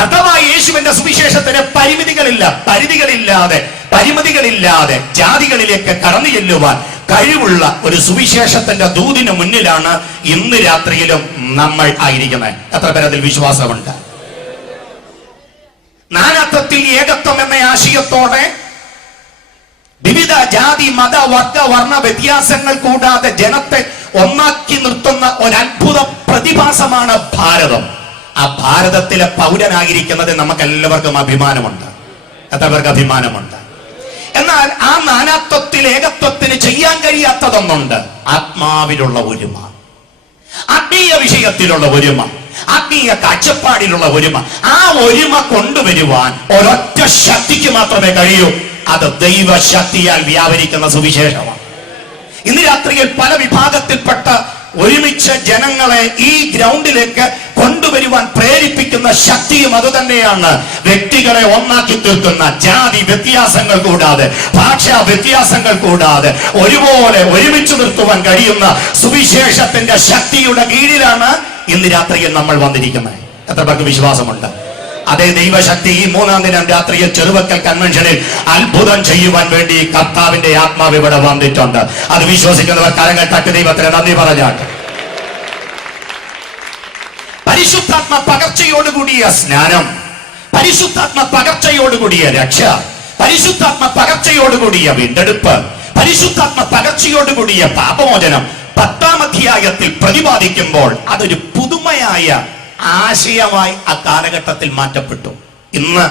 കർത്താവായ യേശുവിന്റെ സുവിശേഷത്തിന് പരിമിതികളില്ലാതെ ജാതികളിലേക്ക് കടന്നു ചെല്ലുവാൻ കഴിവുള്ള ഒരു സുവിശേഷത്തിന്റെ ദൂതിന് മുന്നിലാണ് ഇന്ന് രാത്രിയിലും നമ്മൾ ആയിരിക്കുന്നത്. എത്ര പേരതിൽ വിശ്വാസമുണ്ട്? നാനാത്വത്തിൽ ഏകത്വം എന്ന ആശയത്തോടെ വിവിധ ജാതി മത വർഗ വർണ്ണ വ്യത്യാസങ്ങൾ കൂടാതെ ജനത്തെ ഒന്നാക്കി നിർത്തുന്ന ഒരത്ഭുത പ്രതിഭാസമാണ് ഭാരതം. ആ ഭാരതത്തിലെ പൗരനായിരിക്കുന്നത് നമുക്ക് എല്ലാവർക്കും അഭിമാനമുണ്ട്. എത്ര പേർക്ക് അഭിമാനമുണ്ട്? എന്നാൽ ആ നാനാത്വത്തിൽ ഏകത്വത്തിന് ചെയ്യാൻ കഴിയാത്തതൊന്നുണ്ട്. ആത്മാവിലുള്ള ഒരുമ, ആത്മീയ വിഷയത്തിലുള്ള ഒരുമ, ആത്മീയ കാഴ്ചപ്പാടിലുള്ള ഒരുമ. ആ ഒരുമ കൊണ്ടുവരുവാൻ ഒരൊറ്റ ശക്തിക്ക് മാത്രമേ കഴിയൂ. അത് ദൈവശക്തിയാൽ വ്യാപരിക്കുന്ന സുവിശേഷമാണ്. ഇന്ന് രാത്രിയിൽ പല വിഭാഗത്തിൽപ്പെട്ട ഒരുമിച്ച് ജനങ്ങളെ ഈ ഗ്രൗണ്ടിലേക്ക് കൊണ്ടുവരുവാൻ പ്രേരിപ്പിക്കുന്ന ശക്തിയും അതുതന്നെയാണ്. വ്യക്തികളെ ഒന്നാക്കി തീർക്കുന്ന, ജാതി വ്യത്യാസങ്ങൾ കൂടാതെ, ഭാഷാ വ്യത്യാസങ്ങൾ കൂടാതെ ഒരുപോലെ ഒരുമിച്ച് നിർത്തുവാൻ കഴിയുന്ന സുവിശേഷത്തിന്റെ ശക്തിയുടെ കീഴിലാണ് ഇന്ന് രാത്രിയിൽ നമ്മൾ വന്നിരിക്കുന്നത്. എത്ര പേർക്ക് വിശ്വാസമുണ്ട്? അതേ ദൈവശക്തി ഈ 3-ാം ദിനം രാത്രിയിൽ ചെറുവക്കൽ കൺവെൻഷനിൽ അത്ഭുതം ചെയ്യുവാൻ വേണ്ടി കർത്താവിന്റെ ആത്മാവ് ഇവിടെ വന്നിട്ടുണ്ട്. അത് വിശ്വസിക്കുന്നവർ കരങ്ങൾ തട്ടി ദൈവത്തിന് നന്ദി പറഞ്ഞാട്ടെ. പരിശുദ്ധാത്മ പകർച്ചയോടുകൂടിയ സ്നാനം, പരിശുദ്ധാത്മ പകർച്ചയോടുകൂടിയ രക്ഷ, പരിശുദ്ധാത്മ പകർച്ചയോടുകൂടിയ വീണ്ടെടുപ്പ്, പരിശുദ്ധാത്മ പകർച്ചയോടുകൂടിയ പാപമോചനം 10-ാം അധ്യായത്തിൽ പ്രതിപാദിക്കുമ്പോൾ അതൊരു പുതുമയായ ആശയമായി ആ കാലഘട്ടത്തിൽ മാറ്റപ്പെട്ടു. ഇന്ന്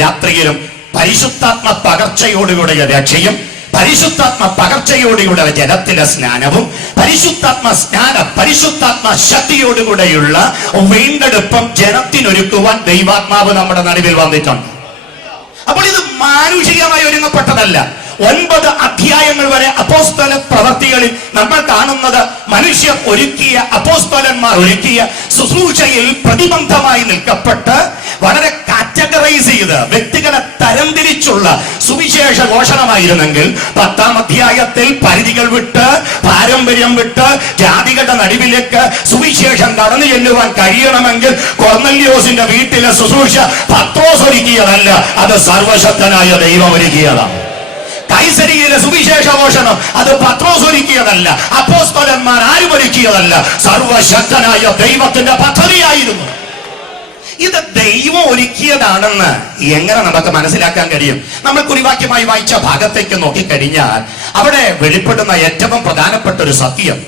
രാത്രിയിലും പരിശുദ്ധാത്മ പകർച്ചയോടുകൂടിയ രക്ഷയും, പരിശുദ്ധാത്മ പകർച്ചയോടുകൂടെ ജലത്തിലെ സ്നാനവും, പരിശുദ്ധാത്മ ശക്തിയോടുകൂടെയുള്ള വീണ്ടെടുപ്പും ജനത്തിനൊരുക്കുവാൻ ദൈവാത്മാവ് നമ്മുടെ നടുവിൽ വന്നിട്ടുണ്ട്. അപ്പോൾ ഇത് മാനുഷികമായി ഒരുങ്ങപ്പെട്ടതല്ല. 9 അധ്യായങ്ങൾ വരെ അപ്പോസ്തല പ്രവർത്തികളിൽ നമ്മൾ കാണുന്നത് മനുഷ്യർ ഒരുക്കിയ, അപ്പോസ്തലന്മാർ ഒരുക്കിയ ശുശ്രൂഷയിൽ പ്രതിബന്ധമായി നിൽക്കപ്പെട്ട് വളരെ കാറ്റഗറൈസ് ചെയ്ത് വ്യക്തികളെ തരംതിരിച്ചുള്ള സുവിശേഷ ഘോഷണമായിരുന്നെങ്കിൽ 10-ാം അധ്യായത്തിൽ പരിധികൾ വിട്ട്, പാരമ്പര്യം വിട്ട് ജാതികളുടെ നടുവിലേക്ക് സുവിശേഷം കടന്നു ചെല്ലുവാൻ കഴിയണമെങ്കിൽ കൊർന്നല്യോസിന്റെ വീട്ടിലെ ശുശ്രൂഷ പത്രോസ് ഒരുക്കിയതല്ല, അത് സർവശക്തനായ ദൈവം ഒരുക്കിയതാണ്. കൈസരിയിലെ സുവിശേഷ ഘോഷണം അത് പത്രോസ് ഒരുക്കിയതല്ല, അപ്പോസ്തലന്മാർ ആരും ഒരുക്കിയതല്ല, സർവശക്തനായ ദൈവത്തിന്റെ പദ്ധതിയായിരുന്നു. ഇത് ദൈവം ഒരുക്കിയതാണെന്ന് എങ്ങനെ നമുക്ക് മനസ്സിലാക്കാൻ കഴിയും? നമ്മൾ കുറിവാക്യമായി വായിച്ച ഭാഗത്തേക്ക് നോക്കിക്കഴിഞ്ഞാൽ അവിടെ വെളിപ്പെടുന്ന ഏറ്റവും പ്രധാനപ്പെട്ട ഒരു സത്യം,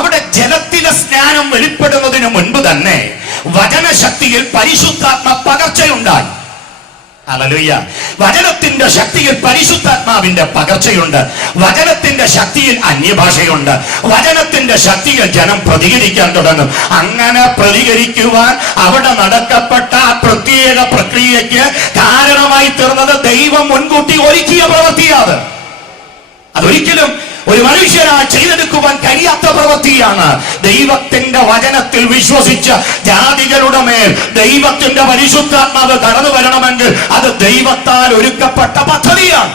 അവിടെ ജലത്തിലെ സ്നാനം വെളിപ്പെടുന്നതിന് മുൻപ് തന്നെ വചനശക്തിയിൽ പരിശുദ്ധാത്മ പകർച്ചയുണ്ടായി. ഹല്ലേലൂയ. വചനത്തിന്റെ ശക്തിയിൽ പരിശുദ്ധാത്മാവിന്റെ പകർച്ചയുണ്ട്. വചനത്തിന്റെ ശക്തിയിൽ അന്യഭാഷയുണ്ട്. വചനത്തിന്റെ ശക്തിയിൽ ജനം പ്രതികരിക്കാൻ തുടങ്ങും. അങ്ങനെ പ്രതികരിക്കുവാൻ അവിടെ നടക്കപ്പെട്ട ആ പ്രത്യേക പ്രക്രിയയ്ക്ക് കാരണമായി തീർന്നത് ദൈവം മുൻകൂട്ടി ഒരുക്കിയ പ്രവൃത്തിയാണ്. അതൊരിക്കലും ഒരു മനുഷ്യനാ ചെയ്തെടുക്കുവാൻ കഴിയാത്ത പ്രവൃത്തിയാണ്. ദൈവത്തിന്റെ വചനത്തിൽ വിശ്വസിച്ച ജാതികളുടെ മേൽ ദൈവത്തിന്റെ പരിശുദ്ധാത്മാവ് കടന്നു വരണമെങ്കിൽ അത് ദൈവത്താൽ ഒരുക്കപ്പെട്ട പദ്ധതിയാണ്.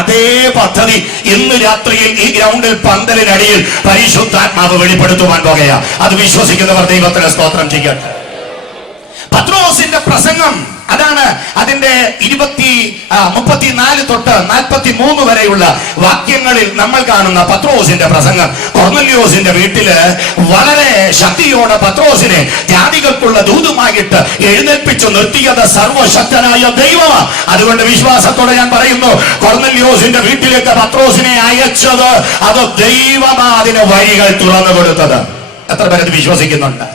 അതേ പദ്ധതി ഇന്ന് രാത്രിയിൽ ഈ ഗ്രൗണ്ടിൽ പന്തലിനടിയിൽ പരിശുദ്ധാത്മാവ് വെളിപ്പെടുത്തുവാൻ പോകുകയാണ്. അത് വിശ്വസിക്കുന്നവർ ദൈവത്തിന് സ്തോത്രം ചെയ്യട്ടെ. പത്രോസിന്റെ പ്രസംഗം അതാണ്. അതിന്റെ 34 തൊട്ട് 43 വരെയുള്ള വാക്യങ്ങളിൽ നമ്മൾ കാണുന്ന പത്രോസിന്റെ പ്രസംഗം. കൊർന്നല്യോസിന്റെ വീട്ടില് വളരെ ശക്തിയോടെ പത്രോസിനെ ജാതികൾക്കുള്ള ദൂതുമായിട്ട് എഴുന്നേൽപ്പിച്ചു നിർത്തിയത് സർവശക്തനായ ദൈവമാണ്. അതുകൊണ്ട് വിശ്വാസത്തോടെ ഞാൻ പറയുന്നു, കൊർന്നല്യോസിന്റെ വീട്ടിലേക്ക് പത്രോസിനെ അയച്ചത് അത് ദൈവമാ, അതിന് വഴികൾ തുറന്നു കൊടുത്തത്. എത്ര പേരത് വിശ്വസിക്കുന്നുണ്ട്?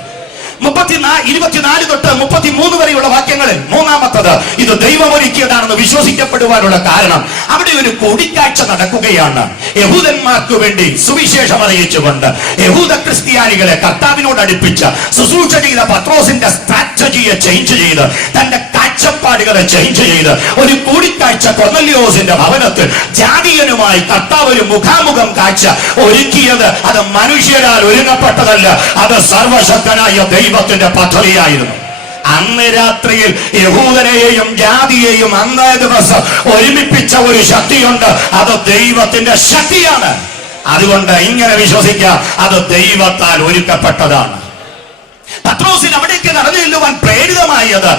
24 തൊട്ട് 33 വരെയുള്ള വാക്യങ്ങളിൽ മൂന്നാമത്തത് ഇത് ദൈവമൊരുക്കിയതാണെന്ന് വിശ്വസിക്കപ്പെടുവാനുള്ള കാരണം അവിടെ ഒരു കൂടിക്കാഴ്ച നടക്കുകയാണ്. യഹൂദന്മാർക്ക് വേണ്ടി സുവിശേഷം അറിയിച്ചുകൊണ്ട് യഹൂദ ക്രിസ്ത്യാനികളെ കർത്താവിനോട് അടുപ്പിച്ച ശുശ്രൂഷ ചെയ്ത പത്രോസിന്റെ സ്ട്രാറ്റജിയെ ചേഞ്ച് ചെയ്ത്, തന്റെ കാഴ്ചപ്പാടുകളെ ചേഞ്ച് ചെയ്ത് ഒരു കൂടിക്കാഴ്ച കൊർന്നല്യോസിന്റെ ഭവനത്തിൽ ജാതീയനുമായി കർത്താവ് ഒരു മുഖാമുഖം കാഴ്ച ഒരുക്കിയത് അത് മനുഷ്യരാൽ ഒരുങ്ങപ്പെട്ടതല്ല, അത് സർവശക്തനായ ദൈവത്തിന്റെ പദ്ധതിയായിരുന്നു. അന്ന് രാത്രിയിൽ യഹൂദനെയും ജാതിയെയും അന്നേ ദിവസം ഒരുമിപ്പിച്ച ഒരു ശക്തിയുണ്ട്, അത് ദൈവത്തിന്റെ ശക്തിയാണ്. അതുകൊണ്ട് ഇങ്ങനെ വിശ്വസിക്കാം, അത് ദൈവത്താൽ ഒരുക്കപ്പെട്ടതാണ്. പത്രോസിന് അവിടെ അവിടേക്ക് കടന്നു ചെല്ലുവാൻ പ്രേരിതമായത്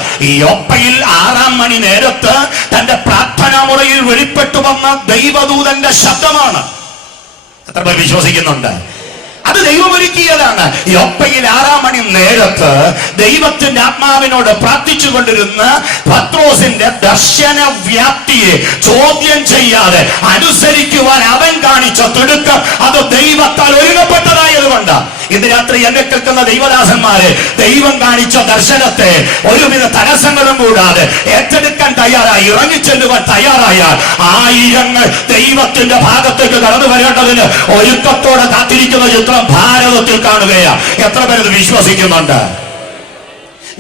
യോപ്പയിൽ 6-ാം മണി നേരത്ത് തന്റെ പ്രാർത്ഥനാ മുറയിൽ വെളിപ്പെട്ടു വന്ന ദൈവദൂതന്റെ ശബ്ദമാണ്. എത്ര പേർ വിശ്വസിക്കുന്നുണ്ട്? അത് ദൈവമൊരുക്കിയതാണ്. യോപ്പയിൽ 6-ാം മണി നേരത്ത് ദൈവത്തിന്റെ ആത്മാവിനോട് പ്രാർത്ഥിച്ചു കൊണ്ടിരുന്ന പത്രോസിന്റെ ദർശന വ്യാപ്തിയെ ചോദ്യം ചെയ്യാതെ അനുസരിക്കുവാൻ അവൻ കാണിച്ച തിടുക്കം അത് ദൈവത്താൽ ഒരുങ്ങപ്പെട്ടതായതുകൊണ്ട് ഇന്ന് രാത്രി എന്നെ കേൾക്കുന്ന ദൈവദാസന്മാരെ, ദൈവം കാണിച്ച ദർശനത്തെ ഒരുവിധ തടസ്സങ്ങളും കൂടാതെ ഏറ്റെടുക്കാൻ തയ്യാറായി, ഇറങ്ങിച്ചെല്ലുവാൻ തയ്യാറായാൽ ആയിരങ്ങൾ ദൈവത്തിന്റെ ഭാഗത്തേക്ക് കടന്നു വരേണ്ടതിന് ഒരുക്കത്തോടെ കാത്തിരിക്കുന്ന ചിത്രം ഭാരതത്തിൽ കാണുകയാണ്. എത്ര പേര് വിശ്വസിക്കുന്നുണ്ട്?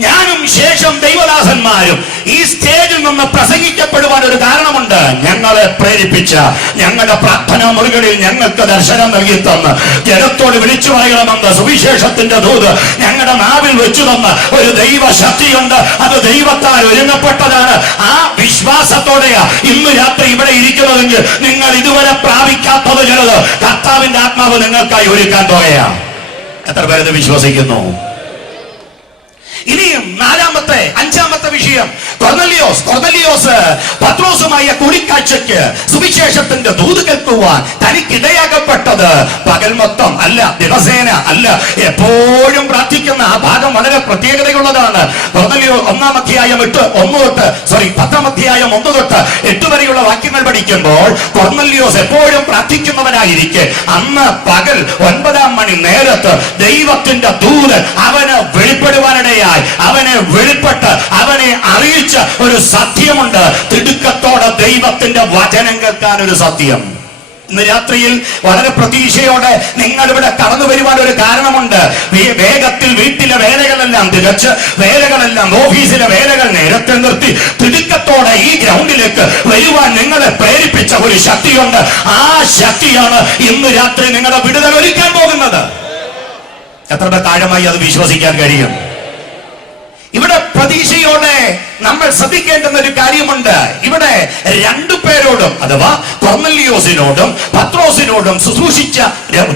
ഞാനും ശേഷം ദൈവദാസന്മാരും ഈ സ്റ്റേജിൽ നിന്ന് പ്രസംഗിക്കപ്പെടുവാൻ ഒരു കാരണമുണ്ട്. ഞങ്ങളെ പ്രേരിപ്പിച്ച, ഞങ്ങളുടെ പ്രാർത്ഥനാ മുറികളിൽ ഞങ്ങൾക്ക് ദർശനം നൽകി തന്ന് ജനത്തോട് വിളിച്ചു പറയണമെന്ന് സുവിശേഷത്തിന്റെ ദൂത് ഞങ്ങളുടെ നാവിൽ വെച്ചു തന്ന ഒരു ദൈവശക്തിയുണ്ട്. അത് ദൈവത്താൽ ഒരുങ്ങപ്പെട്ടതാണ്. ആ വിശ്വാസത്തോടെയാ ഇന്ന് രാത്രി ഇവിടെ ഇരിക്കുന്നതെങ്കിൽ നിങ്ങൾ ഇതുവരെ പ്രാപിക്കാത്തത് ചിലത് കർത്താവിന്റെ ആത്മാവ് നിങ്ങൾക്കായി ഒരുക്കാൻ പോവുകയാണ്. എത്ര പേരത് വിശ്വസിക്കുന്നു? ഇനിയും 5-ാമത്തെ വിഷയം, കൊർന്നലിയോസ് പത്രോസുമായ കൂടിക്കാഴ്ചയ്ക്ക് സുവിശേഷത്തിന്റെ ദൂത് കേൾക്കുവാൻ തനിക്കിടയാകപ്പെട്ടത് പകൽ മൊത്തം അല്ല, ദിവസേന അല്ല, എപ്പോഴും പ്രാർത്ഥിക്കുന്ന ആ ഭാഗം വളരെ പ്രത്യേകതയുള്ളതാണ്. കൊർന്നലിയോസ് 10-ാം അധ്യായം 1 തൊട്ട് 8 വരെയുള്ള വാക്യങ്ങൾ പഠിക്കുമ്പോൾ കൊർന്നലിയോസ് എപ്പോഴും പ്രാർത്ഥിക്കുന്നവനായിരിക്കെ അന്ന് പകൽ 9-ാം മണി നേരത്ത് ദൈവത്തിന്റെ ദൂത് അവന് വെളിപ്പെടുവാനിടയായി. അവനെ വെളിപ്പെട്ട് അവനെ അറിയിച്ച ഒരു സത്യമുണ്ട്. തിടുക്കത്തോടെ ദൈവത്തിന്റെ വചനം കേൾക്കാൻ ഒരു സത്യം. ഇന്ന് രാത്രിയിൽ വളരെ പ്രതീക്ഷയോടെ നിങ്ങൾ ഇവിടെ കടന്നു വരുവാൻ ഒരു കാരണമുണ്ട്. വേഗത്തിൽ വീട്ടിലെ വേലകളെല്ലാം തികച്ച്, വേലകളെല്ലാം ഓഫീസിലെ വേലകൾ നേരത്തെ നിർത്തി തിടുക്കത്തോടെ ഈ ഗ്രൗണ്ടിലേക്ക് വരുവാൻ നിങ്ങളെ പ്രേരിപ്പിച്ച ഒരു ശക്തിയുണ്ട്. ആ ശക്തിയാണ് ഇന്ന് രാത്രി നിങ്ങളുടെ വിടുതൽ ഒരുക്കാൻ പോകുന്നത്. എത്ര താഴമായി അത് വിശ്വസിക്കാൻ കഴിയും? ഇവിടെ പ്രതീക്ഷയോടെ നമ്മൾ ശ്രദ്ധിക്കേണ്ടുന്ന ഒരു കാര്യമുണ്ട്. ഇവിടെ 2 പേരോടും, അഥവാ കൊർന്നലിയോസിനോടും പത്രോസിനോടും ശുശ്രൂഷിച്ച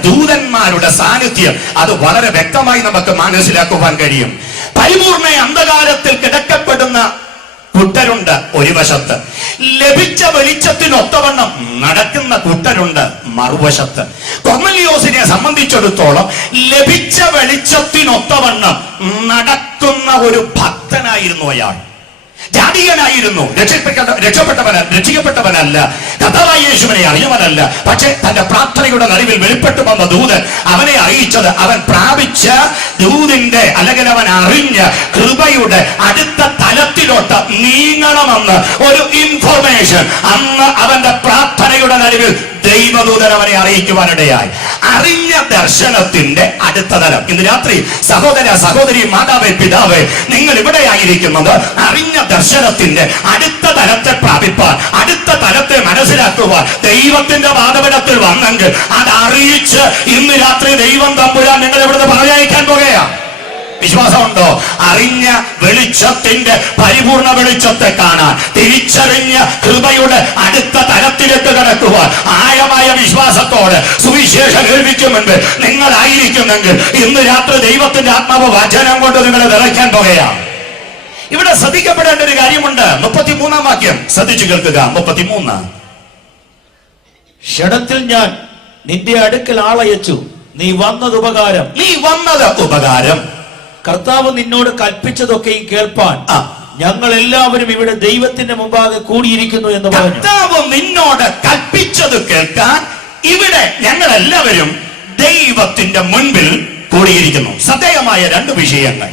ദൂതന്മാരുടെ സാന്നിധ്യം അത് വളരെ വ്യക്തമായി നമുക്ക് മനസ്സിലാക്കുവാൻ കഴിയും. പരിപൂർണ അന്ധകാരത്തിൽ കിടക്കപ്പെടുന്ന കൂട്ടരുണ്ട് ഒരു വശത്ത്, ലഭിച്ച വെളിച്ചത്തിനൊത്തവണ്ണം നടക്കുന്ന കൂട്ടരുണ്ട് മറുവശത്ത്. കൊർന്നലിയോസിനെ സംബന്ധിച്ചിടത്തോളം ലഭിച്ച വെളിച്ചത്തിനൊത്തവണ്ണം നടക്കുന്ന ഒരു ഭക്തനായിരുന്നു അയാൾ. ജാതീയനായിരുന്നു, രക്ഷിക്കപ്പെട്ടവനല്ല, കർത്താവായ യേശുവിനെ അറിയുവനല്ല. പക്ഷെ തന്റെ പ്രാർത്ഥനയുടെ നടുവിൽ വെളിപ്പെട്ടു വന്ന ദൂതൻ അവനെ അറിയിച്ചത് അവൻ പ്രാപിച്ച ദൂതിന്റെ അല്ലെങ്കിൽ അവൻ അറിഞ്ഞ കൃപയുടെ അടുത്ത തലത്തിലോട്ട് നീങ്ങണമെന്ന് ഒരു ഇൻഫർമേഷൻ അന്ന് അവന്റെ പ്രാർത്ഥനയുടെ നടുവിൽ ദൈവദൂതൻ അവനെ അറിയിക്കുവാനിടയായി. അറിഞ്ഞ ദർശനത്തിന്റെ അടുത്ത തലം. ഇന്ന് രാത്രി സഹോദര, സഹോദരി, മാതാവേ, പിതാവേ, നിങ്ങൾ ഇവിടെ ആയിരിക്കുന്നത് അറിഞ്ഞ ദർശനത്തിന്റെ അടുത്ത തലത്തെ പ്രാപിപ്പാൻ, അടുത്ത തലത്തെ മനസ്സിലാക്കുവാൻ ദൈവത്തിന്റെ വാദപടത്തിൽ വന്നെങ്കിൽ അത് അറിയിച്ച് ഇന്ന് രാത്രി ദൈവം തമ്പുരാൻ നിങ്ങൾ ഇവിടുന്ന് പറഞ്ഞയക്കാൻ പോകുകയാണ്. വിശ്വാസമുണ്ടോ? അറിഞ്ഞ വെളിച്ചത്തിന്റെ പരിപൂർണ വെളിച്ചത്തെ കാണാൻ, തിരിച്ചറിഞ്ഞ കൃപയുടെ അടുത്ത തലത്തിലേക്ക് കടക്കുവാൻ ആഴമായ വിശ്വാസത്തോടെ സുവിശേഷം കേൾവിക്കും മുൻപ് നിങ്ങളായിരിക്കുന്നെങ്കിൽ ഇന്ന് രാത്രി ദൈവത്തിന്റെ ആത്മാവ് വചനം കൊണ്ട് നിങ്ങളെ നിറയ്ക്കാൻ പോകുകയാണ്. ഇവിടെ ശ്രദ്ധിക്കപ്പെടേണ്ട ഒരു കാര്യമുണ്ട്. 33-ാം വാക്യം ശ്രദ്ധിച്ചു കേൾക്കുക. 33. ക്ഷണത്തിൽ ഞാൻ നിന്റെ അടുക്കൽ ആളയച്ചു, നീ വന്നത് ഉപകാരം. കർത്താവ് നിന്നോട് കൽപ്പിച്ചതൊക്കെയും കേൾപ്പാൻ ഞങ്ങൾ എല്ലാവരും ഇവിടെ ദൈവത്തിന്റെ മുമ്പാകെ കൂടിയിരിക്കുന്നു എന്ന് പറഞ്ഞു. കർത്താവ് നിന്നോട് കൽപ്പിച്ചത് കേൾക്കാൻ ഇവിടെ ഞങ്ങൾ എല്ലാവരും ദൈവത്തിന്റെ മുൻപിൽ കൂടിയിരിക്കുന്നു. ശ്രദ്ധേയമായ 2 വിഷയങ്ങൾ.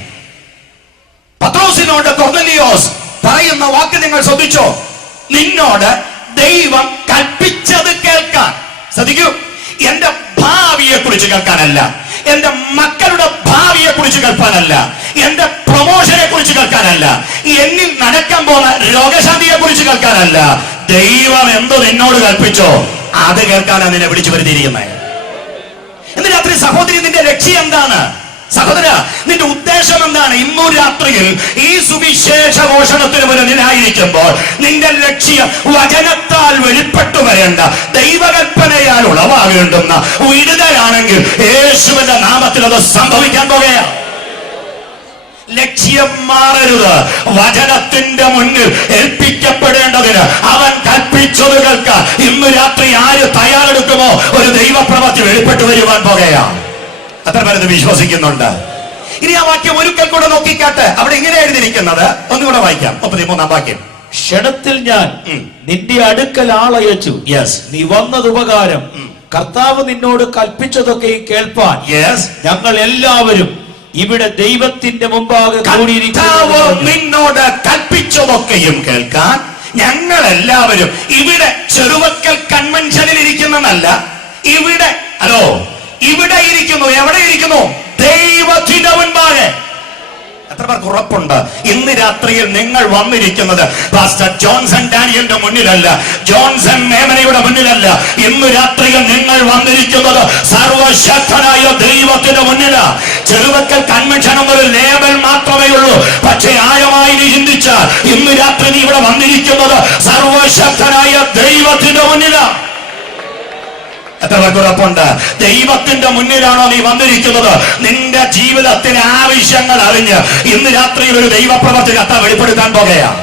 പത്രോസിനോട് കൊർന്നലിയോസ് പറയുന്ന വാക്ക് നിങ്ങൾ ശ്രദ്ധിച്ചോ? നിന്നോട് ദൈവം കൽപ്പിച്ചത് കേൾക്കാൻ. ശ്രദ്ധിക്കൂ, എന്റെ ഭാവിയെ കുറിച്ച് കേൾക്കാനല്ല, എന്റെ മക്കളുടെ ഭാവിയെ കുറിച്ച് കേൾക്കാനല്ല, എന്റെ പ്രൊമോഷനെ കുറിച്ച് കേൾക്കാനല്ല, എന്നിൽ നടക്കാൻ പോകുന്ന രോഗശാന്തിയെ കുറിച്ച് കേൾക്കാനല്ല. ദൈവം എന്തോ നിന്നോട് കൽപ്പിച്ചോ അത് കേൾക്കാനാണ് നിന്നെ വിളിച്ചു വരുത്തിയിരിക്കുന്നത്. ഇന്ന് രാത്രി സഹോദരി, നിന്റെ ലക്ഷ്യം എന്താണ്? സഹോദര, നിന്റെ ഉദ്ദേശം എന്താണ്? ഇന്നു രാത്രിയിൽ ഈ സുവിശേഷ ഘോഷണത്തിന് മുന്നിലായിരിക്കുമ്പോൾ നിന്റെ ലക്ഷ്യം വചനത്താൽ വെളിപ്പെട്ടു വരേണ്ട, ദൈവകൽപ്പനയാൽ ഉളവാകേണ്ടുന്ന വിടുതലാണെങ്കിൽ യേശുവിന്റെ നാമത്തിൽ അത് സംഭവിക്കാൻ പോകുകയാണ്. ലക്ഷ്യം മാറരുത്. വചനത്തിന്റെ മുന്നിൽ ഏൽപ്പിക്കപ്പെടേണ്ടതിന് അവൻ കൽപ്പിച്ചത് കേൾക്കാൻ ഇന്ന് രാത്രി ആര് തയ്യാറെടുക്കുമോ ഒരു ദൈവപ്രവൃത്തി വെളിപ്പെട്ടു വരുവാൻ പോകുകയാണ്. അത്ര പേര് വിശ്വസിക്കുന്നുണ്ട്. ഇനി ആ വാക്യം ഒരിക്കൽ കൂടെ നോക്കിക്കാട്ടെ. അവിടെ ഇങ്ങനെ എഴുതിയിരിക്കുന്നത് ഒന്നുകൂടെ വായിക്കാം. 33-ാം വാക്യം. ക്ഷണത്തിൽ ഞാൻ നിന്റെ അടുക്കൽ ആളയച്ചു. യെസ്. നീ വന്നത് ഉപകാരം. കർത്താവ് നിന്നോട് കൽപ്പിച്ചതൊക്കെ കേൾപ്പാൻ ഞങ്ങൾ എല്ലാവരും ഇവിടെ ദൈവത്തിന്റെ മുമ്പാകെ കർത്താവ് നിന്നോട് കൽപ്പിച്ചതൊക്കെയും കേൾക്കാൻ ഞങ്ങൾ എല്ലാവരും ഇവിടെ ചെറുവക്കൽ കൺവെൻഷനിൽ ഇരിക്കുന്നതല്ല, ഇവിടെ ഇവിടെ ഇരിക്കുന്നു. എവിടെ ഇരിക്കുന്നു? ദൈവത്തിന്റെ മുൻപാകെ. എത്ര പേർക്ക് ഉറപ്പുണ്ട് ഇന്ന് രാത്രിയിൽ നിങ്ങൾ വന്നിരിക്കുന്നത് പാസ്റ്റർ ജോൺസൺ ഡാനിയലിന്റെ മുന്നിലല്ല, ജോൺസൺ മേമനയുടെ മുന്നിലല്ല. ഇന്ന് രാത്രിയിൽ നിങ്ങൾ വന്നിരിക്കുന്നത് സർവശക്തനായ ദൈവത്തിന്റെ മുന്നിലാ. ചെറുവക്കൽ കൺവെൻഷൻ എന്നൊരു ലേബൽ മാത്രമേ ഉള്ളൂ. പക്ഷേ ആഴമായി നീ ചിന്തിച്ചാൽ ഇന്ന് രാത്രി നീ ഇവിടെ വന്നിരിക്കുന്നത് സർവശക്തനായ ദൈവത്തിന്റെ മുന്നിലാ. എത്ര പേർക്ക് ഉറപ്പുണ്ട്? ദൈവത്തിന്റെ മുന്നിലാണോ നീ വന്നിരിക്കുന്നത്? നിന്റെ ജീവിതത്തിലെ ആവശ്യങ്ങൾ അറിഞ്ഞ് ഇന്ന് രാത്രിയിൽ ഒരു ദൈവപ്രവൃത്തി കർത്താവ് വെളിപ്പെടുത്താൻ പോകുകയാണ്.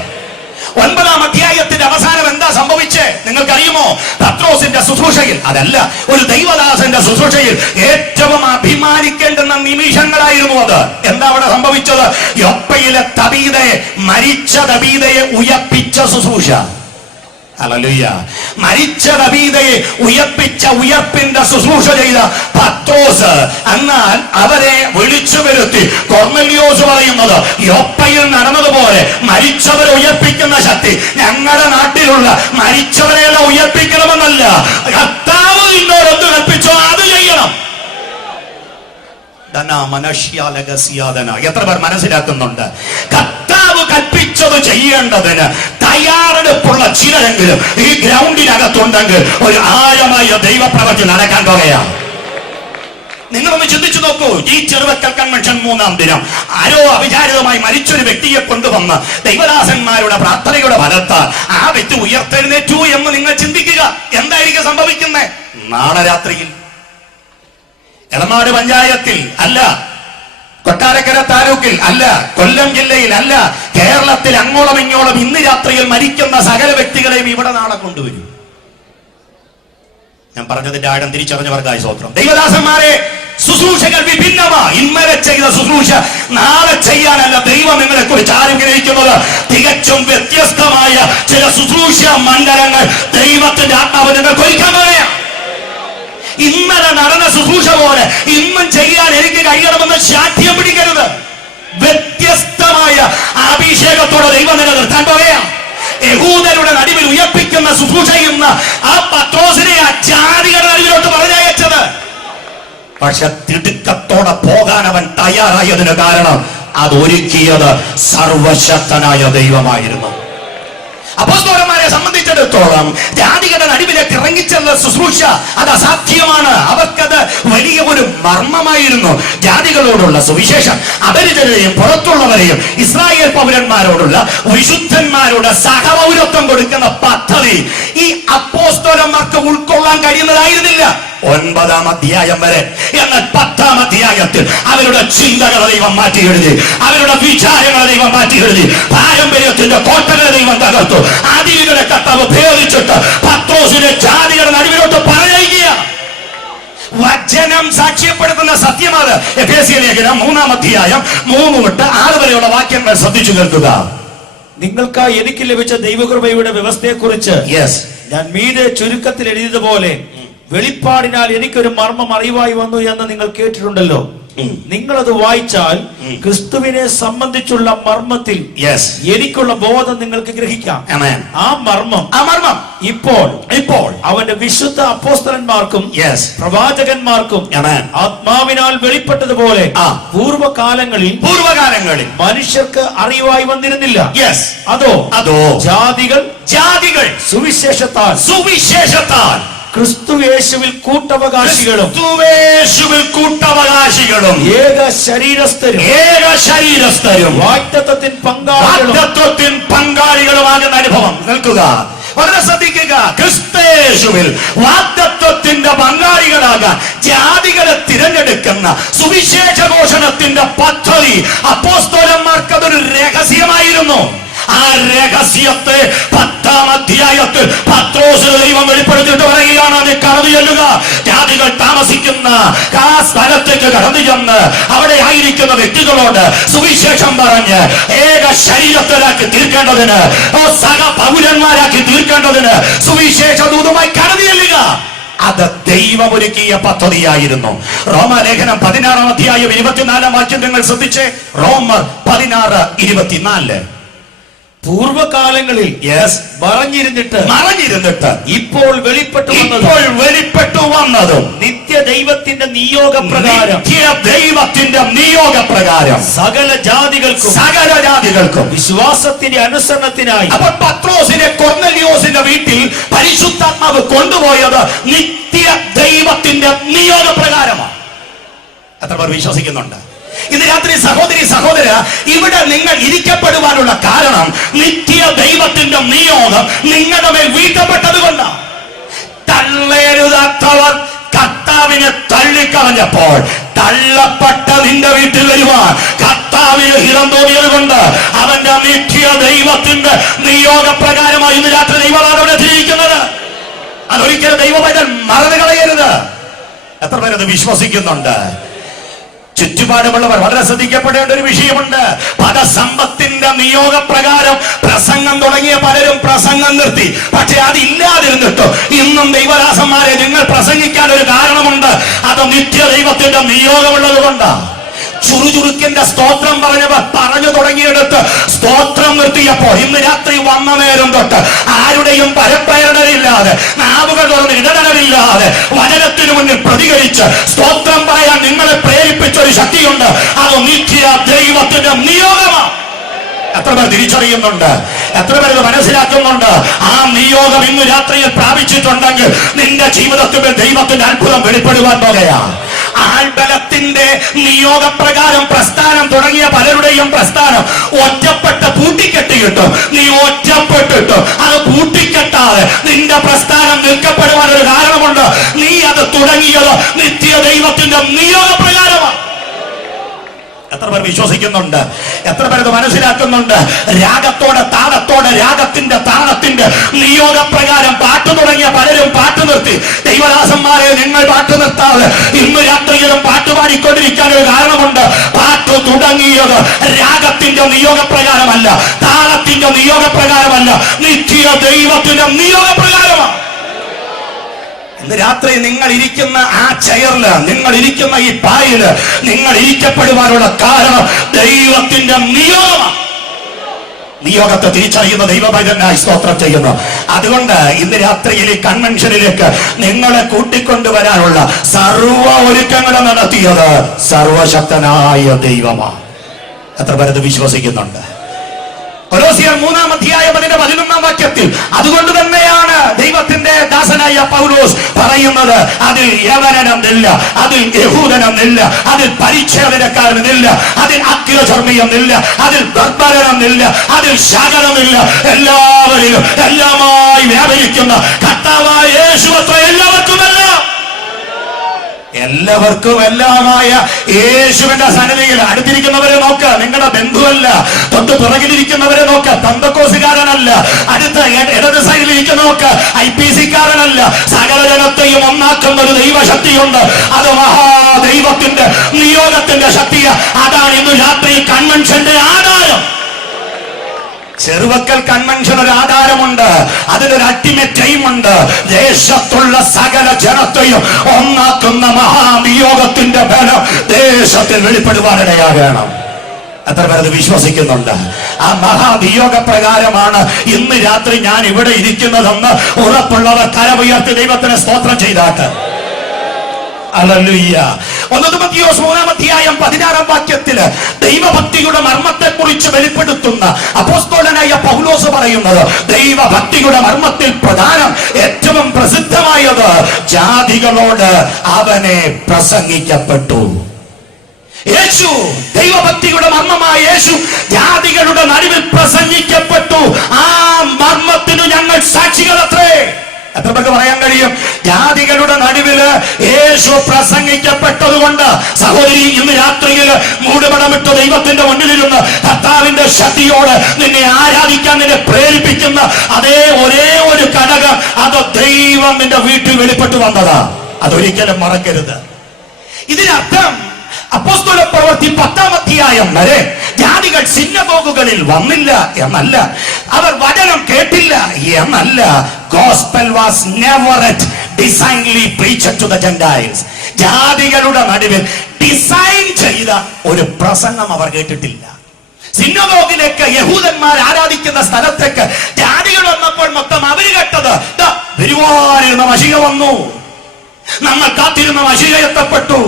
9-ാം അധ്യായത്തിന്റെ അവസാനം എന്താ സംഭവിച്ചേ നിങ്ങൾക്കറിയുമോ? പത്രോസിന്റെ ശുശ്രൂഷയിൽ, അതല്ല ഒരു ദൈവദാസന്റെ ശുശ്രൂഷയിൽ ഏറ്റവും അഭിമാനിക്കേണ്ടുന്ന നിമിഷങ്ങളായിരുന്നു അത്. എന്താ അവിടെ സംഭവിച്ചത്? യോപ്പയിലെ തബീതയെ, മരിച്ച തബീതയെ ഉയർപ്പിച്ച ശുശ്രൂഷ. ഹല്ലേലൂയ. മരിച്ച തബീതയെ ഉയർപ്പിന്റെ ശുശ്രൂഷ ചെയ്ത പത്രോസ്, എന്നാൽ അവരെ വിളിച്ചു വരുത്തി കൊർന്നല്യോസ് പറയുന്നത് യോപ്പയിൽ നടന്നതുപോലെ മരിച്ചവരെ ഉയർപ്പിക്കുന്ന ശക്തി ഞങ്ങളുടെ നാട്ടിലുള്ള മരിച്ചവരെല്ലാം ഉയർപ്പിക്കണമെന്നല്ല, കർത്താവ് നിന്നോട് എന്ത് കൽപ്പിച്ചോ അത് ചെയ്യണം. എത്ര പേർ മനസ്സിലാക്കുന്നുണ്ട്? കർത്താവ് കൽപ്പിച്ചത് ചെയ്യേണ്ടതിന് തയ്യാറെടുപ്പുള്ള ചിലരെങ്കിലും ഈ ഗ്രൗണ്ടിനകത്തുണ്ടെങ്കിൽ ഒരു ആഴമായ ദൈവപ്രവൃത്തി നടക്കാൻ പോകുകയാണ്. നിങ്ങളൊന്ന് ചിന്തിച്ചു നോക്കൂ. ഈ ചെറുവക്കൽ കൺവെൻഷൻ 3-ാം ദിനം ആരോ അവിചാരിതമായി മരിച്ചൊരു വ്യക്തിയെ കൊണ്ടുവന്ന് ദൈവദാസന്മാരുടെ പ്രാർത്ഥനയുടെ ഫലത്താൽ ആ വ്യക്തി ഉയർത്തെഴുന്നേറ്റു എന്ന് നിങ്ങൾ ചിന്തിക്കുക. എന്തായിരിക്കും സംഭവിക്കുന്നത്? നാളെ രാത്രിയിൽ എളനാട് പഞ്ചായത്തിൽ അല്ല, കൊട്ടാരക്കര താലൂക്കിൽ അല്ല, കൊല്ലം ജില്ലയിൽ അല്ല, കേരളത്തിൽ അങ്ങോളം ഇങ്ങോളം ഇന്ന് രാത്രിയിൽ മരിക്കുന്ന സകല വ്യക്തികളെയും ഇവിടെ നാളെ കൊണ്ടുവരും. ഞാൻ പറഞ്ഞതിന്റെ ആഴം തിരിച്ചറിഞ്ഞവർക്കായി സ്തോത്രം. ദൈവദാസന്മാരെ, ശുശ്രൂഷകൾ വിഭിന്നമാ. ഇന്നലെ ചെയ്ത ശുശ്രൂഷ നാളെ ചെയ്യാനല്ല ദൈവം നിങ്ങളെ കുറിച്ച് ആഗ്രഹിക്കുന്നത്. തികച്ചും വ്യത്യസ്തമായ ചില ശുശ്രൂഷ മണ്ഡലങ്ങൾ ദൈവത്തിന്റെ ആത്മാവ് നിങ്ങൾക്ക് ഒരുക്കാൻ പറയാം. ഇന്നലെ നടന്ന ശുശ്രൂഷ പോലെ ഇന്നും ചെയ്യാൻ എനിക്ക് കഴിയണമെന്ന് ശാഠ്യം പിടിക്കരുത്. വ്യത്യസ്തമായ അഭിഷേകത്തോടെ ദൈവം നിലനിർത്താൻ പറയാം. യഹൂദരുടെ നടുവിൽ ഉയർപ്പിക്കുന്ന ശുശ്രൂഷ ഇന്ന് ആ പത്രോസിനെ ആ ജാതികളുടെ നടുവിലോട്ട് പറഞ്ഞയച്ചത്. പക്ഷെ തിടുക്കത്തോടെ പോകാൻ അവൻ തയ്യാറായതിന് കാരണം അതൊരുക്കിയത് സർവശക്തനായ ദൈവമായിരുന്നു. അപ്പോസ്തലന്മാരെ സംബന്ധിച്ചിടത്തോളം ജാതികളുടെ നടുവിലേക്ക് ഇറങ്ങിച്ചെന്ന ശുശ്രൂഷ അത് അസാധ്യമാണ്. അവർക്കത് വലിയ ഒരു മർമ്മമായിരുന്നു. ജാതികളോടുള്ള സുവിശേഷം അപരിചിതരെയും പുറത്തുള്ളവരെയും ഇസ്രായേൽ പൗരന്മാരോടുള്ള വിശുദ്ധന്മാരുടെ സഹപൗരത്വം കൊടുക്കുന്ന പദ്ധതി ഈ അപ്പോസ്തലന്മാർക്ക് ഉൾക്കൊള്ളാൻ കഴിയുന്നതായിരുന്നില്ല 9-ാം അധ്യായം വരെ. എന്നാൽ 10-ാം അധ്യായത്തിൽ അവരുടെ ചിന്തകളെ ദൈവം മാറ്റി എഴുതി, അവരുടെ വിചാരങ്ങളെ ദൈവം മാറ്റി എഴുതി, പാരമ്പര്യത്തിന്റെ കോട്ടകളെ ദൈവം തകർത്തു. അതിരുകളെ കർത്താവ് ഭേദിച്ചിട്ട് പത്രോസിനെ ജാതികളുടെ നടുവിലോട്ട് പറയുക. വചനം സാക്ഷ്യപ്പെടുത്തുന്ന സത്യമാണ്. എഫേസ്യ ലേഖനം 3-ാം അധ്യായം 3 തൊട്ട് 6 വരെയുള്ള വാക്യങ്ങൾ ശ്രദ്ധിച്ചു കേൾക്കുക. നിങ്ങൾക്കായി എനിക്ക് ലഭിച്ച ദൈവകൃപയുടെ വ്യവസ്ഥയെക്കുറിച്ച് ഞാൻ മീതെ ചുരുക്കത്തിൽ എഴുതിയതുപോലെ വെളിപ്പാടിനാൽ എനിക്കൊരു മർമ്മം അറിവായി വന്നു എന്ന് നിങ്ങൾ കേട്ടിട്ടുണ്ടല്ലോ. നിങ്ങളത് വായിച്ചാൽ ക്രിസ്തുവിനെ സംബന്ധിച്ചുള്ള മർമ്മത്തിൽ എനിക്കുള്ള ബോധം നിങ്ങൾക്ക് ഗ്രഹിക്കാം. ആ മർമ്മം ഇപ്പോൾ അവന്റെ വിശുദ്ധ അപ്പോസ്തലന്മാർക്കും പ്രവാചകന്മാർക്കും ആത്മാവിനാൽ വെളിപ്പെട്ടതുപോലെ പൂർവകാലങ്ങളിൽ മനുഷ്യർക്ക് അറിവായി വന്നിരുന്നില്ല. അതോ ജാതികൾ സുവിശേഷത്താൽ ക്രിസ്തുയേശുവിൽ കൂട്ടവകാശികളും ഏക ശരീരസ്ഥരും വാഗ്ദത്തത്തിൻ പങ്കാളികളുമാകുന്ന അനുഭവം. നിൽക്കുക. വളരെ ശ്രദ്ധിക്കുക. ക്രിസ്തയേശുവിൽ വാഗ്ദത്തത്തിന്റെ പങ്കാളികളാകാൻ ജാതികളെ തിരഞ്ഞെടുക്കുന്ന സുവിശേഷ ഘോഷണത്തിന്റെ പദ്ധതി അപ്പോസ്തലന്മാർക്ക് അതൊരു രഹസ്യമായിരുന്നു. ആ രഹസ്യത്തെ 10-ാം അധ്യായത്തിൽ പത്രോസിന് ദൈവം വെളിപ്പെടുത്തിയിട്ട് പറയുകയാണ്, അത് കടന്നു ചെല്ലുക, ജാതികൾ താമസിക്കുന്ന ആ സ്ഥലത്തേക്ക് കടന്നു ചെന്ന് അവിടെ ആയിരിക്കുന്ന വ്യക്തികളോട് സുവിശേഷം പറഞ്ഞ് ഏക ശരീരത്തിലാക്കി തീർക്കേണ്ടതിന്, സഹ പൗരന്മാരാക്കി തീർക്കേണ്ടതിന് സുവിശേഷ ദൂതമായി കടന്നു ചെല്ലുക. അത് ദൈവമൊരുക്കിയ പദ്ധതിയായിരുന്നു. റോമാലേഖനം 16-ാം അധ്യായം 24-ാം വാക്യം നിങ്ങൾ ശ്രദ്ധിച്ചേ. റോമർ 16:24. പൂർവകാലങ്ങളിൽ മറഞ്ഞിരുന്നിട്ട് ഇപ്പോൾ വെളിപ്പെട്ടു വന്നതും നിത്യ ദൈവത്തിന്റെ നിയോഗപ്രകാരം സകല ജാതികൾക്കും വിശ്വാസത്തിന്റെ അനുസരണത്തിനായി. അപ്പോൾ പത്രോസിനെ കൊർന്നലിയോസിന്റെ വീട്ടിൽ പരിശുദ്ധാത്മാവ് കൊണ്ടുപോയത് നിത്യ ദൈവത്തിന്റെ നിയോഗപ്രകാരമാണ്. എത്ര പേർ വിശ്വസിക്കുന്നുണ്ട്? ഇന്ന് രാത്രി സഹോദരി സഹോദര, ഇവിടെ നിങ്ങൾ ഇരിക്കപ്പെടുവാനുള്ള കാരണം നിത്യ ദൈവത്തിന്റെ നിയോഗം നിങ്ങളുടെ മേൽ വീഴ്ത്തപ്പെട്ടത് കൊണ്ടാണ്. തള്ളരുതാത്തവർ കർത്താവിനെ തള്ളിക്കളഞ്ഞപ്പോൾ തള്ളപ്പെട്ട നിന്റെ വീട്ടിൽ വരുവാൻ കർത്താവിന് ഹിതം തോന്നിയത് കൊണ്ട് അവന്റെ നിത്യ ദൈവത്തിന്റെ നിയോഗപ്രകാരമായി ഇന്ന് രാത്രി ദൈവമാണ് അവിടെ എത്തിയിരിക്കുന്നത്. അതൊരിക്കലും ദൈവമായിട്ട് മറന്നു കളയരുത്. എത്ര പേരത് വിശ്വസിക്കുന്നുണ്ട്? ചുറ്റുപാടുമുള്ളവർ വളരെ ശ്രദ്ധിക്കപ്പെടേണ്ട ഒരു വിഷയമുണ്ട്. പദസമ്പത്തിന്റെ നിയോഗപ്രകാരം പ്രസംഗം തുടങ്ങിയ പലരും പ്രസംഗം നിർത്തി. പക്ഷെ അതില്ലാതിരുന്നിട്ടോ ഇന്നും ദൈവദാസന്മാരെ നിങ്ങൾ പ്രസംഗിക്കാൻ ഒരു കാരണമുണ്ട്. അത് നിത്യ ദൈവത്തിന്റെ നിയോഗമുള്ളത് കൊണ്ടാണ്. ചുറുചുറുക്കിന്റെ സ്തോത്രം പറഞ്ഞവർ പറഞ്ഞു തുടങ്ങിയെടുത്ത് സ്തോത്രം നിർത്തിയപ്പോൾ ഇന്ന് രാത്രി വന്ന നേരം തൊട്ട് ആരുടെയും പരപ്രേരണയില്ലാതെ, നാവുകൾ തുറന്ന് ഇടതടവില്ലാതെ വചനത്തിനു മുന്നിൽ പ്രതികരിച്ച് സ്തോത്രം പറയാൻ നിങ്ങളെ പ്രേരിപ്പിച്ച ഒരു ശക്തിയുണ്ട്. അത് നിത്യ ദൈവത്തിന്റെ നിയോഗമാണ്. എത്ര പേർ തിരിച്ചറിയുന്നുണ്ട്? എത്ര പേർ ഇത് മനസ്സിലാക്കുന്നുണ്ട്? ആ നിയോഗം ഇന്ന് രാത്രിയിൽ പ്രാപിച്ചിട്ടുണ്ടെങ്കിൽ നിന്റെ ജീവിതത്തിൽ ദൈവത്തിന്റെ അത്ഭുതം വെളിപ്പെടുവാൻ പോകുകയാണ്. ആൾബലത്തിന്റെ നിയോഗപ്രകാരം പ്രസ്ഥാനം തുടങ്ങിയ പലരുടെയും പ്രസ്ഥാനം ഒറ്റപ്പെട്ട് പൂട്ടിക്കെട്ടിയിട്ടു. നീ ഒറ്റപ്പെട്ടിട്ട് അത് പൂട്ടിക്കെട്ടാതെ നിന്റെ പ്രസ്ഥാനം നിൽക്കപ്പെടുവാൻ ഒരു കാരണമുണ്ട്. നീ അത് തുടങ്ങിയത് നിത്യ ദൈവത്തിന്റെ നിയോഗപ്രകാരമാണ്. എത്ര പേർ വിശ്വസിക്കുന്നുണ്ട്? എത്ര പേർ ഇത് മനസ്സിലാക്കുന്നുണ്ട്? രാഗത്തോടെ താളത്തോടെ രാഗത്തിന്റെ താളത്തിന്റെ നിയോഗപ്രകാരം പാട്ട് തുടങ്ങിയ പലരും പാട്ട് നിർത്തി. ദൈവദാസന്മാരെ, നിങ്ങൾ പാട്ട് നിർത്താതെ ഇന്ന് രാത്രിയിലും പാട്ട് പാടിക്കൊണ്ടിരിക്കാൻ ഒരു കാരണമുണ്ട്. പാട്ട് തുടങ്ങിയത് രാഗത്തിന്റെ നിയോഗപ്രകാരമല്ല, താളത്തിന്റെ നിയോഗപ്രകാരമല്ല, നിത്യ ദൈവത്തിന്റെ നിയോഗപ്രകാരമാണ്. ഇന്ന് രാത്രി നിങ്ങൾ ഇരിക്കുന്ന ആ ചെയറില്, നിങ്ങൾ ഇരിക്കുന്ന ഈ പായില് നിങ്ങൾ ഇരിക്കപ്പെടുവാനുള്ള കാരണം ദൈവത്തിന്റെ നിയോഗമാണ്. നിയോഗത്തെ തിരിച്ചറിയുന്ന ദൈവഭക്തനായി സ്തോത്രം ചെയ്യുന്നു. അതുകൊണ്ട് ഇന്ന് രാത്രിയിൽ ഈ കൺവെൻഷനിലേക്ക് നിങ്ങളെ കൂട്ടിക്കൊണ്ടുവരാനുള്ള സർവ ഒരുക്കങ്ങളും നടത്തിയത് സർവശക്തനായ ദൈവമാണ്. എത്ര പേരത് വിശ്വസിക്കുന്നുണ്ട്? കൊലോസ്യർ 3-ാം അധ്യായം 11-ാം വാക്യത്തിൽ അതുകൊണ്ട് തന്നെയാണ് ദൈവത്തിന്റെ ദാസനായ പൗലോസ് പറയുന്നത്, അതിൽ യവനനെന്നില്ല, അതിൽ യഹൂദനെന്നില്ല, അതിൽ പരിച്ഛേദനക്കാരനെന്നില്ല, അതിൽ അഗ്രചർമ്മിയെന്നില്ല, അതിൽ ദർബരനെന്നില്ല, അതിൽ ശകലമില്ല, എല്ലാവരിലും എല്ലാമായി വ്യാപരിക്കുന്ന കർത്താവായ യേശു അത്ര എല്ലാവർക്കുമല്ല. എല്ലാവർക്കും എല്ലാമായ യേശുവിന്റെ സന്നിധിയിൽ അടുത്തിരിക്കുന്നവരെ നോക്ക്, നിങ്ങളുടെ ബന്ധുവല്ല. തൊട്ട് പിറകിലിരിക്കുന്നവരെ നോക്ക്, പെന്തക്കോസുകാരനല്ല. അടുത്ത ഇടത് സൈഡിൽ ഇരിക്കുന്ന നോക്ക്, IPC-കാരനല്ല. സകല ജനത്തെയും ഒന്നാക്കുന്ന ഒരു ദൈവശക്തിയുണ്ട്. അത് മഹാദൈവത്തിന്റെ നിയോഗത്തിന്റെ ശക്തിയാ. അതാണ് ഇന്ന് രാത്രി കൺവെൻഷന്റെ ആധാരം. ചെറുവക്കൽ കൺവെൻഷൻ ഒരു ആധാരമുണ്ട്, അതിനൊരു അൾട്ടിമേറ്റ് എയിമുണ്ട്. ദേശത്തുള്ള സകല ജനത്തെയും ഒന്നാക്കുന്ന മഹാനിയോഗത്തിന്റെ ബലം ദേശത്തിൽ വെളിപ്പെടുവാനിടയാകണം. എത്ര പേരത് വിശ്വസിക്കുന്നുണ്ട്? ആ മഹാനിയോഗ പ്രകാരമാണ് ഇന്ന് രാത്രി ഞാൻ ഇവിടെ ഇരിക്കുന്നതെന്ന് ഉറപ്പുള്ളവർ കരമുയർത്തി ദൈവത്തിന് സ്തോത്രം ചെയ്താട്ട്. ഹല്ലേലൂയ. 1 തിമോഥെയോസ് 3-ാം അധ്യായം 16-ാം വാക്യത്തില് ദൈവഭക്തിയുടെ മർമ്മത്തെ കുറിച്ച് വെളിപ്പെടുത്തുന്ന അപ്പോസ്തലനായ പൗലോസ് പറയുന്നത്, ദൈവഭക്തിയുടെ മർമ്മത്തിൽ പ്രധാനം ഏറ്റവും പ്രസിദ്ധമായത് ജാതികളോട് അവനെ പ്രസംഗിക്കപ്പെട്ടു. യേശു, ദൈവഭക്തിയുടെ മർമ്മമായ യേശു ജാതികളുടെ നടുവിൽ പ്രസംഗിക്കപ്പെട്ടു. ആ മർമ്മത്തിന് ഞങ്ങൾ സാക്ഷികൾ എത്രക്ക് പറയാൻ കഴിയും? ജാതികളുടെ നടുവില് യേശു പ്രസംഗിക്കപ്പെട്ടതുകൊണ്ട് സഹോദരി, ഇന്ന് രാത്രിയിൽ മൂടുപടമിട്ട് ദൈവത്തിന്റെ മുന്നിലിരുന്ന് കർത്താവിന്റെ ശക്തിയോട് നിന്നെ ആരാധിക്കാൻ നിന്നെ പ്രേരിപ്പിക്കുന്ന അതേ ഒരേ ഒരു ഘടകം, അത് ദൈവം നിന്റെ വീട്ടിൽ വെളിപ്പെട്ടു വന്നതാ. അതൊരിക്കലും മറക്കരുത്. ഇതിനർത്ഥം അപ്പോസ്തല പ്രവൃത്തി 10-ാം അധ്യായം വരെ ജാതികൾ സിനഗോഗുകളിൽ വന്നില്ല എന്നല്ല, അവർ വചനം കേട്ടില്ല എന്നല്ല. Gospel was never yet designedly preached to the Gentiles. ജാതികളുടെ നടുവിൽ ഡിസൈൻ ചെയ്ത ഒരു പ്രസംഗം അവർ കേട്ടിട്ടില്ല. സിനഗോഗിലേക്ക് യഹൂദന്മാർ ആരാധിക്കുന്ന സ്ഥലത്തേക്ക് ജാതികൾ വന്നപ്പോൾ മൊത്തം അവര് കേട്ടത്, വരുവാനിരുന്ന മശിഹ വന്നു, നമ്മൾ കാത്തിരുന്ന മശിഹ എത്തപ്പെട്ടു,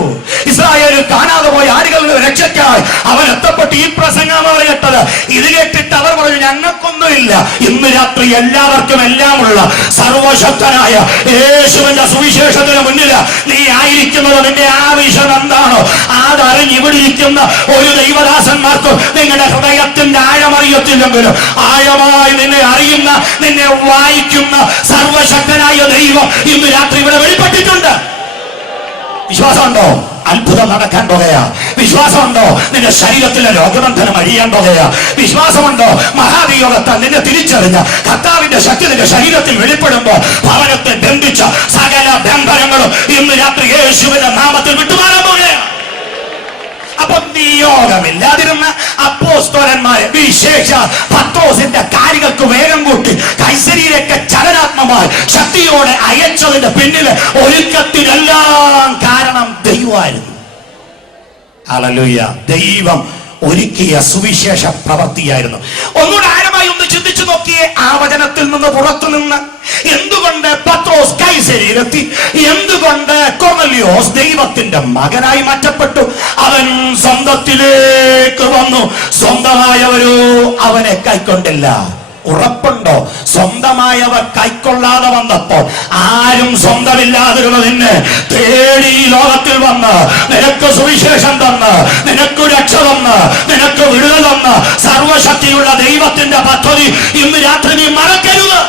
ഇസ്രായേലിൽ കാണാതെ പോയ ആടുകളുടെ രക്ഷയ്ക്കായി അവൻ എത്തപ്പെട്ടു. ഈ പ്രസംഗം അവർ കേട്ടത്. ഇത് കേട്ടിട്ട് അവർ പറഞ്ഞു, ഞങ്ങൾക്കൊന്നുമില്ല. ഇന്ന് രാത്രി എല്ലാവർക്കും എല്ലാമുള്ള സർവശക്തനായ യേശുവിന്റെ സുവിശേഷത്തിന് മുന്നിൽ നീ ആയിരിക്കുന്നത്, നിന്റെ ആവശ്യം എന്താണോ അതറിഞ്ഞ് ഇവിടെ ഇരിക്കുന്ന ഒരു ദൈവദാസന്മാർക്കും നിങ്ങളുടെ ഹൃദയത്തിന്റെ ആഴമറിയത്തില്ലെങ്കിലും ആഴമായി നിന്നെ അറിയുന്ന, നിന്നെ വായിക്കുന്ന സർവശക്തനായ ദൈവം ഇന്ന് രാത്രി ഇവിടെ വെളിപ്പെട്ടിട്ടുണ്ട്. വിശ്വാസമുണ്ടോ? അത്ഭുതം നടക്കാൻ പോകുകയാ. വിശ്വാസമുണ്ടോ? നിന്റെ ശരീരത്തിലെ രോഗബന്ധനം അഴിയാൻ പോകുകയാ. വിശ്വാസമുണ്ടോ? മഹാവിയോഗത്താൽ നിന്നെ തിരിച്ചറിഞ്ഞ കർത്താവിന്റെ ശക്തി നിന്റെ ശരീരത്തിൽ വെളിപ്പെടുമ്പോൾ ഭവനത്തെ ബന്ധിച്ച സകല ബന്ധനങ്ങളും ഇന്ന് രാത്രി യേശുവിന്റെ നാമത്തിൽ വിട്ടുമാറാൻ പോകുകയാണ്. അപ്പൊ നിയോഗമില്ലാതിരുന്ന അപ്പോസ്തലന്മാരെ വിശേഷ പത്രോസിന്റെ കാര്യങ്ങൾക്ക് വേഗം കൂട്ടി കൈസരിയിലേക്ക് ചലനാത്മമായി ശക്തിയോടെ അയച്ചതിന്റെ പിന്നിൽ ഒരുക്കത്തിനെല്ലാം കാരണം ദൈവമായിരുന്നു. ഹല്ലേലൂയ. ദൈവം ഒരുക്കിയ സുവിശേഷ പ്രവൃത്തിയായിരുന്നു. ഒന്നുകൂടെ ആഴമായി ഒന്ന് ചിന്തിച്ചു നോക്കിയേ. ആ വചനത്തിൽ നിന്ന് പുറത്തു നിന്ന് എന്തുകൊണ്ട് പത്രോസ് കൈസരിയിലെത്തി? എന്തുകൊണ്ട് കൊർന്നല്യോസ് ദൈവത്തിന്റെ മകനായി മാറ്റപ്പെട്ടു? അവൻ സ്വന്തത്തിലേക്ക് വന്നു, സ്വന്തമായവരോ അവനെ കൈക്കൊണ്ടില്ല. ഉറപ്പുണ്ടോ? സ്വന്തമായവർ കൈക്കൊള്ളാതെ വന്നപ്പോൾ ആരും സ്വന്തമില്ലാതിരുന്ന നിന്നെ തേടി ഈ ലോകത്തിൽ വന്ന് നിനക്ക് സുവിശേഷം തന്ന്, നിനക്ക് രക്ഷ തന്ന്, നിനക്ക് വിടുതൽ തന്ന് സർവശക്തിയുള്ള ദൈവത്തിന്റെ പദ്ധതി ഇന്ന് രാത്രി നീ മറക്കരുത്.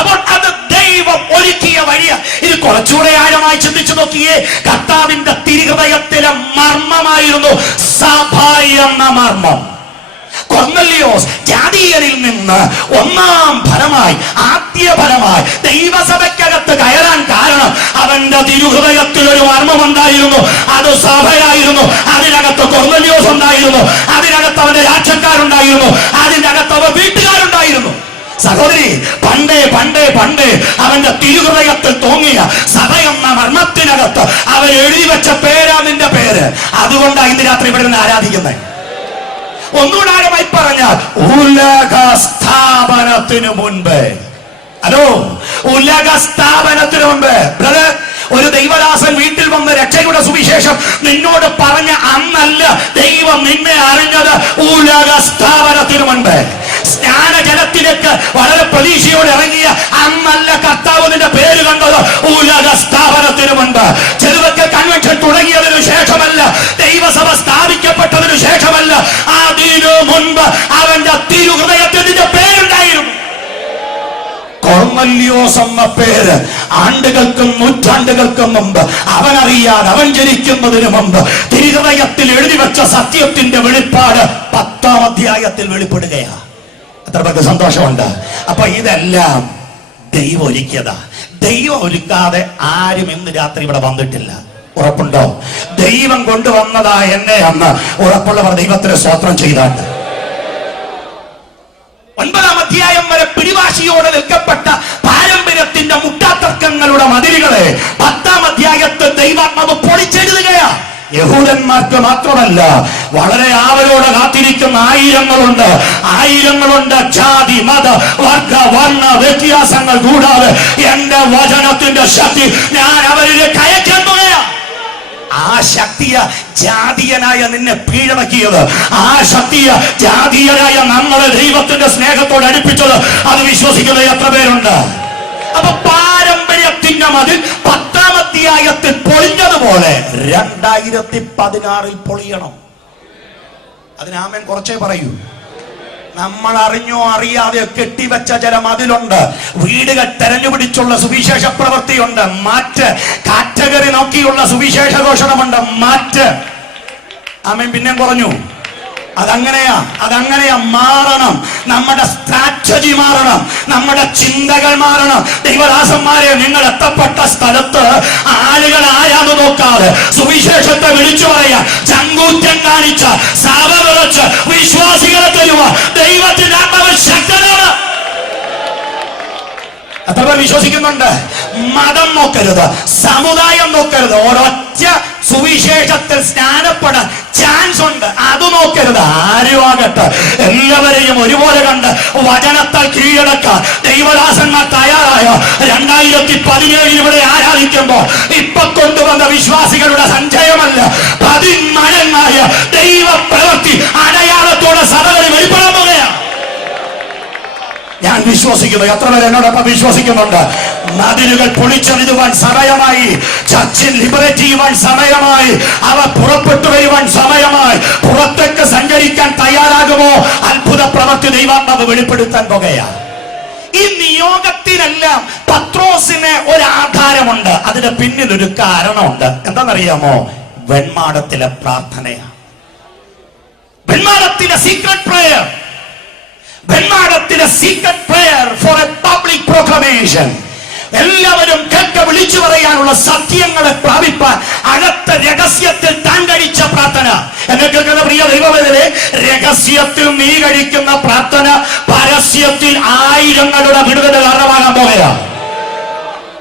അപ്പോൾ അത് ദൈവം ഒരുക്കിയ വഴിയ. ഇത് കുറച്ചുകൂടെ ആഴമായി ചിന്തിച്ചു നോക്കിയേ. കർത്താവിന്റെ തിരുഹൃദയത്തിലെ മർമ്മമായിരുന്നു സഭ എന്ന മർമ്മം. കൊർന്നല്യോസ് ജാതീയരിൽ നിന്ന് ഒന്നാം ഫലമായി, ആദ്യ ഫലമായി ദൈവസഭയ്ക്കകത്ത് കയറാൻ കാരണം അവന്റെ തിരുഹൃദയത്തിൽ ഒരു മർമ്മമുണ്ടായിരുന്നു. അത് സഭയായിരുന്നു. അതിനകത്ത് കൊർന്നല്യോസ് ഉണ്ടായിരുന്നു, അതിനകത്ത് അവന്റെ രാജ്യക്കാരുണ്ടായിരുന്നു, അതിനകത്ത് അവ വീട്ടുകാരുണ്ടായിരുന്നു. സഹോദരി, പണ്ടേ പണ്ടേ പണ്ടേ അവന്റെ തിരുഹൃദയത്തിൽ തോന്നിയ സഭ എന്ന മർമ്മത്തിനകത്ത് അവൻ എഴുതി വെച്ച പേരാ നിന്റെ പേര്. അതുകൊണ്ടാണ് ഇന്ന് രാത്രി ഇവിടെ നിന്ന് ആരാധിക്കുന്നത്. ഒന്നുകൂടെ ആഴമായി പറഞ്ഞാൽ ഉലക സ്ഥാപനത്തിനു മുൻപ്, ഹലോ, ഉലക സ്ഥാപനത്തിനു മുൻപ് ബ്രദർ, ഒരു ദൈവദാസൻ വീട്ടിൽ വന്ന് രക്ഷയുടെ സുവിശേഷം നിന്നോട് പറഞ്ഞ അന്നല്ല ദൈവം നിന്നെ അറിഞ്ഞത്. ഉലക സ്ഥാപനത്തിനു മുൻപ് സ്നാനജലത്തിലേക്ക് വളരെ പ്രതീക്ഷയോടെ ഇറങ്ങിയ അന്നല്ല കർത്താവ് നിന്റെ പേര് കണ്ടത്. ഉലക സ്ഥാപനത്തിനു മുൻപ്, ചെറുവക്കൽ കൺവെൻഷൻ തുടങ്ങിയതിനു ശേഷമല്ല, ദൈവസഭ സ്ഥാപിക്കപ്പെട്ടതിനു ശേഷമല്ല, അതിനു മുൻപ് അവന്റെ തിരുഹൃദയത്തിൽ നിന്റെ പേരുണ്ടായിരുന്നു. കൊർന്നല്യോസ് എന്ന പേര് ആണ്ടുകൾക്കും നൂറ്റാണ്ടുകൾക്കും മുമ്പ് അവനറിയാതെ, അവൻ ജനിക്കുന്നതിന് മുമ്പ് തിരുഹൃദയത്തിൽ എഴുതി വെച്ച സത്യത്തിന്റെ വെളിപ്പാട് 10-ാം അധ്യായത്തിൽ വെളിപ്പെടുകയാ. എത്ര പേർക്ക് സന്തോഷമുണ്ട്? അപ്പൊ ഇതെല്ലാം ദൈവം ഒരുക്കിയതാ. ദൈവം ഒരുക്കാതെ ആരും ഇന്ന് രാത്രി ഇവിടെ വന്നിട്ടില്ല. ഉറപ്പുണ്ടോ? ദൈവം കൊണ്ടുവന്നതാ എന്നെ അന്ന് ഉറപ്പുള്ളവർ ദൈവത്തിന് സ്തോത്രം ചെയ്താണ്ട്. 9-ാം അധ്യായം വരെ പിടിവാശിയോടെ നിൽക്കപ്പെട്ട പാരമ്പര്യത്തിന്റെ മുട്ടാത്തർക്കങ്ങളുടെ മതിലുകളെ 10-ാം അധ്യായത്തിൽ ദൈവാത്മാവ് പൊളിച്ചെഴുതുകയാ. യഹൂദന്മാർക്ക് മാത്രമല്ല, വളരെ ആവലോടെ കാത്തിരിക്കുന്ന ആയിരങ്ങളുണ്ട്. ആയിരങ്ങളുണ്ട്. ജാതി, മത, വർഗ, വർണ്ണ വ്യത്യാസങ്ങൾ കൂടാതെ എന്റെ വചനത്തിന്റെ ശക്തി ഞാൻ അവരിലേക്ക് അയക്കാൻ പോകുകയാ. ആ ശക്തിയ ജാതീയനായ നിന്നെ കീഴടക്കിയത്, ആ ശക്തിയ ജാതീയനായ നമ്മളെ ദൈവത്തിന്റെ സ്നേഹത്തോട് അടുപ്പിച്ചത്, അത് വിശ്വസിക്കുന്ന എത്ര പേരുണ്ട്? അപ്പൊ പാരമ്പര്യത്തിന്റെ മതിൽ 10-ാം അധ്യായത്തിൽ പൊളിഞ്ഞതുപോലെ 2016 പൊളിയണം. അതിനാമൻ കുറച്ചേ പറയൂ. നമ്മൾ അറിഞ്ഞോ അറിയാതെ കെട്ടിവെച്ച ചില മതിലുണ്ട്. വീടുകൾ തെരഞ്ഞുപിടിച്ചുള്ള സുവിശേഷ പ്രവൃത്തിയുണ്ട്, മാറ്റ്. കാറ്റഗറി നോക്കിയുള്ള സുവിശേഷ ഘോഷണമുണ്ട്, മാറ്റ്. ആമേൻ. പിന്നെ പറഞ്ഞു അതങ്ങനെയാ മാറണം. നമ്മുടെ സ്ട്രാറ്റജി മാറണം, നമ്മുടെ ചിന്തകൾ മാറണം. ദൈവദാസന്മാരെ, നിങ്ങൾ എത്തപ്പെട്ട സ്ഥലത്ത് ആളുകൾ ആരാന്ന് നോക്കാതെ സുവിശേഷത്തെ വിളിച്ചു പറയാൻ ചങ്കൂറ്റം കാണിച്ച സഭ വിളിച്ച് വിശ്വാസികളെ തരുക ദൈവത്തിന്റെ ആത്മാവ് ശക്തനാണ്. എത്ര പേർ വിശ്വസിക്കുന്നുണ്ട്? മതം നോക്കരുത്, സമുദായം നോക്കരുത്. ഒരൊറ്റ സുവിശേഷത്തിൽ സ്നാനപ്പെടാൻ ചാൻസ് ഉണ്ട്, അത് നോക്കരുത്. ആരും ആകട്ടെ, എല്ലാവരെയും ഒരുപോലെ കണ്ട് വചനത്താൽ കീഴടക്കാൻ ദൈവദാസന്മാർ തയ്യാറായ 2017 ഇവിടെ ആരാധിക്കുമ്പോൾ ഇപ്പൊ കൊണ്ടുവന്ന വിശ്വാസികളുടെ സഞ്ചയമല്ല, 10 മടങ്ങായ ദൈവ പ്രവൃത്തി അടയാളത്തോടെ സഭകളിൽ വെളിപ്പെടാൻ പോകുകയാണ്. ഞാൻ വിശ്വസിക്കുന്നു. എത്ര പേർ എന്നോടൊപ്പം വിശ്വസിക്കുന്നുണ്ട്? മതിലുകൾ പൊളിച്ചെഴുതുവാൻ സമയമായി, ചർച്ചിൽ ലിബറേറ്റ് ചെയ്യുവാൻ സമയമായി, അവ പുറപ്പെട്ടു വരുവാൻ സമയമായി. പുറത്തേക്ക് സഞ്ചരിക്കാൻ തയ്യാറാകുമോ? അത്ഭുത പ്രവൃത്തി ദൈവാത്മാവ് വെളിപ്പെടുത്താൻ പോകുകയാണ്. ഈ നിയോഗത്തിനെല്ലാം പത്രോസിന് ഒരു ആധാരമുണ്ട്, അതിന് പിന്നിൽ ഒരു കാരണമുണ്ട്. എന്താണെന്നറിയാമോ? വെൺമാടത്തിലെ പ്രാർത്ഥനയാണ്. വെൺമാടത്തിലെ സീക്രട്ട് പ്രേയർ, വെൺമാടത്തിലെ secret prayer for a public proclamation. എല്ലാവരും കേൾക്ക വിളിച്ചു പറയാനുള്ള സത്യങ്ങളെ പ്രാപിപ്പാൻ അകത്ത രഹസ്യത്തിൽ താൻ കഴിച്ച പ്രാർത്ഥന. എന്നെ കേൾക്കുന്ന പ്രിയ ദൈവവേദനെ, രഹസ്യത്തിൽ നീ കഴിക്കുന്ന പ്രാർത്ഥന പരസ്യത്തിൽ ആയിരങ്ങളുടെ വിടുതൽ കാരണമാകാൻ പോകുകയാണ്.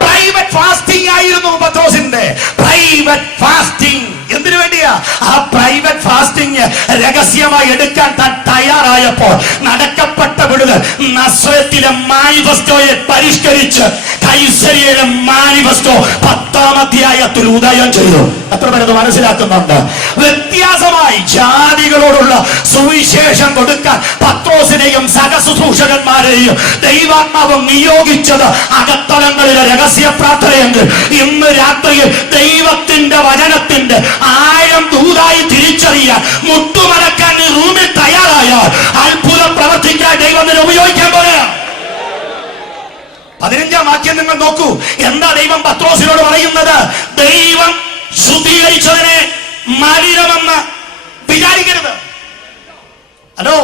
പ്രൈവറ്റ് ഫാസ്റ്റിംഗ് ആയിരുന്നു പത്രോസിന്റെ. പ്രൈവറ്റ് ഫാസ്റ്റിംഗ് എന്തിനു വേണ്ടിയാ? ആ പ്രൈവറ്റ് ഫാസ്റ്റിംഗ് രഹസ്യമായി എടുക്കാൻ താൻ തയ്യാറായപ്പോൾ നടക്കപ്പെട്ട വിടുതൽ നസ്രത്തിലെ മാനിഫെസ്റ്റോയെ പരിഷ്കരിച്ച് കൈസരിയയിലെ മാനിഫെസ്റ്റോ 10-ാം അധ്യായത്തിൽ ഉദയം ചെയ്തു. എത്ര പേരത് മനസ്സിലാക്കുന്നുണ്ട്? വ്യത്യാസമായി ജാതികളോടുള്ള സുവിശേഷം കൊടുക്കാൻ പത്രോസിനെയും സഹശുശ്രൂഷകന്മാരെയും ദൈവാത്മാവ് നിയോഗിച്ചത് അകത്തളങ്ങളിലെ രഹസ്യ പ്രാർത്ഥനയെങ്കിൽ ഇന്ന് രാത്രിയിൽ ദൈവത്തിന്റെ വചനത്തിന്റെ 1000 ദൂതായി തിരിച്ചറിയാൻ മുട്ടുമടക്കാൻ റൂമിൽ തയ്യാറായാൽ അത്ഭുതം പ്രവർത്തിക്കാൻ ദൈവം ഉപയോഗിക്കാൻ പോലെയാണ്. 15-ാം വാക്യം നിങ്ങൾ നോക്കൂ. എന്താ ദൈവം പത്രോസിനോട് പറയുന്നത്? ദൈവം ശുദ്ധീകരിച്ചതിനെ മലിനമെന്ന് വിചാരിക്കരുത്. ഹലോ,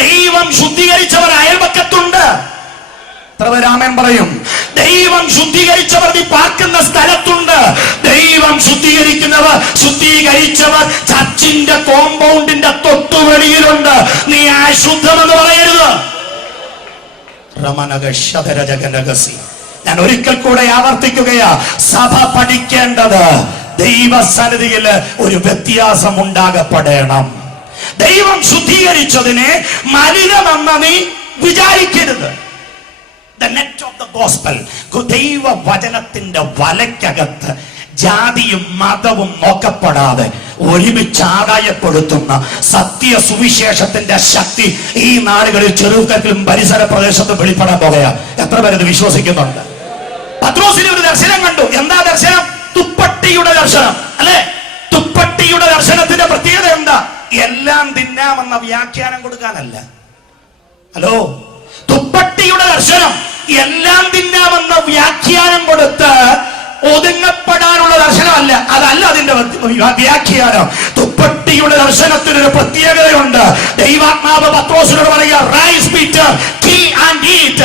ദൈവം ശുദ്ധീകരിച്ചവർ അയൽപക്കത്തുണ്ട്. രാമൻ പറയും, ദൈവം ശുദ്ധീകരിച്ചവർ നീ പാർക്കുന്ന സ്ഥലത്തുണ്ട്. ദൈവം ശുദ്ധീകരിച്ചവർ ചർച്ചിന്റെ കോമ്പൗണ്ടിന്റെ തൊട്ടുവെളിയിലുണ്ട്. നീ അശുദ്ധമെന്ന് പറയരുത്. ഞാൻ ഒരിക്കൽ കൂടെ ആവർത്തിക്കുകയാ, സഭ പഠിക്കേണ്ടത് ദൈവസന്നിധിയിൽ ഒരു വ്യത്യാസം ഉണ്ടാകപ്പെടണം. ദൈവം ശുദ്ധീകരിച്ചതിനെ മലിനമെന്ന് നീ വിചാരിക്കരുത്. The net of the gospel, ദൈവ വചനത്തിന്റെ വലയ്ക്കകത്ത് ജാതിയും മതവും നോക്കപ്പെടാതെ ഒരുമിച്ച് ആദായപ്പെടുത്തുന്ന സത്യ സുവിശേഷത്തിന്റെ ശക്തി ഈ നാടുകളിൽ ചെറുക്കത്തിലും പരിസര പ്രദേശത്തും വെളിപ്പെടാൻ പോകുകയാണ്. എത്ര പേരത് വിശ്വസിക്കുന്നുണ്ട്? പത്രോസിന് ഒരു ദർശനം കണ്ടു. എന്താ ദർശനം? തുപ്പട്ടിയുടെ ദർശനം, അല്ലെ? തുപ്പട്ടിയുടെ ദർശനത്തിന്റെ പ്രത്യേകത എന്താ? എല്ലാം തിന്നാമെന്ന വ്യാഖ്യാനം കൊടുക്കാനല്ല. ഹലോ, തുപ്പട്ടിയുടെ ദർശനം എല്ലാം തിന്നാമെന്ന വ്യാഖ്യാനം കൊടുത്ത് ഒതുങ്ങപ്പെടാനുള്ള ദർശനമല്ല. അതല്ല അതിന്റെ വ്യാഖ്യാനം. തുപ്പട്ടിയുടെ ദർശനത്തിനൊരു പ്രത്യേകതയുണ്ട്. ദൈവാത്മാവ് പത്രോസിനോട് പറയുക, rise Peter, kill and eat.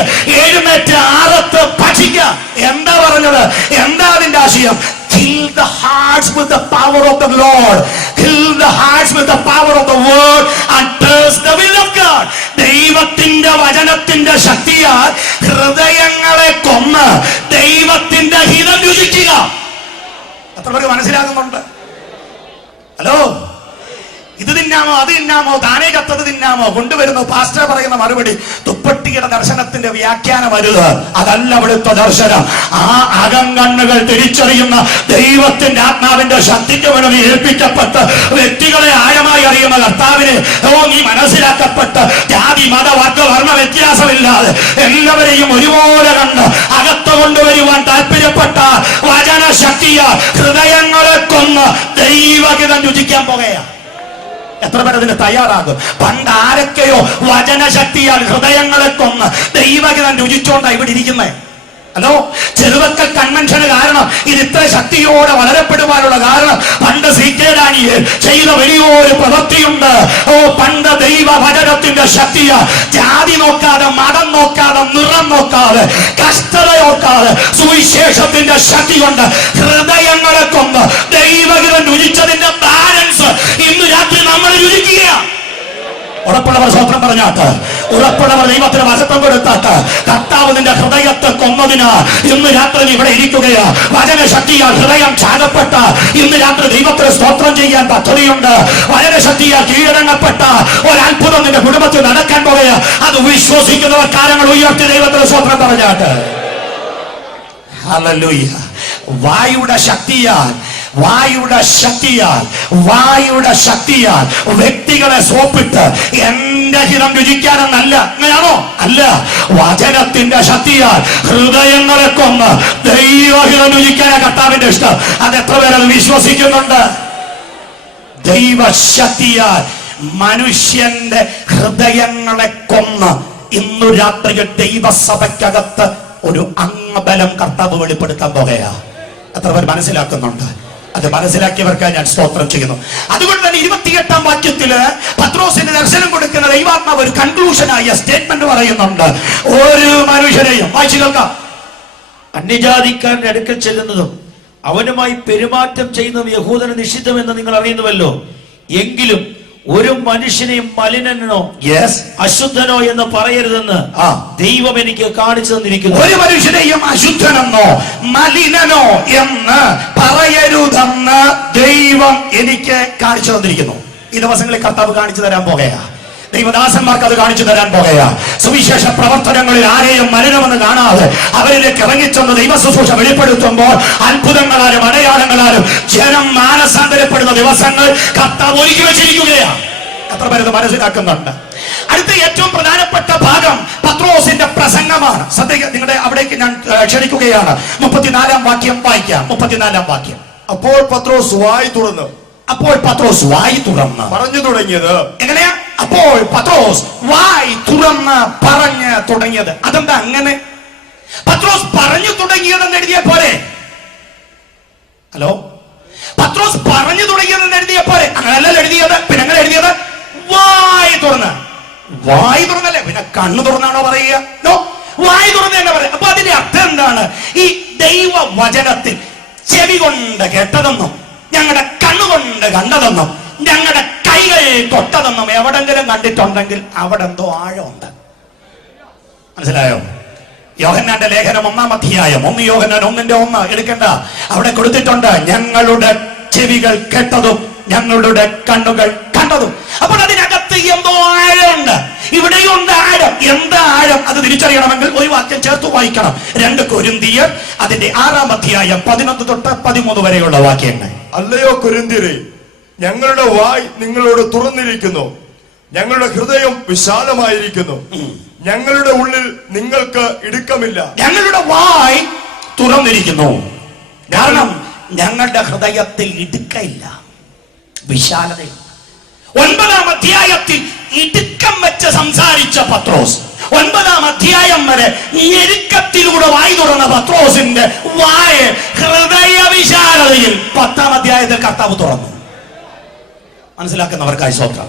എഴുന്നേറ്റ് ആറത്ത് ഭക്ഷിക്കുക. എന്താ പറഞ്ഞത്? എന്താ അതിന്റെ ആശയം? Kill the hearts with the power of the Lord. Kill the hearts with the power of the word and taste the will of God. ദൈവത്തിന്റെ വചനത്തിന്റെ ശക്തിയാൽ ഹൃദയങ്ങളെ കൊന്ന് ദൈവത്തിന്റെ ഹിതം രുചിക്കുക. എത്ര പേർക്ക് മനസ്സിലാകുന്നുണ്ട്? ഹലോ, ഇത് തിന്നാമോ അത് തിന്നാമോ താനേ ചത്തത് തിന്നാമോ കൊണ്ടുവരുന്നു. പാസ്റ്റർ പറയുന്ന മറുപടി, തുപ്പട്ടിയുടെ ദർശനത്തിന്റെ വ്യാഖ്യാനം വരുത്. അതല്ല അവിടുത്തെ ദർശനം. ആ അകങ്കണ്ണുകൾ തിരിച്ചറിയുന്ന ദൈവത്തിന്റെ ആത്മാവിന്റെ ശക്തിക്ക് വേണ്ടി ഏൽപ്പിക്കപ്പെട്ട് വ്യക്തികളെ ആഴമായി അറിയുന്ന കർത്താവിനെ നീ മനസ്സിലാക്കപ്പെട്ട് ജാതി മത വർഗ വർണ്ണ വ്യത്യാസമില്ലാതെ എല്ലാവരെയും ഒരുപോലെ കണ്ട് അകത്ത് കൊണ്ടുവരുവാൻ താല്പര്യപ്പെട്ട വചന ശക്തിയാൽ ഹൃദയങ്ങളെ കൊന്ന് ദൈവഹിതം രുചിക്കാൻ പോകുകയാണ്. എത്ര പേരതിന് തയ്യാറാകും? പണ്ട് ആരൊക്കെയോ വചനശക്തിയാൽ ഹൃദയങ്ങളെ കൊന്ന് ദൈവഗീതം രുചിച്ചോണ്ടാ ഇവിടെ ഇരിക്കുന്നേ. ഹലോ, ചെറുവക്കൽ കൺവെൻഷന് കാരണം ഇത് ഇത്ര ശക്തിയോടെ വളരപ്പെടുവാനുള്ള കാരണം പണ്ട് CK ഡാനിയേൽ ചെയ്ത വലിയൊരു പ്രവൃത്തിയുണ്ട്. ഓ, പണ്ട് ദൈവ വചനത്തിന്റെ ശക്തിയ ജാതി നോക്കാതെ, മതം നോക്കാതെ, നിറം നോക്കാതെ, കഷ്ടത നോക്കാതെ സുവിശേഷത്തിന്റെ ശക്തി കൊണ്ട് ഹൃദയങ്ങളെ കൊണ്ട് ദൈവഗീതം രുചിച്ചതിന്റെ ബാലൻസ് ഇന്ന് രാത്രി നമ്മൾ രുചിക്കുക. ഉറപ്പുള്ളവർ സ്വത്രം പറഞ്ഞാട്ട്, ഉറപ്പുള്ളവർ ദൈവത്തിന് വശത്വം കൊടുത്താട്ട്, കർത്താവ് നിന്റെ ഹൃദയത്തെ കൊന്നതിന് ഇന്ന് രാത്രി ഇവിടെ ഇരിക്കുകയാ. വചനശക്തിയാൽ ഹൃദയം ചാകപ്പെട്ട ഇന്ന് രാത്രി ദൈവത്തിന് സ്തോത്രം ചെയ്യാൻ പദ്ധതിയുണ്ട്. വചനശക്തിയാൽ കീഴടങ്ങപ്പെട്ട ഒരത്ഭുതം നിന്റെ കുടുംബത്തിൽ നടക്കാൻ പോകുക. അത് വിശ്വസിക്കുന്നവർ കാര്യങ്ങൾ ഉയർത്തി ദൈവത്തിന് സ്തോത്രം പറഞ്ഞാട്ട്. ഹല്ലേലൂയ. വായുടെ ശക്തിയാൽ, വായുടെ ശക്തിയാൽ, വായുടെ ശക്തിയാൽ വ്യക്തികളെ സോപ്പിട്ട് എന്റെ ഹിതം രുചിക്കാനെന്നല്ല. അങ്ങനെയാണോ? അല്ല. വചനത്തിന്റെ ശക്തിയാൽ ഹൃദയങ്ങളെ കൊന്ന് ദൈവഹിതം രുചിക്കാനാ കർത്താവിന്റെ ഇഷ്ടം. അത് എത്ര പേരത് വിശ്വസിക്കുന്നുണ്ട്? ദൈവശക്തിയാൽ മനുഷ്യന്റെ ഹൃദയങ്ങളെ കൊന്ന് ഇന്നു രാത്രിയിൽ ദൈവസഭയ്ക്കകത്ത് ഒരു അംഗബലം കർത്താവ് വെളിപ്പെടുത്താൻ പോകുകയാ. എത്ര പേർ മനസ്സിലാക്കുന്നുണ്ട്? അത് മനസ്സിലാക്കിയവർക്കായി ഞാൻ സ്തോത്രം ചെയ്യുന്നു. അതുകൊണ്ട് തന്നെ 28-ാം വാക്യത്തില് പത്രോസിന്റെ ദർശനം കൊടുക്കുന്ന ദൈവാത്മാവ് ഒരു കൺക്ലൂഷനായ സ്റ്റേറ്റ്മെന്റ് പറയുന്നുണ്ട്. ഒരു മനുഷ്യനെയും വായിച്ചു കേൾക്കാം. അന്യജാതിക്കാരന്റെ അടുക്കൽ ചെല്ലുന്നതും അവനുമായി പെരുമാറ്റം ചെയ്യുന്നതും യഹൂദന് നിഷിദ്ധമെന്ന് നിങ്ങൾ അറിയുന്നുവല്ലോ. എങ്കിലും ഒരു മനുഷ്യനെയും മലിനനോ അശുദ്ധനോ എന്ന് പറയരുതെന്ന് ദൈവം എനിക്ക് കാണിച്ചു തന്നിരിക്കുന്നു. ഒരു മനുഷ്യനെയും അശുദ്ധനെന്നോ മലിനനോ എന്ന് പറയരുതെന്ന് ദൈവം എനിക്ക് കാണിച്ചു തന്നിരിക്കുന്നു. ഈ ദിവസങ്ങളിൽ കർത്താവ് കാണിച്ചു തരാൻ പോകുകയാ. ദൈവദാസന്മാർക്ക് അത് കാണിച്ചു തരാൻ പോകുകയാ. സുവിശേഷ പ്രവർത്തനങ്ങളിൽ ആരെയും മലിനമെന്ന് കാണാതെ അവരിലേക്ക് ഇറങ്ങിച്ചെന്ന് ദൈവ ശുശ്രൂഷ വെളിപ്പെടുത്തുമ്പോൾ അത്ഭുതങ്ങളാലും അടയാളങ്ങളാലും ജനം മാനസാന്തരപ്പെടുന്ന ദിവസങ്ങൾ കർത്താവ് ഒരുക്കി വെച്ചിരിക്കുകയാണ്. എത്ര പേരത് മനസ്സിലാക്കുന്നുണ്ട്? അടുത്ത ഏറ്റവും പ്രധാനപ്പെട്ട ഭാഗം പത്രോസിന്റെ പ്രസംഗമാണ്. ശ്രദ്ധിക്കുക, നിങ്ങളുടെ അവിടേക്ക് ഞാൻ ക്ഷണിക്കുകയാണ്. 34-ാം വാക്യം വായിക്കാം. 34-ാം വാക്യം. അപ്പോൾ പത്രോസ് വായി തുറന്ന് പറഞ്ഞു തുടങ്ങിയത് എങ്ങനെയാ? അപ്പോൾ പത്രോസ് വായി തുറന്ന് പറഞ്ഞു തുടങ്ങിയത്. അതെന്താ അങ്ങനെ? പത്രോസ് പറഞ്ഞു തുടങ്ങിയതെന്ന് എഴുതിയ പോലെ. ഹലോ, പത്രോസ് പറഞ്ഞു തുടങ്ങിയതെന്ന് എഴുതിയ പോലെ അങ്ങനെയല്ല എഴുതിയത്. പിന്നെ എങ്ങനെ എഴുതിയത്? വായി തുറന്ന്. വായി തുറന്നല്ലേ? പിന്നെ കണ്ണു തുറന്നാണോ പറയുക? വായി തുറന്ന് തന്നെ പറയാം. അപ്പൊ അതിന്റെ അർത്ഥം എന്താണ്? ഈ ദൈവ വചനത്തിൽ ചെവി കൊണ്ട് കേട്ടതെന്നും ഞങ്ങളുടെ കണ്ണുകൊണ്ട് കണ്ടതെന്നും ഞങ്ങളുടെ കൈകൾ തൊട്ടതെന്നും എവിടെങ്കിലും കണ്ടിട്ടുണ്ടെങ്കിൽ അവിടെ എന്തോ ആഴമുണ്ട്. മനസ്സിലായോ? യോഹന്നാന്റെ ലേഖനം 1-ാം അധ്യായം 1 യോഹന്നാൻ 1:1 എടുക്കണ്ട. അവിടെ കൊടുത്തിട്ടുണ്ട്, ഞങ്ങളുടെ ചെവികൾ കേട്ടതും ഞങ്ങളുടെ കണ്ണുകൾ കണ്ടതും. അപ്പോൾ അതിനകത്ത് എന്തോ ആഴമുണ്ട്. ഇവിടെയുണ്ട് ആഴം. എന്താ ആഴം? അത് തിരിച്ചറിയണമെങ്കിൽ ഒരു വാക്യം ചേർത്ത് വായിക്കണം. 2 കൊരിന്ത്യർ അതിന്റെ 6-ാം അധ്യായം 11 തൊട്ട് 13 വരെയുള്ള വാക്യങ്ങൾ. അല്ലയോ കൊരിന്ത്യരെ, ഞങ്ങളുടെ വായ് നിങ്ങളോട് തുറന്നിരിക്കുന്നു, ഞങ്ങളുടെ ഹൃദയം വിശാലമായിരിക്കുന്നു, ഞങ്ങളുടെ ഉള്ളിൽ നിങ്ങൾക്ക് ഇടുക്കമില്ല. ഞങ്ങളുടെ വായ് തുറന്നിരിക്കുന്നു, കാരണം ഞങ്ങളുടെ ഹൃദയത്തിൽ ഇടുക്കയില്ല, വിശാലതയില്ല. 9-ാം അധ്യായത്തിൽ ഇടുക്കം വെച്ച് സംസാരിച്ച പത്രോസ് 9-ാം അധ്യായം വരെ ഞെരുക്കത്തിലൂടെ വായി തുറന്ന പത്രോസിന്റെ വായ ഹൃദയ വിശാലതയിൽ 10-ാം അധ്യായത്തിൽ കർത്താവ് തുറന്നു. മനസ്സിലാക്കുന്നവർക്കായി സ്വന്തം.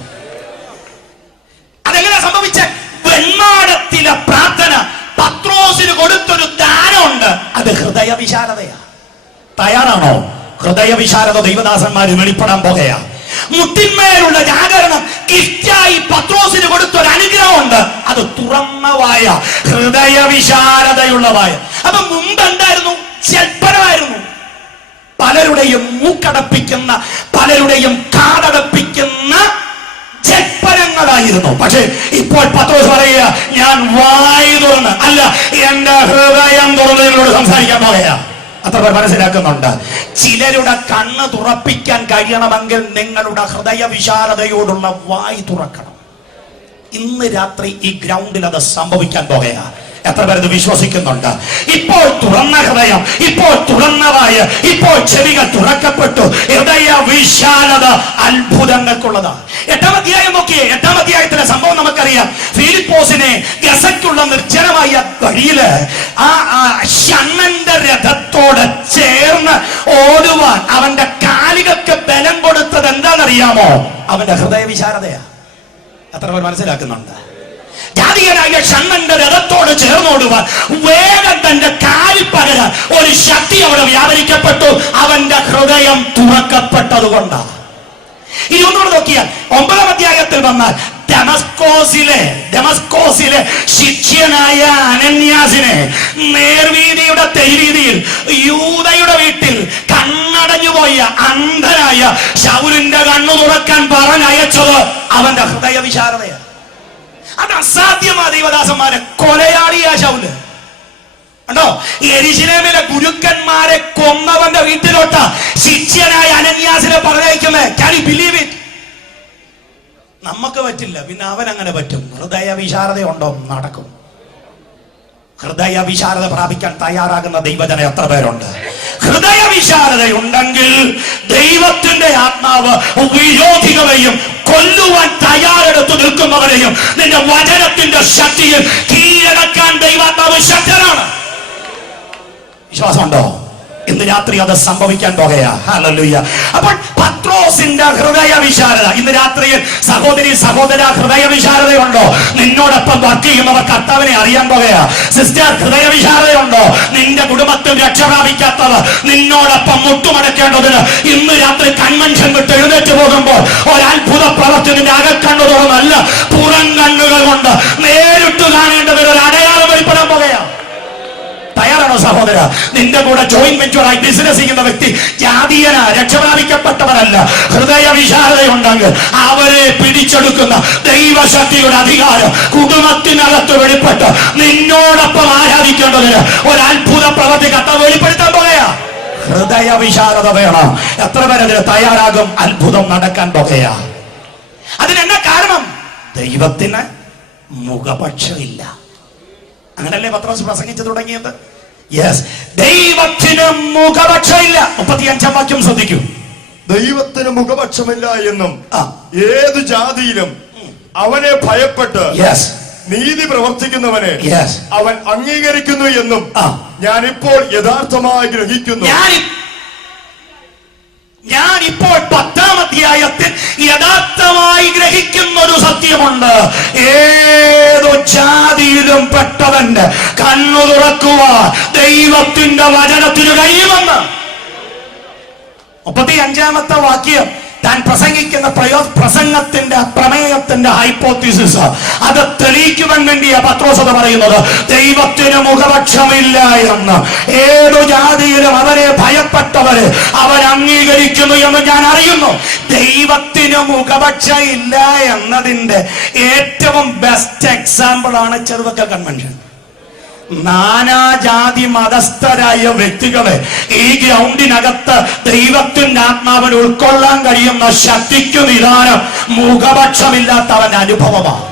അതെങ്ങനെ സംഭവിച്ച? വെണ്ണാടത്തിലെ പ്രാർത്ഥന പത്രോസിന് കൊടുത്തൊരു ദാനമുണ്ട്. അത് ഹൃദയ വിശാലതയാ. തയ്യാറാണോ? ഹൃദയ വിശാലത ദൈവദാസന്മാര് വെളിപ്പെടാൻ പോകുകയാ. മുട്ടിന്മേലുള്ള ജാഗരണം ഗിഫ്റ്റായി പത്രോസിന് കൊടുത്തൊരു അനുഗ്രഹമുണ്ട്. അത് തുറന്ന വായ, ഹൃദയ വിശാലതയുള്ള വായ. അപ്പൊ മുമ്പ് എന്തായിരുന്നു? ജൽപ്പനമായിരുന്നു. പലരുടെയും മൂക്കടപ്പിക്കുന്ന, പലരുടെയും കാടടപ്പിക്കുന്ന ജൽപ്പനങ്ങളായിരുന്നു. പക്ഷേ ഇപ്പോൾ പത്രോസ് പറയുക, ഞാൻ വായു തുറന്ന് അല്ല, എന്റെ ഹൃദയം തുറന്ന് നിങ്ങളോട് സംസാരിക്കാൻ പോകുകയാ. അത്ര പേർ മനസ്സിലാക്കുന്നുണ്ട്? ചിലരുടെ കണ്ണ് തുറപ്പിക്കാൻ കഴിയണമെങ്കിൽ നിങ്ങളുടെ ഹൃദയ വിശാലതയോടുള്ള വായ് തുറക്കണം. ഇന്ന് രാത്രി ഈ ഗ്രൗണ്ടിൽ അത് സംഭവിക്കാൻ പോകുകയാ. എത്ര പേരത് വിശ്വസിക്കുന്നുണ്ട്? ഇപ്പോൾ തുറന്ന ഹൃദയം, ഇപ്പോൾ തുറന്ന വായ്, ഇപ്പോൾ ചെവികൾ തുറക്കപ്പെട്ടു. ഹൃദയ വിശാലത അത്ഭുതങ്ങൾക്കുള്ളതാണ്. 8-ാം അധ്യായം നോക്കിയേ. 8-ാം അധ്യായത്തിലെ സംഭവം നമുക്കറിയാം. ഫിലിപ്പോസിനെ ഗസയ്ക്കുള്ള നിർജ്ജനമായ വഴിയില് ആ ഷണ്ണന്റെ രഥത്തോട് ചേർന്ന് ഓടുവാൻ അവന്റെ കാലുകൾക്ക് ബലം കൊടുത്തത് എന്താണെന്നറിയാമോ? അവന്റെ ഹൃദയ വിശാലതയാ. എത്ര പേർ മനസ്സിലാക്കുന്നുണ്ട്? ജാതീയനായ ഷണ്ണന്റെ രഥത്തോട് ചേർന്നോടുവാൻ വേഗം തന്റെ കാലിൽ പകരാൻ ഒരു ശക്തി അവിടെ വ്യാപരിക്കപ്പെട്ടു. അവന്റെ ഹൃദയം തുറക്കപ്പെട്ടതുകൊണ്ടാണ്. ഇനി ഒന്നുകൂടെ നോക്കിയാൽ 9-ാം അധ്യായത്തിൽ വന്നാൽ ഡെമസ്കോസിലെ ശിഷ്യനായ അനന്യാസിനെ നേർവീതിയുടെ തെരുവീതിയിൽ യൂദയുടെ വീട്ടിൽ കണ്ണടഞ്ഞുപോയ അന്ധനായ ശൗലിന്റെ കണ്ണു തുറക്കാൻ പറഞ്ഞയച്ചത് അവന്റെ ഹൃദയ വിശാലതയാണ്. അത് അസാധ്യമാ. ദൈവദാസന്മാരെ, കൊലയാളിയാ ശൗല്. കണ്ടോ? യെരുശലേമിലെ ഗുരുക്കന്മാരെ കൊന്നവന്റെ വീട്ടിലോട്ട് ശിഷ്യനായ അനന്യാസിനെ പറഞ്ഞയക്കുമേ. Can you believe it? നമുക്ക് പറ്റില്ല, പിന്നെ അവൻ അങ്ങനെ പറ്റും. ഹൃദയ വിശാലതയുണ്ടോ? നടക്കും. ഹൃദയ വിശാലത പ്രാപിക്കാൻ തയ്യാറാകുന്ന ദൈവജന എത്ര പേരുണ്ട്? ഹൃദയ വിശാലതയുണ്ടെങ്കിൽ ദൈവത്തിന്റെ ആത്മാവ് വിരോധികളെയും കൊല്ലുവാൻ തയ്യാറെടുത്ത് നിൽക്കുന്നവരെയും നിന്റെ വചനത്തിന്റെ ശക്തിയിൽ കീഴടക്കാൻ ദൈവാത്മാവ് ശക്തനാണ്. വിശ്വാസമുണ്ടോ? ഇന്ന് രാത്രി അത് സംഭവിക്കാൻ പോകുകയാ. ഹല്ലേലൂയ. അപ്പോൾ പത്രോസിന്റെ ഹൃദയ വിശാലത ഇന്ന് രാത്രിയിൽ സഹോദരി സഹോദര ഹൃദയ വിശാലതയുണ്ടോ? നിന്നോടൊപ്പം വർക്ക് ചെയ്യുന്നവർ കർത്താവിനെ അറിയാൻ പോകുകയാ. സിസ്റ്റർ, ഹൃദയ വിശാലതയുണ്ടോ? നിന്റെ കുടുംബത്തിൽ രക്ഷ പ്രാപിക്കാത്തവർ നിന്നോടൊപ്പം മുട്ടുമടക്കേണ്ടതിന് ഇന്ന് രാത്രി കൺവെൻഷൻ വിട്ട് എഴുന്നേറ്റ് പോകുമ്പോൾ ഒരത്ഭുത പ്രവൃത്തി നിന്റെ അകക്കണ്ണു തുറന്നല്ല, പുറം കണ്ണുകൾ കൊണ്ട് നേരിട്ട് കാണേണ്ടതിന് ഒരു അടയാളം വെളിപ്പെടാൻ പോകുകയാ. തയ്യാറാണോ സഹോദര? നിന്റെ കൂടെ ജോയിന്റ് വെഞ്ചറായി ബിസിനസ് ചെയ്യുന്ന വ്യക്തി ജാതീയന രക്ഷപ്രാപിക്കപ്പെട്ടവരല്ല. ഹൃദയ വിശാലതയുണ്ടെങ്കിൽ അവരെ പിടിച്ചെടുക്കുന്ന ദൈവശക്തിയുടെ അധികാരം കുടുംബത്തിനകത്ത് വെളിപ്പെട്ട് നിന്നോടൊപ്പം ആരാധിക്കേണ്ടതിന് ഒരു അത്ഭുത പ്രവൃത്തി കർത്താവ് വെളിപ്പെടുത്താൻ പോകുകയാ. ഹൃദയ വിശാലത വേണം. എത്ര പേരതിന് തയ്യാറാകും? അത്ഭുതം നടക്കാൻ പോകുകയാ. അതിനെന്നാ കാരണം? ദൈവത്തിന് മുഖപക്ഷമില്ല. അങ്ങനല്ലേ പത്രോസ് പ്രസംഗിച്ചു തുടങ്ങിയത്? യെസ്, ദൈവത്തിന് മുഖപക്ഷമില്ല. 35-ാം വാക്യം ശ്രദ്ധിക്കൂ. ദൈവത്തിന് മുഖപക്ഷമില്ല എന്നും ഏതു ജാതിയിലും അവനെ ഭയപ്പെട്ട് നീതി പ്രവർത്തിക്കുന്നവനെ അവൻ അംഗീകരിക്കുന്നു എന്നും ഞാനിപ്പോൾ യഥാർത്ഥമായി ഗ്രഹിക്കുന്നു. ഞാനിപ്പോൾ 10-ാം അധ്യായത്തിൽ യഥാർത്ഥമായി ഗ്രഹിക്കുന്ന ഒരു സത്യമുണ്ട്. ഏതോ ജാതിയിലും പെട്ടവന്റെ കണ്ണു തുറക്കുവാൻ ദൈവത്തിന്റെ വചനത്തിന് കഴിയുമെന്ന്. 35-ാമത്തെ വാക്യം താൻ പ്രസംഗിക്കുന്ന പ്രസംഗത്തിന്റെ പ്രമേയത്തിന്റെ ഹൈപ്പോത്തിസിസ് അത് തെളിയിക്കുവാൻ വേണ്ടിയാ പത്രോസ് അത് പറയുന്നത്. ദൈവത്തിന് മുഖപക്ഷമില്ല എന്ന് ഏതു ജാതിയിലും അവരെ ഭയപ്പെട്ടവര് അവൻ അംഗീകരിക്കുന്നു എന്ന് ഞാൻ അറിയുന്നു. ദൈവത്തിന് മുഖപക്ഷം ഇല്ല എന്നതിന്റെ ഏറ്റവും ബെസ്റ്റ് എക്സാമ്പിൾ ആണ് ചെറുവക്കൽ കൺവെൻഷൻ. നാനാജാതി മതസ്ഥരായ വ്യക്തികളെ ഈ ഗ്രൗണ്ടിനകത്ത് ദൈവത്തിന്റെ ആത്മാവിന് ഉൾക്കൊള്ളാൻ കഴിയുന്ന ശക്തിക്ക് നിദാനം മുഖപക്ഷമില്ലാത്ത അവന്റെ അനുഭവമാണ്.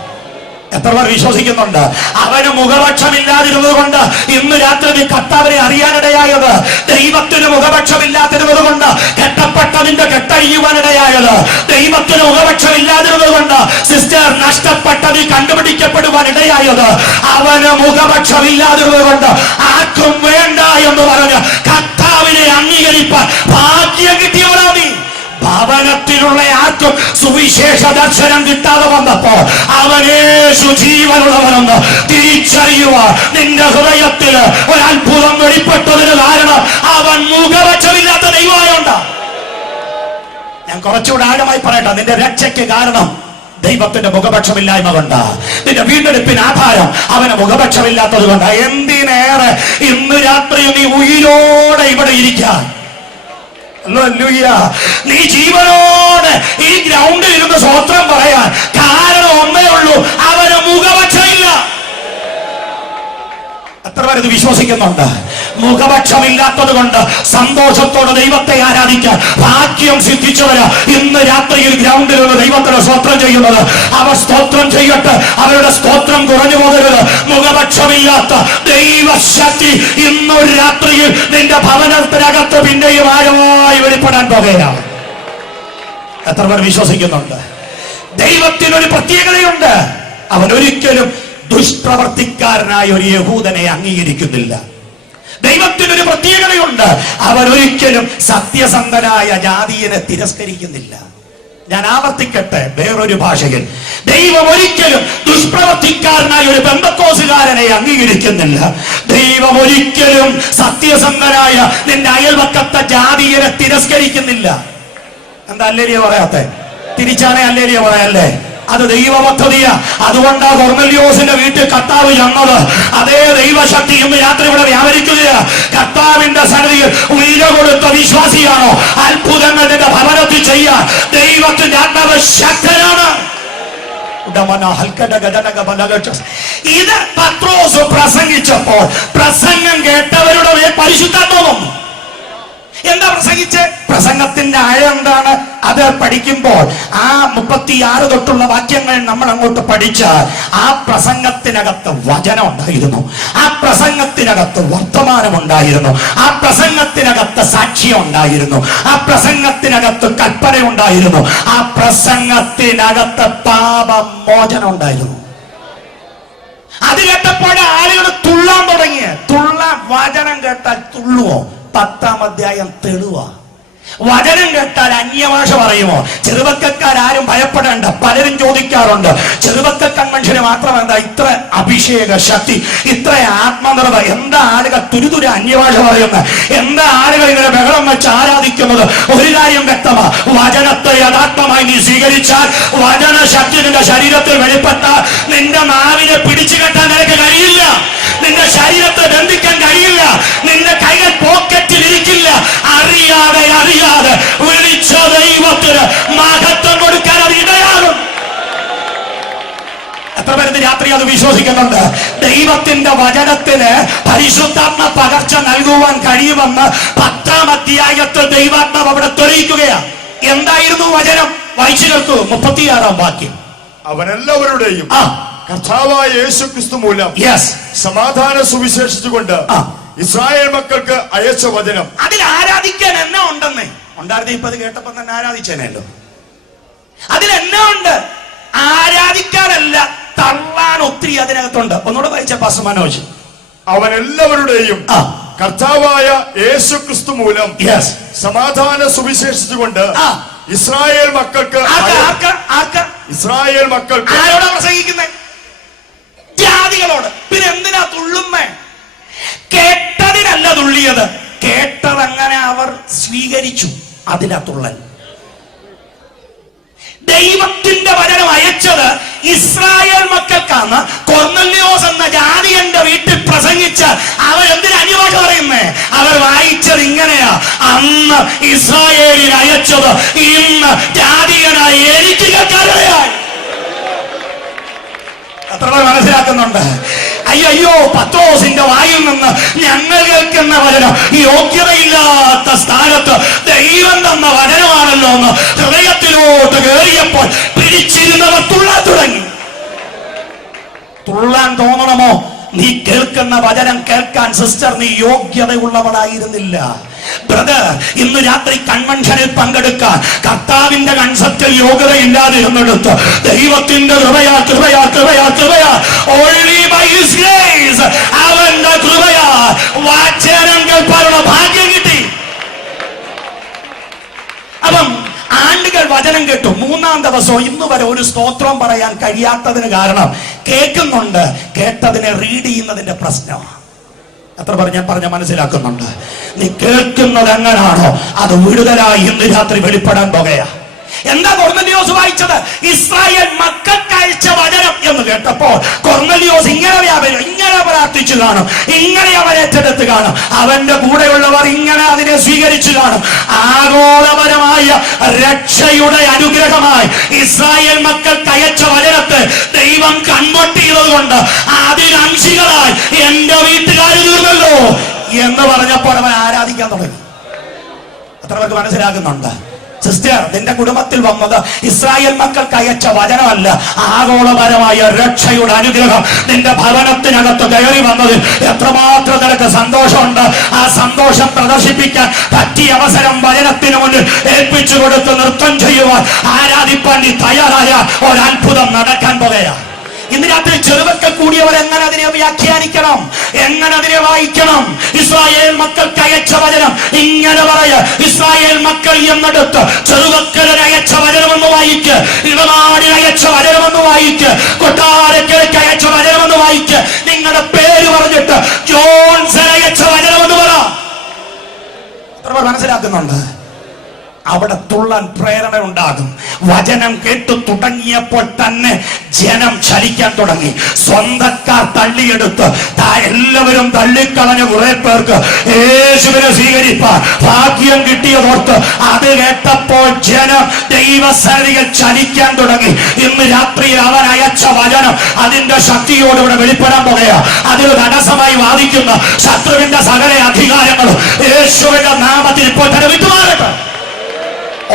എത്ര പേർ വിശ്വസിക്കുന്നുണ്ട്? അവന് മുഖപക്ഷമില്ലാതിരുന്നത് കൊണ്ട് ഇന്ന് രാത്രി നീ കർത്താവിനെ അറിയാനിടയായത്. ദൈവത്തിന് മുഖപക്ഷമില്ലാതിരുന്നത് കൊണ്ട് കെട്ടപ്പെട്ടതിന്റെ കെട്ടഴിയുവാനിടയായത്. ദൈവത്തിന് മുഖപക്ഷമില്ലാതിരുന്നത് കൊണ്ട് സിസ്റ്റർ നഷ്ടപ്പെട്ടത് കണ്ടുപിടിക്കപ്പെടുവാൻ ഇടയായത്. അവന് മുഖപക്ഷമില്ലാതിരുന്നത് കൊണ്ട് ആർക്കും വേണ്ട എന്ന് പറഞ്ഞ് കർത്താവിനെ അംഗീകരിപ്പാൻ ഭാഗ്യം കിട്ടിയവരാ നീ. ഭവനത്തിലുള്ള ആർക്കും സുവിശേഷ ദർശനം കിട്ടാതെ വന്നപ്പോ അവനേശു ജീവനുള്ളവനെന്ന് തിരിച്ചറിയുവാൻ നിന്റെ ഹൃദയത്തിൽ ഒരു അത്ഭുതം വെളിപ്പെട്ടതിന് കാരണം അവൻ മുഖപക്ഷമില്ലാത്ത ദൈവമായോണ്ട. ഞാൻ കുറച്ചുകൂടെ ആഴമായി പറയട്ടെ. നിന്റെ രക്ഷയ്ക്ക് കാരണം ദൈവത്തിന്റെ മുഖപക്ഷമില്ലായ്മ കൊണ്ടാ. നിന്റെ വീണ്ടെടുപ്പിന് ആധാരം അവന് മുഖപക്ഷമില്ലാത്തത് കൊണ്ടാ. എന്തിനേറെ ഇന്ന് രാത്രി നീ ഉയിരോടെ ഇവിടെ ഇരിക്കാൻ, നീ ജീവനോടെ ഈ ഗ്രൗണ്ടിൽ ഇരുന്ന് സ്വോത്രം പറയാൻ കാരണം ഒന്നേ ഉള്ളൂ, അവന് മുഖപക്ഷമില്ല. എത്ര പേർ ഇത് വിശ്വസിക്കുന്നുണ്ട്? മുഖപക്ഷമില്ലാത്തത് കൊണ്ട് സന്തോഷത്തോടെ ദൈവത്തെ ആരാധിക്കാൻ ഭാഗ്യം സിദ്ധിച്ചവര് ഇന്ന് രാത്രിയിൽ ഗ്രൗണ്ടിലുള്ള ദൈവത്തിന് സ്തോത്രം ചെയ്യുന്നത്. അവർ സ്തോത്രം ചെയ്യട്ടെ, അവരുടെ സ്തോത്രം കുറഞ്ഞു പോകരുത്. മുഖപക്ഷമില്ലാത്ത ദൈവശക്തി ഇന്നൊരു രാത്രിയിൽ നിന്റെ ഭവനത്തിനകത്ത് പിന്നെയും ആഴമായി വെളിപ്പെടാൻ പോകുകയാണ്. എത്ര പേർ വിശ്വസിക്കുന്നുണ്ട്? ദൈവത്തിനൊരു പ്രത്യേകതയുണ്ട്. അവൻ ഒരിക്കലും ദുഷ്പ്രവർത്തിക്കാരനായ ഒരു യഹൂദനെ അംഗീകരിക്കുന്നില്ല. ദൈവത്തിനൊരു പ്രത്യേകതയുണ്ട്. അവൻ ഒരിക്കലും സത്യസന്ധനായ ജാതിയെ തിരസ്കരിക്കുന്നില്ല. ഞാൻ ആവർത്തിക്കട്ടെ വേറൊരു ഭാഷയിൽ, ദൈവം ഒരിക്കലും ദുഷ്പ്രവർത്തിക്കാരനായ ഒരു പെന്തക്കോസുകാരനെ അംഗീകരിക്കുന്നില്ല. ദൈവം ഒരിക്കലും സത്യസന്ധനായ നിന്റെ അയൽവക്കത്തെ ജാതിയെ തിരസ്കരിക്കുന്നില്ല. എന്താ അല്ലേരിയ പറയാത്തെ? തിരിച്ചാണേ അല്ലേരിയ പറയല്ലേ? അത് ദൈവ പദ്ധതിയാ. അതുകൊണ്ടാ കൊർന്നല്യോസിന്റെ വീട്ടിൽ കർത്താവ് ചെന്നത്. അതേ ദൈവശക്തി ഇന്ന് രാത്രി ഇവിടെ വ്യാപരിക്കുകയാ. കർത്താവിന്റെ സന്നിധിയിൽ ഉയര കൊടുത്ത വിശ്വാസിയാണോ? അത്ഭുതങ്ങൾ നിന്റെ ഭവനത്തിൽ ചെയ്യാൻ ദൈവത്തിന്റെ ആത്മാവ് ശക്തനാണ്. ഇത് പത്രോസ് പ്രസംഗിച്ചപ്പോൾ പ്രസംഗം കേട്ടവരുടെ മേൽ പരിശുദ്ധാത്മാവ്. എന്താ പ്രസംഗിച്ച്? പ്രസംഗത്തിന്റെ ആഴം എന്താണ്? അത് പഠിക്കുമ്പോൾ ആ 36 തൊട്ടുള്ള വാക്യങ്ങൾ നമ്മൾ അങ്ങോട്ട് പഠിച്ചാൽ ആ പ്രസംഗത്തിനകത്ത് വചനം ഉണ്ടായിരുന്നു, ആ പ്രസംഗത്തിനകത്ത് വർത്തമാനം ഉണ്ടായിരുന്നു, ആ പ്രസംഗത്തിനകത്ത് സാക്ഷ്യം ഉണ്ടായിരുന്നു, ആ പ്രസംഗത്തിനകത്ത് കൽപ്പന ഉണ്ടായിരുന്നു, ആ പ്രസംഗത്തിനകത്ത് പാപമോചനം ഉണ്ടായിരുന്നു. അത് കേട്ടപ്പോൾ ആളുകൾ തുള്ളാൻ തുടങ്ങി. വചനം കേട്ടാൽ തുള്ളുവോ? 10-ാം അധ്യായം തെളിവാ. വചനം കേട്ടാൽ അന്യഭാഷ പറയുമോ? ചെറുപ്പക്കാരും ഭയപ്പെടേണ്ട. പലരും ചോദിക്കാറുണ്ട്, ചെറുപ്പക്ക കൺവെൻഷന് മാത്രം എന്താ ഇത്ര അഭിഷേക ശക്തി, ഇത്ര ആത്മനിർഭ, എന്താ ആളുകൾ തുരുതുര അന്യഭാഷ പറയുന്നത്, എന്താ ആളുകൾ ഇങ്ങനെ ബഹളം വെച്ച് ആരാധിക്കുന്നത്? ഒരു കാര്യം വ്യക്തമാ, വചനത്തെ യഥാർത്ഥമായി നീ സ്വീകരിച്ചാൽ, വചന ശക്തി നിന്റെ ശരീരത്തിൽ വെളിപ്പെട്ടാൽ, നിന്റെ നാവിനെ പിടിച്ചു കെട്ടാൻ നിനക്ക് കഴിയില്ല, നിന്റെ ശരീരത്തെ ബന്ധിക്കാൻ കഴിയില്ല, നിന്റെ കൈകൾ പോക്കറ്റിൽ ഇരിക്കില്ല. അറിയാതെ വിളിച്ച ദൈവത്തിന് മഹത്വം കൊടുക്കാൻ അത് ഇടയാകും. എത്ര പേര് രാത്രി അത് വിശ്വസിക്കുന്നുണ്ട്? ദൈവത്തിന്റെ വചനത്തിന് പരിശുദ്ധാത്മ പകർച്ച നൽകുവാൻ കഴിയുമെന്ന് 10-ാം അധ്യായത്തിൽ ദൈവാത്മാവ് അവിടെ തെളിയിക്കുകയാണ്. എന്തായിരുന്നു വചനം? വായിച്ചു കേൾക്കൂ 36-ാം വാക്യം. അവനെല്ലാവരുടെയും കർത്താവായ യേശുക്രിസ്തു മൂലം സമാധാനം സുവിശേഷിച്ചുകൊണ്ട് ഇസ്രായേൽ മക്കൾക്ക് അയച്ച വചനം. അതിൽ ആരാധിക്കാൻ എന്നാ ഉണ്ടെന്നേ ഉണ്ടായിരുന്നു. ഇപ്പൊ അത് കേട്ടപ്പോ തന്നെ ആരാധിച്ചേനല്ലോ. അതിലെന്നാ ഉണ്ട്? ആരാധിക്കാനല്ല, തള്ളാൻ ഒത്തിരി അതിനകത്തുണ്ട്. ഒന്നുകൂടെ വായിച്ച പാസ്റ്റർ മനോജ്. അവനെല്ലാവരുടെയും കർത്താവായ യേശുക്രിസ്തു മൂലം സമാധാന സുവിശേഷിച്ചുകൊണ്ട് ഇസ്രായേൽ മക്കൾക്ക് ആരോടാ പ്രസംഗിക്കുന്നത്? ജാതികളോട്. പിന്നെ എന്തിനാ തുള്ളുന്നേ? കേട്ടതിനല്ല തുള്ളിയത്, കേട്ടതങ്ങനെ അവർ സ്വീകരിച്ചു. അതിനാ തുള്ളൽ. ദൈവത്തിന്റെ വചനം അയച്ചത് ഇസ്രായേൽ മക്കൾക്കാണ്. കൊർന്നല്യോസ് എന്ന ജാതിയന്റെ വീട്ടിൽ പ്രസംഗിച്ച അവരെന്തിനാ അന്യഭാഷ പറയുന്നേ? അവർ വായിച്ചത് ഇങ്ങനെയാ, അന്ന് ഇസ്രായേലിൽ അയച്ചത് ഇന്ന് ജാതിയനായി എനിക്ക് കേൾക്കാനിടയായി. എത്ര മനസ്സിലാക്കുന്നുണ്ട്? അയ്യോ, പത്രോസിന്റെ വായിൽ നിന്ന് ഞങ്ങൾ കേൾക്കുന്ന വചനം യോഗ്യതയില്ലാത്ത സ്ഥാനത്ത് ദൈവം തന്ന വചനമാണല്ലോ എന്ന് ഹൃദയത്തിലോട്ട് കയറിയപ്പോൾ പിടിച്ചിരുന്നവർ തുള്ളാൻ തുടങ്ങി. തുള്ളാൻ തോന്നണമോ? നീ കേൾക്കുന്ന വചനം കേൾക്കാൻ സിസ്റ്റർ നീ യോഗ്യതയുള്ളവളായിരുന്നില്ല. ബ്രദർ, ഇന്ന് രാത്രി കൺവെൻഷനിൽ പങ്കെടുക്കാൻ കർത്താവിന്റെ കൺസെപ്റ്റിൽ യോഗ്യതയില്ലാതിരുന്നെടുത്ത് ദൈവത്തിന്റെ കൃപയാൽ only by his grace, അവന്റെ കൃപയാൽ വചനം കേൾക്കാനുള്ള ഭാഗ്യം കിട്ടി. അപ്പം ആണ്ടുകൾ വചനം കേട്ടു. 3-ാം ദിവസം ഇന്ന് വരെ ഒരു സ്തോത്രം പറയാൻ കഴിയാത്തതിന് കാരണം കേൾക്കുന്നുണ്ട്, കേട്ടതിനെ റീഡ് ചെയ്യുന്നതിന്റെ പ്രശ്നമാണ്. എത്ര ഞാൻ പറഞ്ഞ മനസ്സിലാക്കുന്നുണ്ട്? നീ കേൾക്കുന്നത് എങ്ങനാണോ അത് വിടുതലായി ഇന്ന് രാത്രി വെളിപ്പെടാൻ പോകുകയാ. എന്താ കൊർന്നല്യോസ് വായിച്ചത്? ഇസ്രായേൽ മക്കൾക്ക് അയച്ച വചനം എന്ന് കേട്ടപ്പോൾ കൊർന്നല്യോസ് ഇങ്ങനെ പ്രാർത്ഥിച്ചു കാണും, ഇങ്ങനെ അവൻ ഏറ്റെടുത്ത് കാണും, അവന്റെ കൂടെയുള്ളവർ ഇങ്ങനെ അതിനെ സ്വീകരിച്ചു കാണും. ആഗോളപരമായ രക്ഷയുടെ അനുഗ്രഹമായി ഇസ്രായേൽ മക്കൾക്ക് അയച്ച വചനത്തെ ദൈവം കൺവെർട്ട് ചെയ്തത് കൊണ്ട് അതിനംശികളായി എന്റെ വീട്ടുകാർ എന്ന് പറഞ്ഞപ്പോൾ അവൻ ആരാധിക്കാൻ തുടങ്ങി. എത്ര പേർക്ക് മനസ്സിലാകുന്നുണ്ട്? സിസ്റ്റർ, നിന്റെ കുടുംബത്തിൽ വന്നത് ഇസ്രായേൽ മക്കൾക്ക് അയച്ച വചനമല്ല, ആഗോളപരമായ രക്ഷയുടെ അനുഗ്രഹം നിന്റെ ഭവനത്തിനകത്ത് കയറി വന്നതിൽ എത്രമാത്രം നിനക്ക് സന്തോഷമുണ്ട്. ആ സന്തോഷം പ്രദർശിപ്പിക്കാൻ പറ്റിയ അവസരം വചനത്തിന് മുന്നിൽ ഏൽപ്പിച്ചു കൊടുത്ത് നൃത്തം ചെയ്യുവാൻ, ആരാധിപ്പാൻ നീ തയ്യാറായ ഒരത്ഭുതം നടക്കാൻ പോകുകയാണ്. ഇന്ന് രാത്രി ചെറുവക്കൽ കൂടിയവർ എങ്ങനെ അതിനെ വ്യാഖ്യാനിക്കണം, എങ്ങനെ അതിനെ വായിക്കണം? ഇസ്രായേൽ മക്കൾക്ക് അയച്ച വചനം ഇങ്ങനെ പറയ, ഇസ്രായേൽ മക്കൾ എന്നിടത്ത് ചെറുവക്കലിന് അയച്ച വചനമെന്ന് വായിക്ക്, ഇടനാടിന് അയച്ച വചനമെന്ന് വായിക്ക്, കൊട്ടാരക്കരയ്ക്ക് അയച്ച വചനമെന്ന് വായിക്ക്, നിങ്ങളുടെ പേര് പറഞ്ഞിട്ട് ജോൺസൺ അയച്ച വചനമെന്ന് പറ. എത്ര പേർ മനസ്സിലാക്കുന്നുണ്ട്? അവിടെ തുള്ളാൻ പ്രേരണ ഉണ്ടാകും. വചനം കേട്ടു തുടങ്ങിയപ്പോൾ തന്നെ ജനം ചലിക്കാൻ തുടങ്ങി. സ്വന്തക്കാർ തള്ളിയെടുത്ത് എല്ലാവരും തള്ളിക്കളഞ്ഞ കുറെ പേർക്ക് യേശുവിനെ സ്വീകരിപ്പാൻ ഭാഗ്യം കിട്ടിയതോർത്ത് അത് കേട്ടപ്പോൾ ജനം ദൈവസന്നിധിയിൽ ചലിക്കാൻ തുടങ്ങി. ഇന്ന് രാത്രിയിൽ അവൻ അയച്ച വചനം അതിന്റെ ശക്തിയോട് ഇവിടെ വെളിപ്പെടാൻ പോകുകയാണ്. അതിന് തടസ്സമായി വാദിക്കുന്ന ശത്രുവിന്റെ സകല അധികാരങ്ങളും യേശുവിന്റെ നാമത്തിൽ ഇപ്പോൾ തന്നെ വിട്ടുമാറട്ടെ.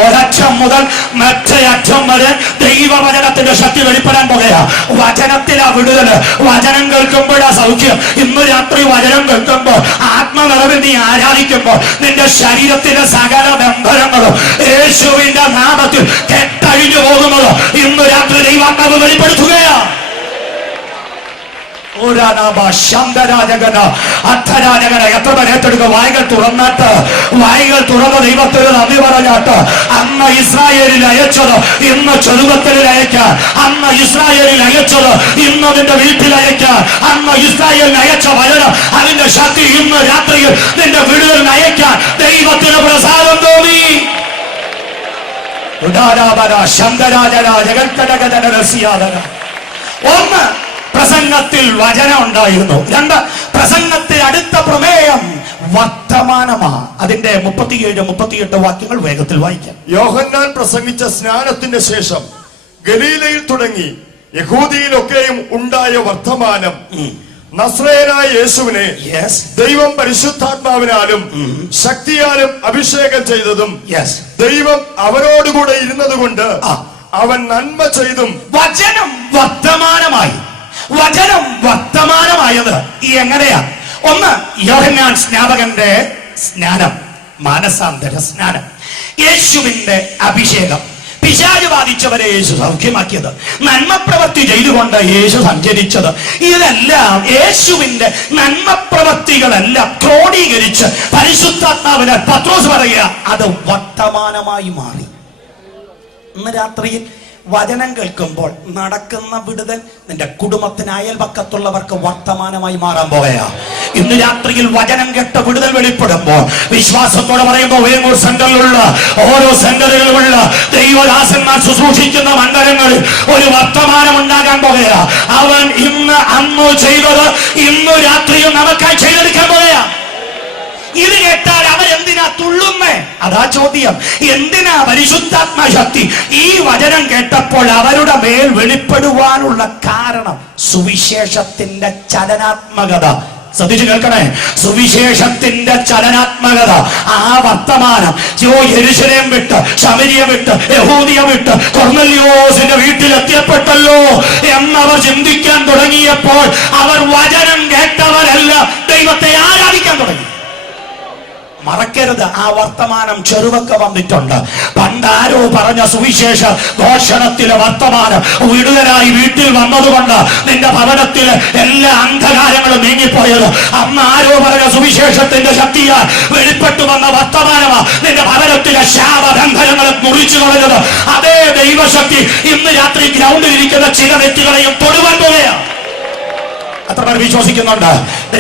ഒരറ്റം മുതൽ മറ്റേ അറ്റം വരെ ദൈവവചനത്തിന്റെ ശക്തി വെളിപ്പെടാൻ പോകുകയാ. വചനത്തിലാ വിടുതല്, വചനം കേൾക്കുമ്പോഴാ സൗഖ്യം. ഇന്ന് രാത്രി വചനം കേൾക്കുമ്പോൾ ആത്മനിറവിൽ നീ ആരാധിക്കുമ്പോൾ നിന്റെ ശരീരത്തിന്റെ സകല ബന്ധനങ്ങളും യേശുവിന്റെ നാമത്തിൽ കെട്ടഴിഞ്ഞു പോകുന്നത് ഇന്ന് രാത്രി ദൈവാത്മാവ് വെളിപ്പെടുത്തുകയാ. ഏറ്റെടുക്കുക. വായികൾ തുറന്നിട്ട്, വായികൾ തുറന്ന ദൈവത്തിന് നന്ദി പറഞ്ഞാട്ട്, അന്ന് ഇസ്രായേലിൽ അയച്ചത് ഇന്ന് ചെറുപ്പത്തിൽ അയക്കാൻ, അന്ന് ഇസ്രായേലിൽ അയച്ചത് ഇന്ന് നിന്റെ വീട്ടിൽ അയക്കാൻ, അന്ന് ഇസ്രായേലിന് അയച്ച വചനം അതിന്റെ ശക്തി ഇന്ന് രാത്രിയിൽ നിന്റെ വീടുകളിൽ അയക്കാൻ ദൈവത്തിന് പ്രസാദം തോന്നി. ഒന്ന്, പ്രസംഗത്തിൽ വചനം ഉണ്ടായിരുന്നു. രണ്ട്, പ്രസംഗത്തിൽ അടുത്ത പ്രമേയം വർത്തമാനമാണ്. അതിന്റെ 37, 38 വാക്യങ്ങൾ വേഗത്തിൽ വായിക്കാം. യോഹന്നാൻ പ്രസംഗിച്ച സ്നാനത്തിന്റെ ശേഷം ഗലീലയിൽ തുടങ്ങി യഹൂദിയിലൊക്കെയും ഉണ്ടായ വർത്തമാനം, നസ്രയനായ യേശുവിനെ ദൈവം പരിശുദ്ധാത്മാവിനാലും ശക്തിയാലും അഭിഷേകം ചെയ്തതും ദൈവം അവരോടുകൂടെ ഇരുന്നത് കൊണ്ട് അവൻ നന്മ ചെയ്തും. വചനം വർത്തമാനമായി. വചനം വർത്തമാനമായത് എങ്ങനെയാ? ഒന്ന്, യോഹന്നാൻ സ്നാപകന്റെ സ്നാനം, മാനസാന്തര സ്നാനം, യേശുവിന്റെ അഭിഷേകം, പിശാച് ബാധിച്ചവരെ യേശു സൗഖ്യമാക്കിയത്, നന്മപ്രവൃത്തി ചെയ്തുകൊണ്ട് യേശു സഞ്ചരിച്ചത്, ഇതെല്ലാം യേശുവിന്റെ നന്മപ്രവൃത്തികളെല്ലാം ക്രോഡീകരിച്ച് പരിശുദ്ധാത്മാവിനെ പത്രോസ് പറയുക അത് വർത്തമാനമായി മാറി. ഇന്ന് രാത്രിയിൽ വചനം കേൾക്കുമ്പോൾ നടക്കുന്ന വിടുതൽ നിന്റെ കുടുംബത്തിന്, അയൽപക്കത്തുള്ളവർക്ക് വർത്തമാനമായി മാറാൻ പോവുകയാ. ഇന്ന് രാത്രിയിൽ വചനം കേട്ട വിടുതൽ വെളിപ്പെടുമ്പോൾ വിശ്വാസത്തോടെ പറയുമ്പോൾ വേങ്ങൂർ സെന്ററിലുള്ള ഓരോ സെന്ററുകളുമുള്ള ദൈവദാസന്മാർ ശുശ്രൂഷിക്കുന്ന മണ്ഡലങ്ങളിൽ ഒരു വർത്തമാനം ഉണ്ടാകാൻ പോകുകയാ. അവൻ ഇന്ന് അന്ന് ചെയ്തത് ഇന്ന് രാത്രിയും നമുക്കായി ചെയ്തെടുക്കാൻ പോവുകയാ. ഇത് കേട്ടാൽ അവരെന്തിനാ തുള്ളുന്നേ? അതാ ചോദ്യം. എന്തിനാ പരിശുദ്ധാത്മാ ശക്തി ഈ വചനം കേട്ടപ്പോൾ അവരുടെ മേൽ വെളിപ്പെടുവാനുള്ള കാരണം? സുവിശേഷത്തിന്റെ ചലനാത്മകത. ശ്രദ്ധിച്ചു കേൾക്കണേ, സുവിശേഷത്തിന്റെ ചലനാത്മകത. ആ വർത്തമാനം യെരൂശലേം വിട്ട്, ശമരിയ വിട്ട്, യഹൂദിയ വിട്ട് കൊർന്നല്യോസിന്റെ വീട്ടിലെത്തിയപ്പെട്ടല്ലോ എന്നവർ ചിന്തിക്കാൻ തുടങ്ങിയപ്പോൾ അവർ വചനം കേട്ടവരല്ല, ദൈവത്തെ ആരാധിക്കാൻ തുടങ്ങി. മറക്കരുത്, ആ വർത്തമാനം ചെറുവക്ക വന്നിട്ടുണ്ട്. പണ്ടാരോ പറഞ്ഞ സുവിശേഷ ഘോഷണത്തിലെ വർത്തമാനം വിടുതലായി വീട്ടിൽ വന്നതുകൊണ്ട് നിന്റെ ഭവനത്തിലെ എല്ലാ അന്ധകാരങ്ങളും നീങ്ങിപ്പോയത്. അന്ന് ആരോ പറഞ്ഞ സുവിശേഷത്തിന്റെ ശക്തിയാൽ വെളിപ്പെട്ടു വന്ന വർത്തമാനമാ നിന്റെ ഭവനത്തിലെ ശാപബന്ധനങ്ങളെ മുറിച്ചു കളഞ്ഞത്. അതേ ദൈവശക്തി ഇന്ന് രാത്രി ഗ്രൗണ്ടിൽ ഇരിക്കുന്ന ചില വ്യക്തികളെയും തൊടുവാൻ പോവുകയാണ്. അത്ര പേർ വിശ്വസിക്കുന്നുണ്ട്?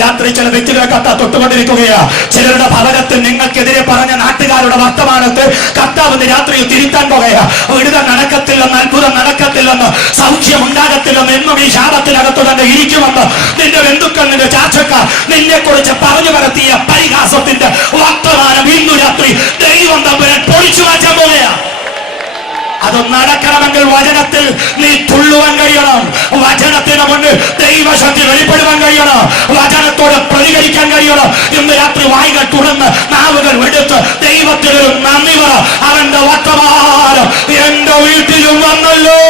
രാത്രി ചില വ്യക്തികളെ കർത്താവ് തൊട്ടുകൊണ്ടിരിക്കുകയാ. ചിലരുടെ ഭവനത്തിൽ നിങ്ങൾക്കെതിരെ പറഞ്ഞ നാട്ടുകാരുടെ വർത്തമാനത്തിൽ കർത്താവിന്റെ രാത്രിയിൽ തിരുത്താൻ പോകുകയാ. വിടുതൽ നടക്കത്തില്ലെന്ന്, അത്ഭുതം നടക്കത്തില്ലെന്ന്, സൗഖ്യം ഉണ്ടാകത്തില്ലെന്ന്, എന്നും ഈ ശാപത്തിനകത്ത് തന്നെ ഇരിക്കുമെന്ന് നിന്റെ ബന്ധുക്കൾ, നിന്റെ ചാച്ചക്കാർ നിന്നെ കുറിച്ച് പറഞ്ഞു പരത്തിയ പരിഹാസത്തിന്റെ വർത്തമാനം ഇന്നു രാത്രി ദൈവം തമ്പുരാൻ പൊളിച്ചു മാറ്റാൻ പോകുകയാ. അത് നടക്കണമെങ്കിൽ വചനത്തിൽ നീ തുള്ളുവാൻ കഴിയണം. വചനത്തിന് മുന്നിൽ ദൈവശക്തി വെളിപ്പെടുവാൻ കഴിയണം. വചനത്തോട് പ്രതികരിക്കാൻ കഴിയണം. ഇന്ന് രാത്രി വായികൾ തുറന്ന് നാവുകൾ എടുത്ത് ദൈവത്തിനൊരു നന്ദി പറ. അവന്റെ വർത്തമാനം എന്റെ വീട്ടിലും വന്നല്ലോ.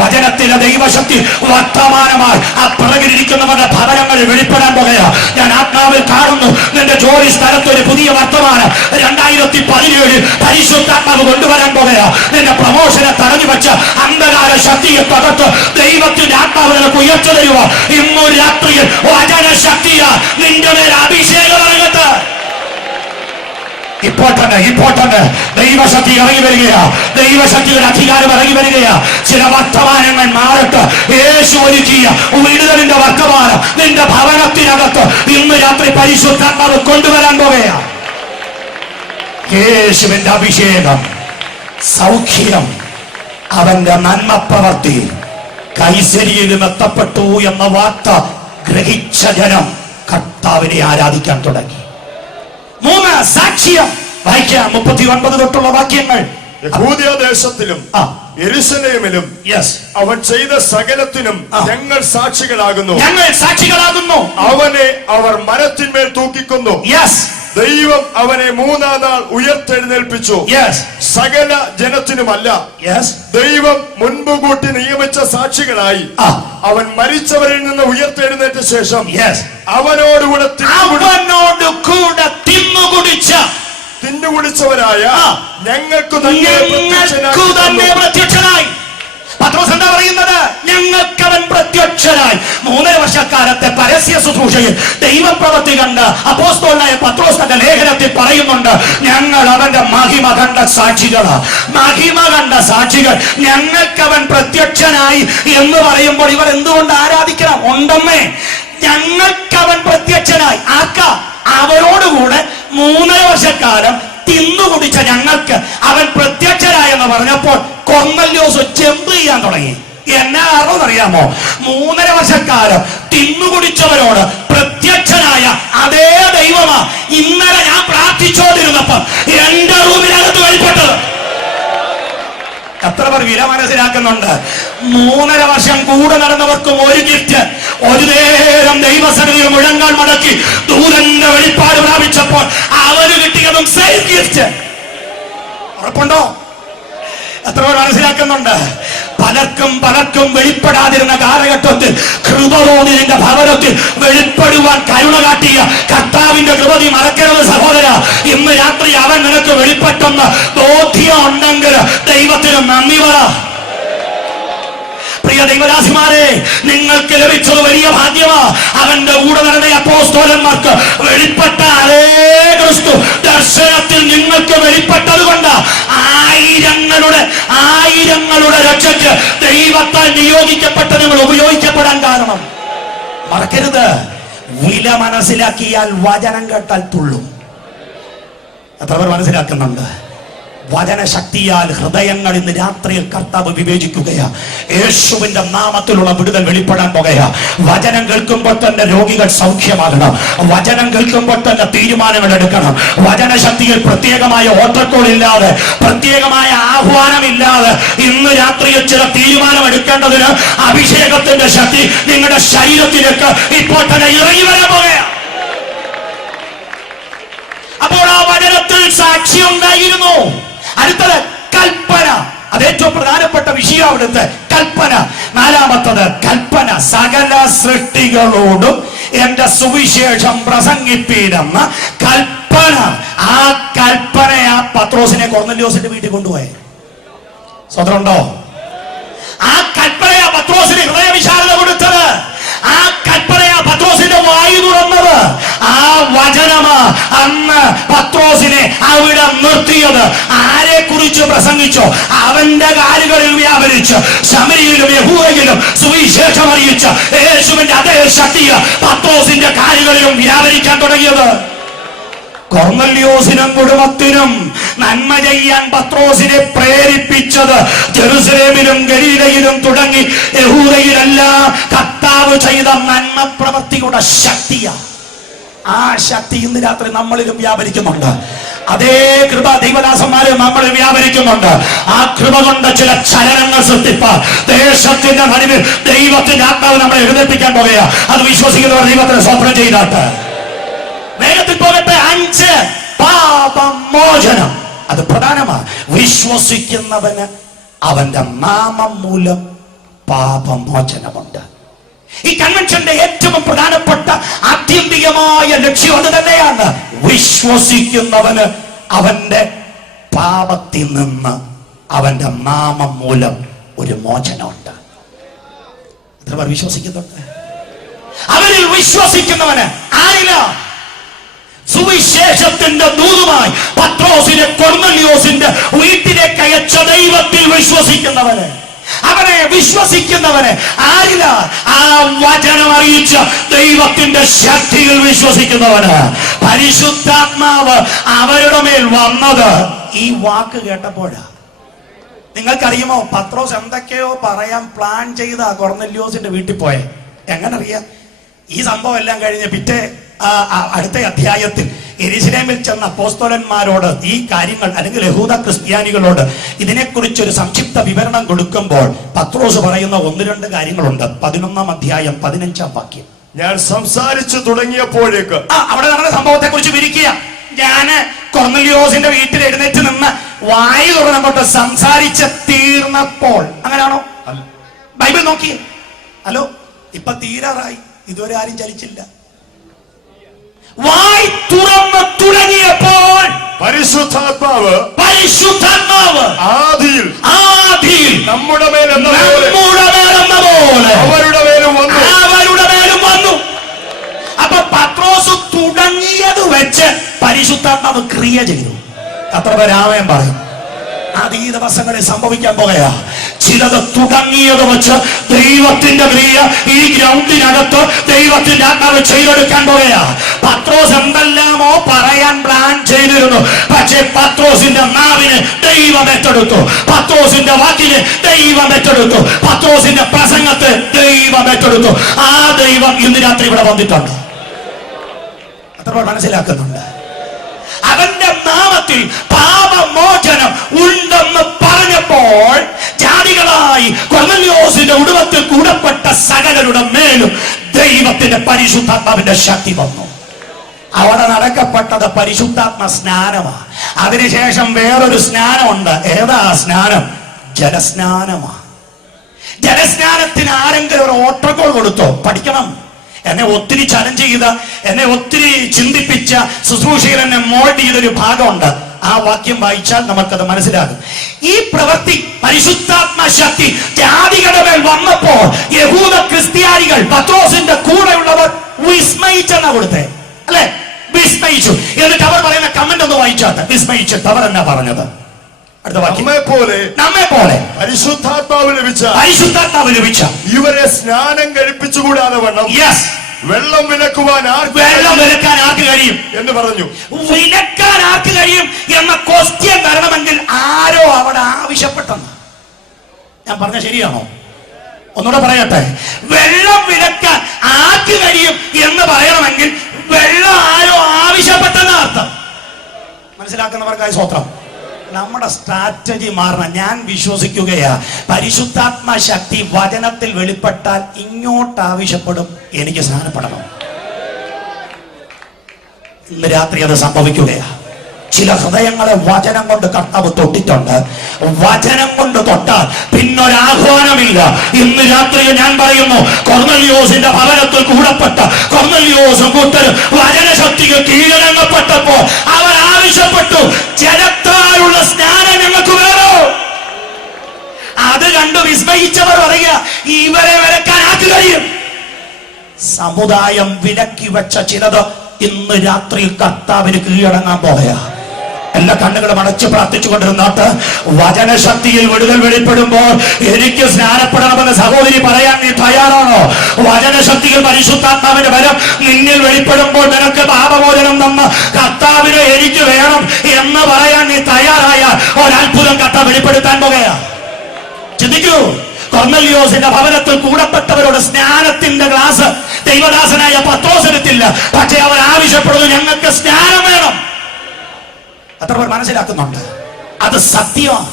വചനത്തിലെ ദൈവശക്തി വർത്തമാനമായി ആ പിറകിലിരിക്കുന്നവരുടെ ഭവനങ്ങളിൽ വെളിപ്പെടാൻ പോകുകയാ. ഞാൻ ആത്മാവിൽ കാണുന്നു നിന്റെ ജോലി സ്ഥലത്ത് ഒരു പുതിയ വർത്തമാനം 2017 പരിശുദ്ധാത്മാവ് കൊണ്ടുവരാൻ പോകുകയാ. നിന്റെ പ്രമോഷനെ തടഞ്ഞു വെച്ച അന്ധകാര ശക്തിയെ തകർത്ത് ദൈവത്തിന്റെ ആത്മാവ് നിനക്ക് ഉയർച്ച തരുക. ഇന്നു രാത്രിയിൽ വചന ശക്തിയാ നിന്റെ മേൽ അഭിഷേകം ഇറങ്ങട്ടെ. ഇപ്പോൾ തന്നെ ദൈവശക്തി ഇറങ്ങി വരികയാ. ദൈവശക്തിയുടെ അധികാരം ഇറങ്ങി വരികയാ. ചില വർത്തമാനങ്ങൾ മാറട്ടെ. യേശു ഒരുക്കിയ വിടുതലിന്റെ വർത്തമാനം നിന്റെ ഭവനത്തിനകത്ത് ഇന്ന് രാത്രി പരിശുദ്ധാത്മാവ് കൊണ്ടുവരാൻ പോകുകയാ. യേശുവിന്റെ അഭിഷേകം, സൗഖ്യം, അവന്റെ നന്മ പ്രവർത്തി കൈസരിയിലും എത്തപ്പെട്ടു എന്ന വാർത്ത ഗ്രഹിച്ച ജനം കർത്താവിനെ ആരാധിക്കാൻ തുടങ്ങി. 3 സാക്ഷ്യം വായിക്കാം. 39 തൊട്ടുള്ള വാക്യങ്ങൾ. യഹൂദദേശത്തിലും യെരൂശലേമിലും അവൻ ചെയ്ത സകലത്തിനും ഞങ്ങൾ സാക്ഷികളാകുന്നു. അവനെ അവർ മരത്തിന്മേൽ തൂക്കിക്കൊന്നു. ദൈവം അവനെ 3-ാം നാൾ ഉയർത്തെഴുന്നേൽപ്പിച്ചു. സകല ജനത്തിനുമല്ല, ദൈവം മുൻപ് കൂട്ടി നിയമിച്ച സാക്ഷികളായി അവൻ മരിച്ചവരിൽ നിന്ന് ഉയർത്തെഴുന്നേറ്റ ശേഷം അവനോടുകൂടെ തിന്നുകുടിച്ചവരായ ഞങ്ങൾക്ക് തന്നെ പ്രത്യക്ഷനായി. പത്രോസ് എന്താ പറയുന്നത്? ഞങ്ങൾക്ക് അവൻ പ്രത്യക്ഷനായി. 3 വർഷക്കാലത്തെ പരസ്യ ശുശ്രൂഷയിൽ ദൈവപ്രവൃത്തി കണ്ട് അപ്പോസ്തലനായ പത്രോസ് തന്റെ ലേഖനത്തിൽ പറയുന്നുണ്ട്, ഞങ്ങൾ അവന്റെ മഹിമ കണ്ട സാക്ഷികളാ. മഹിമ കണ്ട സാക്ഷികൾ. ഞങ്ങൾക്ക് അവൻ പ്രത്യക്ഷനായി എന്ന് പറയുമ്പോൾ ഇവർ എന്തുകൊണ്ട് ആരാധിക്കണം? ഉണ്ടമ്മേ, ഞങ്ങൾക്ക് അവൻ പ്രത്യക്ഷനായി. ആർക്കാ? അവരോടുകൂടെ 3 വർഷക്കാലം തിന്നുകുടിച്ച ഞങ്ങൾക്ക് അവൻ പ്രത്യക്ഷനായെന്ന് പറഞ്ഞപ്പോൾ കൊർന്നല്യോസ് ജമ്പ് ചെയ്യാൻ തുടങ്ങി. എന്നാ അറിയാമോ? 3.5 വർഷക്കാലം തിന്നുകുടിച്ചവരോട് പ്രത്യക്ഷനായ അതേ ദൈവമാ ഇന്നലെ ഞാൻ പ്രാർത്ഥിച്ചോണ്ടിരുന്നപ്പം എന്റെ റൂമിനകത്ത് വെളിപ്പെട്ടത്. എത്ര പേർ വില മനസ്സിലാക്കുന്നുണ്ട്? 3.5 വർഷം കൂടെ നടന്നവർക്കും ഒരു ഗിഫ്റ്റ്. ഒരു നേരം ദൈവസന്നിധിയിൽ മുഴങ്ങാൻ മടക്കി ദൂതന്റെ വെളിപ്പാട് പ്രാപിച്ചപ്പോൾ അവന് കിട്ടിയതും സെയിം ഗിഫ്റ്റ്. ഉറപ്പുണ്ടോ? എത്ര പേർ മനസ്സിലാക്കുന്നുണ്ട്? പലർക്കും വെളിപ്പെടാതിരുന്ന കാലഘട്ടത്തിൽ കൃപ തോന്നി നിന്റെ ഭവനത്തിൽ വെളിപ്പെടുവാൻ കരുണ കാട്ടിയ കർത്താവിന്റെ കൃപ നീ മറക്കരുത് സഹോദര. ഇന്ന് രാത്രി അവൻ നിനക്ക് വെളിപ്പെട്ടെന്ന് ബോധ്യം ഉണ്ടെങ്കിൽ ദൈവത്തിന് നന്ദി പറ. പ്രിയ ദൈവദാസിമാരെ, നിങ്ങൾക്ക് ലഭിച്ചത് വലിയ ഭാഗ്യമാ. അവന്റെ കൂടെ നടന്ന അപ്പോസ്തലന്മാർക്ക് വെളിപ്പെട്ട അതേ ക്രിസ്തു ദർശനത്തിൽ നിങ്ങൾക്ക് വെളിപ്പെട്ടത് കൊണ്ട് ആയിരങ്ങളുടെ രക്ഷയ്ക്ക് ദൈവത്താൽ നിയോഗിക്കപ്പെട്ട നിങ്ങൾ ഉപയോഗിക്കപ്പെടാൻ കാരണം. മറക്കരുത്, വില മനസ്സിലാക്കിയാൽ വചനം കേട്ടാൽ തുള്ളും. എത്ര പേർ മനസ്സിലാക്കുന്നുണ്ട്? വചനശക്തിയാൽ ഹൃദയങ്ങൾ ഇന്ന് രാത്രിയിൽ കർത്താവ് വിവേചിക്കുകയാ. യേശുവിന്റെ നാമത്തിലുള്ള വിടുതൽ വെളിപ്പെടാൻ പോകുകയാ. വചനം കേൾക്കുമ്പോൾ തന്നെ രോഗികൾ സൗഖ്യമാകണം. വചനം കേൾക്കുമ്പോൾ തന്നെ തീരുമാനങ്ങൾ എടുക്കണം. വചനശക്തിയിൽ പ്രത്യേകമായ ഓട്ടക്കോൾ ഇല്ലാതെ, പ്രത്യേകമായ ആഹ്വാനമില്ലാതെ ഇന്ന് രാത്രിയിൽ ചില തീരുമാനം എടുക്കേണ്ടതിന് അഭിഷേകത്തിന്റെ ശക്തി നിങ്ങളുടെ ശരീരത്തിലേക്ക് ഇപ്പോൾ തന്നെ ഇറങ്ങി വരാൻ പോകുകയാ. അപ്പോൾ ആ വചനത്തിൽ സാക്ഷി ഉണ്ടായിരുന്നു. അടുത്തത് കൽപ്പന. അത് ഏറ്റവും പ്രധാനപ്പെട്ട വിഷയം. അവിടുത്തെ കൽപ്പന. 4-മത്തത് കൽപ്പന. സകല സൃഷ്ടികളോടും എന്റെ സുവിശേഷം പ്രസംഗിപ്പീനെന്ന കൽപ്പന. ആ കൽപ്പന ആ പത്രോസിനെ കൊർന്നല്യോസിന്റെ വീട്ടിൽ കൊണ്ടുപോയി. സ്വതന്ത്രമുണ്ടോ? ആ കൽപ്പനയാ പത്രോസിന് ഹൃദയവിശാലത കൊടുത്തത്. ആ കൽപ്പനയാ പത്രോസിന്റെ വായു തുറന്നത്. ആ വചനമാ അന്ന് പത്രോസിനെ അവിടെ നിർത്തിയത്. ആരെ കുറിച്ച് പ്രസംഗിച്ചോ അവന്റെ കാലുകളിൽ വ്യാപരിച്ച് ശമരിയിലും യഹൂദയിലും സുവിശേഷം അറിയിച്ച യേശുവിന്റെ അതേ ശക്തിയെ പത്രോസിന്റെ കാലുകളിലും വ്യാപരിക്കാൻ തുടങ്ങിയത്. കൊർന്നല്യോസിനും കുടുംബത്തിനും നന്മ ചെയ്യാൻ പത്രോസിനെ പ്രേരിപ്പിച്ചത് ജെറുസലേമിലും ഗലീലയിലും തുടങ്ങി യഹൂദയിലെല്ലാം കർത്താവ് ചെയ്ത നന്മ പ്രവൃത്തിയുടെ ശക്തിയാണ്. ആ ശക്തി ഇന്ന് രാത്രി നമ്മളിലും വ്യാപരിക്കുന്നുണ്ട്. അതേ കൃപ ദൈവദാസന്മാരെ നമ്മളിൽ വ്യാപരിക്കുന്നുണ്ട്. ആ കൃപ കൊണ്ട് ചില ചലനങ്ങൾ സൃഷ്ടിപ്പാൻ ദേശത്തിന്റെ നടുവിൽ ദൈവത്തിന്റെ ആത്മാവ് നമ്മളെ എഴുന്നേൽപ്പിക്കാൻ പോകുക. അത് വിശ്വസിക്കുന്നവർ ദൈവത്തിന് സ്വപ്നം ചെയ്താട്ട് വേഗത്തിൽ പോകട്ടെ. 5 പാപമോചനം. അത് പ്രധാനമാണ്. വിശ്വസിക്കുന്നവന് അവന്റെ നാമം മൂലം പാപമോചനമുണ്ട്. ഈ കൺവെൻഷന്റെ ഏറ്റവും പ്രധാനപ്പെട്ട ആത്യന്തികമായ ലക്ഷ്യം അത് തന്നെയാണ്. വിശ്വസിക്കുന്നവന് അവന്റെ പാപത്തിൽ നിന്ന് അവന്റെ നാമം മൂലം ഒരു മോചനമുണ്ട്. എത്ര പേർ വിശ്വസിക്കുന്നുണ്ട്? അവരിൽ വിശ്വസിക്കുന്നവന് ആരില്ല? സുവിശേഷത്തിന്റെ ദൂതുമായി പത്രോസിനെ കൊർന്നല്യോസിന്റെ വീട്ടിലേക്ക് അയച്ച ദൈവത്തിൽ വിശ്വസിക്കുന്നവന്, അവനെ വിശ്വസിക്കുന്നവന് ആരില്ല? ആ വചനം അറിയിച്ച ദൈവത്തിന്റെ ശക്തിയിൽ വിശ്വസിക്കുന്നവന് പരിശുദ്ധാത്മാവ് അവരുടെ മേൽ വന്നത് ഈ വാക്ക് കേട്ടപ്പോഴാ. നിങ്ങൾക്കറിയുമോ പത്രോസ് എന്തൊക്കെയോ പറയാൻ പ്ലാൻ ചെയ്ത കൊർന്നല്യോസിന്റെ വീട്ടിൽ പോയെ? എങ്ങനെ അറിയാം? ഈ സംഭവം എല്ലാം കഴിഞ്ഞ് പിറ്റേ അടുത്ത അധ്യായത്തിൽ യെരൂശലേമിൽ ചെന്ന അപ്പോസ്തലന്മാരോട് ഈ കാര്യങ്ങൾ, അല്ലെങ്കിൽ യഹൂദ ക്രിസ്ത്യാനികളോട് ഇതിനെക്കുറിച്ചൊരു സംക്ഷിപ്ത വിവരണം കൊടുക്കുമ്പോൾ പത്രോസ് പറയുന്ന 1-2 കാര്യങ്ങളുണ്ട്. 11-ാം അധ്യായം 15-ാം വാക്യം. ഞാൻ സംസാരിച്ചു തുടങ്ങിയപ്പോഴേക്ക് അവിടെ നടന്ന സംഭവത്തെ കുറിച്ച് വിവരിക്കുക. ഞാന് കൊർന്നല്യോസിന്റെ വീട്ടിൽ എഴുന്നേറ്റ് നിന്ന് വായു തുറന്നങ്ങോട്ട് സംസാരിച്ച് തീർന്നപ്പോൾ. അങ്ങനെയാണോ? ബൈബിൾ നോക്കിയേ. ഹലോ, ഇപ്പൊ തീരാറായി, ഇതുവരെ ആരും ചലിച്ചില്ല. വായ് തുറന്ന് തുടങ്ങിയപ്പോൾ പരിശുദ്ധാത്മാവ് ആദിയിൽ നമ്മുടെ മേലെന്ന പോലെ അവരുടെ മേലും വന്നു. അപ്പൊ പത്രോസ് തുടങ്ങിയത് വെച്ച് പരിശുദ്ധാത്മാവ് ക്രിയ ചെയ്തു. അത്ര പേരാമയം പറയും. അത് ഈ ദിവസങ്ങളിൽ സംഭവിക്കാൻ പോകുക. ചിലത് തുടങ്ങിയത് വെച്ച് ദൈവത്തിന്റെ ക്രിയ ഈ ഗ്രൗണ്ടിനകത്ത് ദൈവത്തിന്റെ ആത്മാവ് ചെയ്തെടുക്കാൻ പോകുക. പത്രോസ് എന്തെല്ലാമോ പറയാൻ പ്ലാൻ ചെയ്തിരുന്നു. പക്ഷേ പത്രോസിന്റെ നാവിന് ദൈവം ഏറ്റെടുത്തു. പത്രോസിന്റെ വാക്കിന് ദൈവം ഏറ്റെടുത്തു. പത്രോസിന്റെ പ്രസംഗത്തെ ദൈവം ഏറ്റെടുത്തു. ആ ദൈവം ഇന്ന് രാത്രി ഇവിടെ വന്നിട്ടുണ്ട്. അത്ര മനസ്സിലാക്കുന്നുണ്ട്. അവന്റെ നാമത്തിൽ പാപമോചനം ഉണ്ടെന്ന് പറഞ്ഞപ്പോൾ ജാതികളായി കൊർന്നല്യോസിന്റെ ഉടുവത്തിൽ കൂടപ്പെട്ട സകലരുടെ മേലും ദൈവത്തിന്റെ പരിശുദ്ധാത്മാവിന്റെ ശക്തി വന്നു. അവിടെ നടക്കപ്പെട്ടത് പരിശുദ്ധാത്മ സ്നാനമാണ്. അതിനുശേഷം വേറൊരു സ്നാനമുണ്ട്. ഏതാ സ്നാനം? ജലസ്നാനമാണ്. ജലസ്നാനത്തിന് ആരെങ്കിലും ഒരു ഓട്ടോകോൾ കൊടുത്തോ? പഠിക്കണം. എന്നെ ഒത്തിരി ചലഞ്ച് ചെയ്ത, എന്നെ ഒത്തിരി ചിന്തിപ്പിച്ച ശുശ്രൂഷയിൽ എന്നെ മോൾഡ് ചെയ്തൊരു ഭാഗമുണ്ട്. ആ വാക്യം വായിച്ചാൽ നമുക്കത് മനസ്സിലാകും. ഈ പ്രവൃത്തി പരിശുദ്ധാത്മ ശക്തി ജാതികളുടെ മേൽ വന്നപ്പോൾ യഹൂദ ക്രിസ്ത്യാനികൾ, പത്രോസിന്റെ കൂടെയുള്ളവർ വിസ്മയിച്ചെന്നാ കൊടുത്തേ, അല്ലെ? വിസ്മയിച്ചു. എന്നിട്ട് അവർ പറയുന്ന കമന്റ് ഒന്ന് വായിച്ചാട്ടെ. വിസ്മയിച്ചിട്ട് അവർ എന്നാ പറഞ്ഞത്? അടുത്ത വാക്യം. നമ്മെ പോലെ പരിശുദ്ധാത്മാവ് ലഭിച്ച ഇവരെ സ്നാനം കഴിപ്പിച്ചുകൂടാതെ വണ്ണം വെള്ളം വിലക്കാൻ ആർക്ക് കഴിയും എന്ന് പറഞ്ഞു. വിലക്കാൻ ആർക്ക് കഴിയും എന്ന ക്വസ്റ്റ്യൻ വരണമെങ്കിൽ ആരോ അവിടെ ആവശ്യപ്പെട്ടെന്ന്. ഞാൻ പറഞ്ഞ ശരിയാണോ? ഒന്നുകൂടെ പറയട്ടെ. വെള്ളം വിലക്കാൻ ആർക്ക് കഴിയും എന്ന് പറയണമെങ്കിൽ വെള്ളം ആരോ ആവശ്യപ്പെട്ടെന്ന അർത്ഥം. മനസ്സിലാക്കുന്നവർക്കായി സ്വത്രം. നമ്മുടെ സ്ട്രാറ്റജി മാറണം. ഞാൻ വിശ്വസിക്കുകയാ, പരിശുദ്ധാത്മ ശക്തി വചനത്തിൽ വെളിപ്പെട്ടാൽ ഇങ്ങോട്ട് ആവശ്യപ്പെടും, എനിക്ക് സ്നാനപ്പെടണം. ഇന്ന് രാത്രി അത് സംഭവിക്കുകയാ. ചില ഹൃദയങ്ങളെ വചനം കൊണ്ട് കർത്താവ് തൊട്ടിട്ടുണ്ട്. വചനം കൊണ്ട് തൊട്ടാൽ പിന്നൊരാഹ്വാനമില്ല. ഇന്ന് രാത്രി ഞാൻ പറയുന്നു, കൊർന്നല്യോസിന്റെ ഭവനത്തിൽ കൂടപ്പെട്ട കൊർന്നല്യോസും കൂട്ടരും വചനശക്തിക്ക് കീഴടങ്ങപ്പെട്ടപ്പോൾ അവർ ആവശ്യപ്പെട്ടു, ജലത്താലുള്ള സ്നാനം ഞങ്ങൾക്ക് വേണോ? അത് കണ്ടു വിസ്മയിച്ചവർ പറയുക, ഇവരെ വിലക്കാൻ ആർക്ക് കഴിയും? സമുദായം വിലക്കി വെച്ച ചിലത് ഇന്ന് രാത്രി കർത്താവിന് കീഴടങ്ങാൻ പോകുക. എല്ലാ കണ്ണുകളും അടച്ച് പ്രാർത്ഥിച്ചുകൊണ്ടിരുന്നാട്ട് വചനശക്തിയിൽ വിടുതൽ വെളിപ്പെടുമ്പോൾ എനിക്ക് സ്നാനപ്പെടണമെന്ന് സഹോദരി പറയാൻ നീ തയ്യാറാണോ? വചനശക്തിയിൽ പരിശുദ്ധാത്മാവിന്റെ ബലം നിന്നിൽ വെളിപ്പെടുമ്പോൾ നിനക്ക് പാപമോചനം തന്ന കർത്താവിനെ എനിക്ക് വേണം എന്ന് പറയാൻ നീ തയ്യാറായാൽ ഒരത്ഭുതം കർത്താവ് വെളിപ്പെടുത്താൻ പോകുകയാ. ചിന്തിക്കൂ. കൊർന്നല്യോസിന്റെ ഭവനത്തിൽ കൂടപ്പെട്ടവരോട് സ്നാനത്തിന്റെ ഗ്ലാസ് ദൈവദാസനായ പത്രോസിന് കുടിച്ചിട്ടില്ല. പക്ഷെ അവർ ആവശ്യപ്പെടുന്നു, ഞങ്ങൾക്ക് സ്നാനം വേണം. അത്ര പേർ മനസ്സിലാക്കുന്നുണ്ട്? അത് സത്യമാണ്,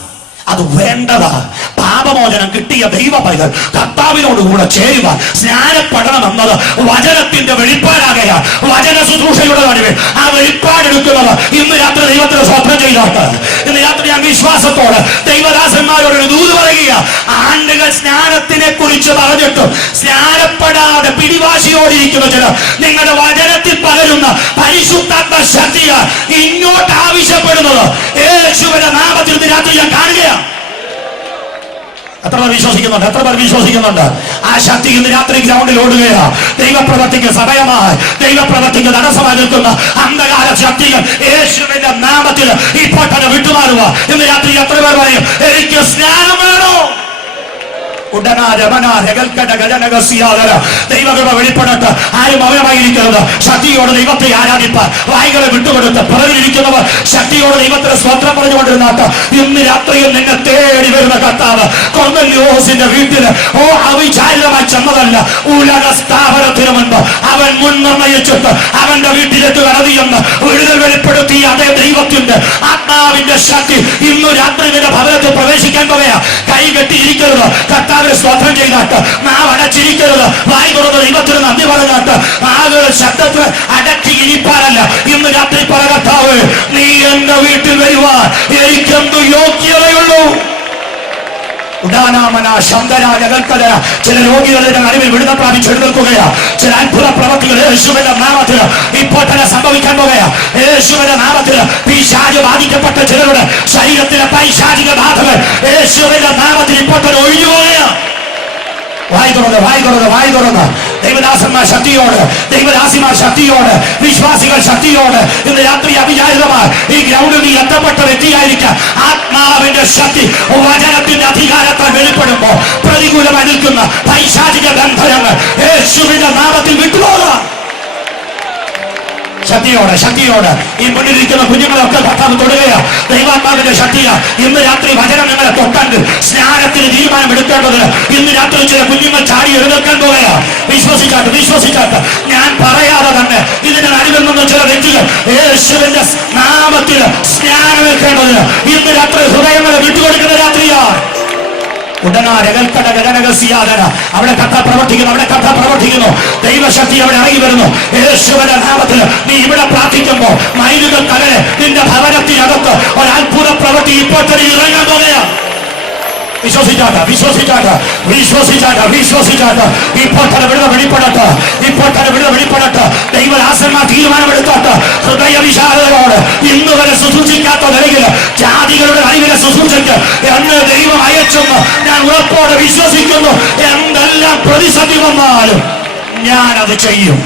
അത് വേണ്ടതാ. പാപമോചനം കിട്ടിയ ദൈവ പൈതൽ കർത്താവിനോടുകൂടെ ചേരുക, സ്നാനപ്പെടണമെന്നത് വചനത്തിന്റെ വെളിപ്പാടാകയാൽ വചന ശുശ്രൂഷയുടെ നടുവിൽ ആ വെളിപ്പാടെടുക്കുന്നത് ഇന്ന് രാത്രി ദൈവത്തിന് സ്വപ്നം ചെയ്താട്ട് ഇന്ന് രാത്രി ഞാൻ വിശ്വാസത്തോടെ ദൈവദാസന്മാരോട് ഒരു ദൂത് പറയുക. ആണ്ടുകൾ സ്നാനത്തിനെ കുറിച്ച് പറഞ്ഞിട്ടും സ്നാനപ്പെടാതെ പിടിവാശിയോടിരിക്കുന്ന ചിലർ നിങ്ങളുടെ വചനത്തിൽ പകരുന്ന പരിശുദ്ധാത്മ ശക്തിയാൽ ഇങ്ങോട്ട് ആവശ്യപ്പെടുന്നത് യേശുവിന്റെ നാമത്തിൽ ഇന്ന് രാത്രി ഞാൻ കാണുകയാണ്. എത്ര പേർ വിശ്വസിക്കുന്നുണ്ട്? എത്ര പേർ വിശ്വസിക്കുന്നുണ്ട്? ആ ശക്തി ഇന്ന് രാത്രി ഗ്രൗണ്ടിൽ ഓടുകയാ. ദൈവപ്രവൃത്തിക്ക് സമയമായി, ദൈവപ്രവൃത്തിക്ക് തടസ്സമായി നിൽക്കുന്ന അന്ധകാര ശക്തികൾ യേശുവിന്റെ നാമത്തിൽ ഇപ്പോൾ തന്നെ വിട്ടുമാറുക. ഇന്ന് രാത്രി എത്ര പേർ പറയും, എനിക്ക് സ്നാനം വേണോ? ദൈവകൃപ വെളിപ്പെടട്ടെ. ആരും മൗനമായിരിക്കരുത്. ശക്തിയോട് ദൈവത്തെ ആരാധിപ്പാൻ വായികളെ വിട്ടുകൊടുത്ത് പിറകിലിരിക്കുന്നവർ ശക്തിയോട് ദൈവത്തിന് സ്വത്രം പറഞ്ഞുകൊണ്ടിരുന്നാട്ട് ഇന്ന് രാത്രിയിൽ നിന്നെ തേടി വരുന്ന കർത്താവ് കൊർന്നല്യോസിന്റെ വീട്ടില് അവിചാരിതമായി ചെന്നതല്ല. ഉലക സ്ഥാപനത്തിന് മുൻപ് അവൻ മുൻ നിർണയിച്ചിട്ട് അവന്റെ വീട്ടിലേക്ക് കടന്നിയെന്ന് വിടുതൽ വെളിപ്പെടുത്തിയ അതേ ദൈവത്തിന്റെ ആത്മാവിന്റെ ശക്തി ഇന്നു രാത്രി നിന്റെ ഭവനത്തിൽ പ്രവേശിക്കാൻ പോവുകയാ. കൈ കെട്ടിയിരിക്കരുത്. കർത്താവ് സ്തോത്രം ചെയ്താട്ട് നാം അടച്ചിരിക്കരുത്. വായി തുറന്ന് ദൈവത്തിന് നന്ദി പറഞ്ഞാട്ട് ആളുകൾ ശബ്ദത്തിൽ അടക്കി ഇരിപ്പാനല്ല. ഇന്ന് രാത്രി പറ, കർത്താവ് നീ എന്റെ വീട്ടിൽ വരുവാൻ എനിക്കെന്തു യോഗ്യതയുള്ളൂ. ചില രോഗികളുടെ നടുവിൽ വിടുതൽ പ്രാപിച്ച് എഴുന്നേൽക്കുകയാ. ചില അത്ഭുത പ്രവൃത്തികൾ യേശുവിന്റെ നാമത്തിൽ ഇപ്പോൾ തന്നെ സംഭവിക്കാൻ പോകുകയാ. യേശുവിന്റെ നാമത്തിൽ പിശാച് ബാധിക്കപ്പെട്ട ചിലരുടെ ശരീരത്തിലെ പൈശാചിക ബാധകൾ യേശുവിന്റെ നാമത്തിൽ ഇപ്പോൾ തന്നെ ഒഴിഞ്ഞു പോകുകയാ. വായി തുറന്ന് ദൈവദാസന്മാർ ശക്തിയോട്, ദൈവദാസിമാർ ശക്തിയോട്, വിശ്വാസികൾ ശക്തിയോട് ഇന്ന് രാത്രി അവിചാരിതമായി ഈ ഗ്രൗണ്ടിൽ നീ എത്തപ്പെട്ട വ്യക്തിയായിരിക്കാം. ആത്മാവിന്റെ ശക്തി വചനത്തിന്റെ അധികാരത്താൽ വെളിപ്പെടുമ്പോൾ പ്രതികൂലമായി നിൽക്കുന്ന പൈശാചിക ബന്ധനങ്ങൾ യേശുവിന്റെ നാമത്തിൽ വിട്ടുപോകുക. ശക്തിയോട് ഈ മുന്നിലിരിക്കുന്ന കുഞ്ഞുങ്ങളൊക്കെ കർത്താവ് തൊടുകയാ. ദൈവാത്മാവിന്റെ ശക്തിയാ. ഇന്ന് രാത്രി വചനം നിങ്ങളെ തൊട്ടെങ്കിൽ സ്നാനത്തിന് തീരുമാനമെടുക്കേണ്ടതിന് ഇന്ന് രാത്രി ചില കുഞ്ഞുങ്ങൾ ചാടി എഴുന്നേൽക്കാൻ പോവുകയാ. വിശ്വസിച്ചാട്ട് ഞാൻ പറയാതെ തന്നെ ഇതിന്റെ നടുവിൽ നിന്ന് ചില വ്യക്തികൾ യേശുവിന്റെ നാമത്തിൽ സ്നാനമേൽക്കേണ്ടതിന് ഇന്ന് രാത്രി ഹൃദയങ്ങളെ വിട്ടുകൊടുക്കുന്ന രാത്രിയാ. അവിടെ കഥ പ്രവർത്തിക്കുന്നു. ദൈവശക്തി അവിടെ ഇറങ്ങി വരുന്നു. യേശുവിന്റെ നാമത്തിൽ നീ ഇവിടെ പ്രാർത്ഥിക്കുമ്പോൾ മൈലുകൾ കലരെ നിന്റെ ഭവനത്തിനകത്ത് ഒരു അത്ഭുത പ്രവൃത്തി ഇപ്പോൾ തന്നെ ഇറങ്ങാൻ പോകുകയാണ്. വിശ്വസിച്ചാട്ട് ഇപ്പോൾ തന്നെ വിടുതൽ വെളിപ്പെടട്ടെ. ദൈവദാസന്മാർ തീരുമാനമെടുത്താട്ട് ഹൃദയ വിശാലതയോട് ഇന്ന് വരെ ശുശ്രൂഷിക്കാത്ത നിലയിൽ ജാതികളുടെ അറിവിലെ ശുശ്രൂഷയ്ക്ക് എന്നെ ദൈവം അയച്ചെന്ന് ഞാൻ ഉറപ്പോടെ വിശ്വസിക്കുന്നു. എന്തെല്ലാം പ്രതിസന്ധി വന്നാലും ഞാനത് ചെയ്യും.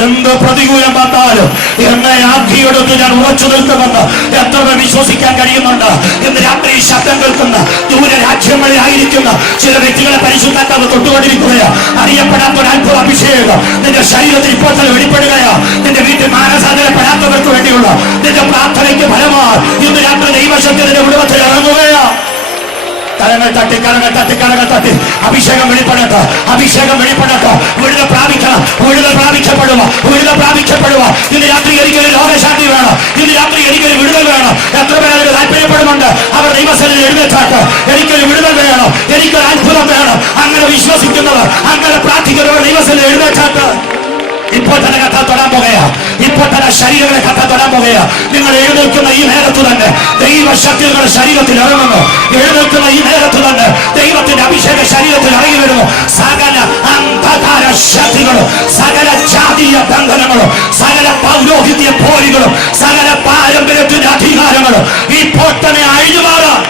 എന്ത് പ്രതികൂലം വന്നാലും എന്നെ ആദ്യയെടുത്ത് ഞാൻ ഉറച്ചു നിൽക്കുമെന്ന് എത്ര വിശ്വസിക്കാൻ കഴിയുന്നുണ്ട്? ഇന്ന് രാത്രി ശബ്ദം കേൾക്കുന്ന ദൂര രാജ്യങ്ങളിലായിരിക്കുന്ന ചില വ്യക്തികളെ പരിശുദ്ധാത്മാവ് തൊട്ടുകൊണ്ടിരിക്കുകയാണ്. അറിയപ്പെടാത്ത ഒരു അത്ഭുത അഭിഷേകം നിന്റെ ശരീരത്തിൽ ഇപ്പോൾ തന്നെ വെളിപ്പെടുകയാ. നിന്റെ വീട്ടിൽ മാനസാന്തരപ്പെടാത്തവർക്ക് വേണ്ടിയുള്ള നിന്റെ പ്രാർത്ഥനയ്ക്ക് ഫലമായി ഇന്ന് രാത്രി ദൈവശക്തി നിന്റെ കുടുംബത്തിൽ ഇറങ്ങുകയാ. കരങ്ങൾ തട്ടി അഭിഷേകം വെളിപ്പെടട്ടെ. വിടുതൽ പ്രാപിക്കപ്പെടുക. ഇന്ന് രാത്രി എനിക്കൊരു രോഗശാന്തി വേണം. ഇന്ന് രാത്രി എനിക്കൊരു വിടുതൽ വേണം. എത്ര പേർ അതിന് താല്പര്യപ്പെടുന്നുണ്ട്? അവർ ദൈവസന്നിധിയിൽ എഴുന്നേറ്റാട്ട് എനിക്കൊരു വിടുതൽ വേണം, എനിക്കൊരു അത്ഭുതം വേണം. അങ്ങനെ വിശ്വസിക്കുന്നവർ, അങ്ങനെ പ്രാർത്ഥിക്കുന്നവർ ദൈവസന്നിധിയിൽ എഴുന്നേറ്റാട്ട് ഇപ്പോൾ തന്നെ കഥ തൊടാൻ പോകുകയാ. ഇപ്പോൾ തന്നെ ശരീരങ്ങളെ കഥ തൊടാൻ പോകുകയാ. നിങ്ങൾ എഴുന്നേൽക്കുന്ന ഈ നേരത്ത് തന്നെ ദൈവശക്തി നിങ്ങളുടെ ശരീരത്തിൽ ഇറങ്ങുന്നു. എഴുന്നേൽക്കുന്ന ഈ നേരത്ത് തന്നെ ദൈവത്തിന്റെ അഭിഷേക ശരീരത്തിൽ ഇറങ്ങി വരുന്നു. സകല അന്ധകാര ശക്തികളും, സകല ജാതീയ ബന്ധനങ്ങളും, സകല പൗരോഹിത്യ പോരികളും, സകല പാരമ്പര്യത്തിന്റെ അധികാരങ്ങളും ഇപ്പോൾ തന്നെ അഴിഞ്ഞുമാറാം.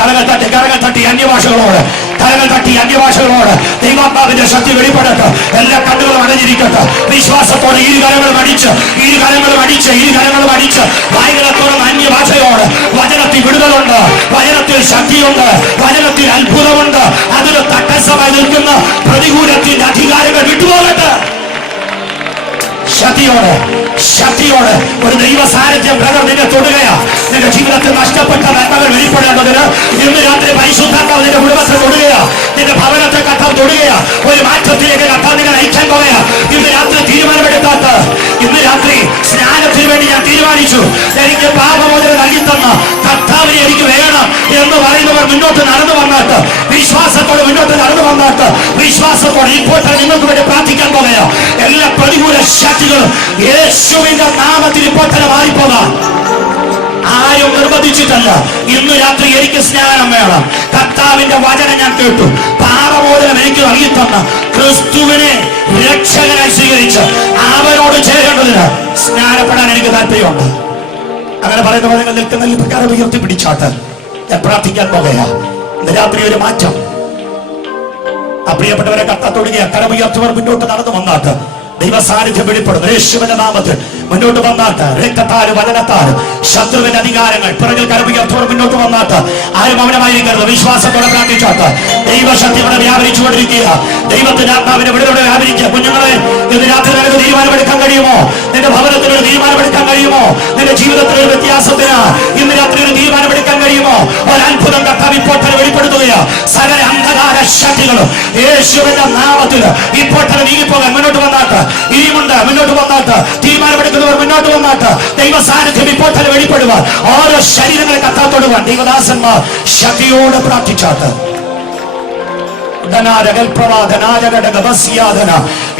കരങ്ങൾ തട്ടി അന്യഭാഷകളോട് ദൈവാത്മാവിന്റെ ശക്തി വെളിപ്പെടട്ടെ. എല്ലാ കണ്ണുകളും അടഞ്ഞിരിക്കട്ടെ. വിശ്വാസത്തോടെ ഇരുകരങ്ങളും അടിച്ച് വായികളെ തുറന്ന് അന്യഭാഷയോട് വചനത്തിൽ വിടുതലുണ്ട്, വചനത്തിൽ ശക്തിയുണ്ട്, വചനത്തിൽ അത്ഭുതമുണ്ട്. അതിന് തടസ്സമായി നിൽക്കുന്ന പ്രതികൂലത്തിന്റെ അധികാരങ്ങൾ വിട്ടുപോകട്ടെ. ശക്തിയോടെ ഒരു ദൈവ സാന്നിധ്യം നിന്നെ തൊടുകയാ. നിന്റെ ജീവിതത്തിൽ നഷ്ടപ്പെട്ട നന്മകൾ വെളിപ്പെടേണ്ടതിന് ഇന്ന് രാത്രി പരിശുദ്ധാത്മാവ് നിന്റെ കുടുംബത്തെ തൊടുകയാ. നിന്റെ ഭവനത്തെ കർത്താവ് തൊടുകയാ. ഒരു മാറ്റത്തിലേക്ക് കർത്താവ് നിന്നെ നയിക്കാൻ പോവുകയാ. വന്നാട്ട് ഇന്ന് രാത്രി സ്നാനത്തിന് വേണ്ടി ഞാൻ തീരുമാനിച്ചു. എനിക്ക് പാപമോചനം നൽകി തന്ന കർത്താവിനെ എനിക്ക് വേണം എന്ന് പറയുന്നവർ മുന്നോട്ട് നടന്നു വന്നാട്ട്, വിശ്വാസത്തോടെ മുന്നോട്ട് നടന്നു വന്നാട്ട്, വിശ്വാസത്തോടെ ഇപ്പോൾ നിങ്ങൾക്ക് വേണ്ടി പ്രാർത്ഥിക്കാൻ പോകുകയോ എല്ലാ പ്രതികൂല ശക്തികളും യേശുവിന്റെ നാമത്തിൽ ഇപ്പോൾ തന്നെ മാറിപ്പോകാം. ആരും നിർബന്ധിച്ചിട്ടല്ല. ഇന്ന് രാത്രി എനിക്ക് സ്നാനം വേണം. കർത്താവിന്റെ വചനം ഞാൻ കേട്ടു. പാപമോചനം എനിക്ക് നൽകി തന്ന ക്രിസ്തുവിനെ രക്ഷകനായി സ്വീകരിച്ച് അവരോട് ചേരേണ്ടതിന് സ്നാനപ്പെടാൻ എനിക്ക് താല്പര്യമുണ്ട്. അങ്ങനെ പറയുന്ന നിങ്ങൾ നിൽക്കുന്ന പ്രകാരം ഉയർത്തി പിടിച്ചാട്ട് ഞാൻ പ്രാർത്ഥിക്കാൻ പോകുകയാ. ഇന്ന് രാത്രി ഒരു മാറ്റം. ആ പ്രിയപ്പെട്ടവരെ കർത്താത്തോടുകയാ. കരമുയർത്തുവർ മുന്നോട്ട് നടന്നു വന്നാട്ട് ദൈവ സാന്നിധ്യം വെളിപ്പെടുന്നു. യേശുവിന്റെ നാമത്തിൽ മുന്നോട്ട് വന്നാട്ട് രക്തത്താലും വചനത്താലും ശത്രുവിന്റെ അധികാരങ്ങൾ പിറകിൽ കരമുയർത്തുവർ മുന്നോട്ട് വന്നാട്ട് ആരും മൗനമായിരിക്കരുത്. വിശ്വാസത്തോടെ പ്രാർത്ഥിച്ചാട്ട് ദൈവശക്തി ഇവിടെ വ്യാപരിച്ചുകൊണ്ടിരിക്കുക. ദൈവത്തിന്റെ ആത്മാവിന്റെ വിടുതലോടെ വ്യാപരിക്കുക. കുഞ്ഞുങ്ങളെ, ഇന്ന് രാത്രി നിനക്ക് തീരുമാനമെടുക്കാൻ കഴിയുമോ? നിന്റെ ഭവനത്തിൽ ഒരു തീരുമാനമെടുക്കാൻ കഴിയുമോ? നിന്റെ ജീവിതത്തിൽ ഒരു വ്യത്യാസത്തിന് ഇന്ന് രാത്രി ഒരു തീരുമാനമെടുക്കാൻ കഴിയുമോ? ഒരു അത്ഭുതം കർത്താവ് ഇപ്പോൾ തന്നെ വെളിപ്പെടുത്തുകയാണ്. സകല അന്ധകാര ശക്തികളും യേശുവിന്റെ നാമത്തിൽ ഇപ്പോൾ തന്നെ നീങ്ങിപ്പോകാൻ മുന്നോട്ട് വന്നാട്ട് ഇനിയുമുണ്ട്. മുന്നോട്ട് വന്നാട്ട് തീരുമാനമെടുക്കുന്നവർ മുന്നോട്ട് വന്നാട്ട് ദൈവ സാന്നിധ്യം ഇപ്പോൾ തന്നെ വെളിപ്പെടുവാൻ ഓരോ ശരീരങ്ങളെ കത്താത്തോടുവാൻ ദൈവദാസന്മാർ ശക്തിയോട് പ്രാർത്ഥിച്ചാട്ട്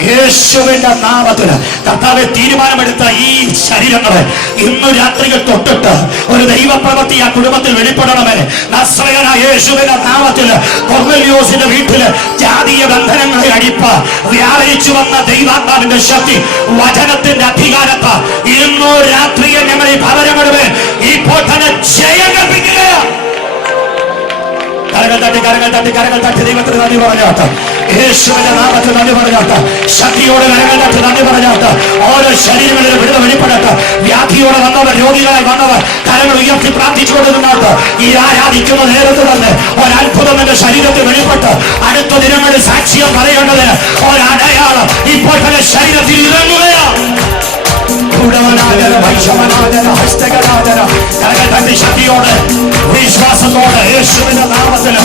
യേശുവിന്റെ നാമത്തിൽ കർത്താവെ തീരുമാനമെടുത്ത ഈ ശരീരങ്ങളെ ഇന്ന് രാത്രികൾ തൊട്ടിട്ട് ഒരു ദൈവപ്രവൃത്തി ആ കുടുംബത്തിൽ വെളിപ്പെടണമേ. നസ്രയനായ യേശുവിന്റെ നാമത്തിൽ കൊർന്നേലിയോസിന്റെ വീട്ടില് ജാതീയ ബന്ധനങ്ങളെ അടിപ്പ് വ്യാപരിച്ചു വന്ന ദൈവാത്മാവിന്റെ ശക്തി വചനത്തിന്റെ അധികാരത്താൽ ഇന്നു രാത്രിയെ ഞങ്ങൾ ഈ ഭവനങ്ങളുമേ ഇപ്പോൾ തന്നെ ജയം കൽപ്പിക്കുകയാണ്. കരങ്ങൾ തട്ടി ദൈവത്തിന് നന്ദി പറഞ്ഞാട്ട്, യേശുവിന്റെ നാമത്തിൽ നന്ദി പറഞ്ഞാട്ട്, ശക്തിയോടെ കരങ്ങൾ തട്ടി നന്ദി പറഞ്ഞാട്ട് ഓരോ ശരീരങ്ങളിലും വിടുതൽ വെളിപ്പെടട്ടെ. വ്യാധിയോടെ വന്നവർ, രോഗികളായി വന്നവർ കരങ്ങൾ ഉയർത്തി പ്രാർത്ഥിച്ചുകൊണ്ട് നിന്നാട്ട് ഈ ആരാധിക്കുന്ന നേരത്ത് തന്നെ ഒരത്ഭുതം എന്റെ ശരീരത്തിൽ വെളിപ്പെട്ട് അടുത്ത ദിനങ്ങളിൽ സാക്ഷ്യം പറയേണ്ടതിന് ഒരടയാളം ഇപ്പോൾ തന്നെ ശരീരത്തിൽ ഇറങ്ങുകയാണ്. ശക്തിയോടെ വിശ്വാസത്തോടെ യേശുവിന്റെ നാമത്തിൽ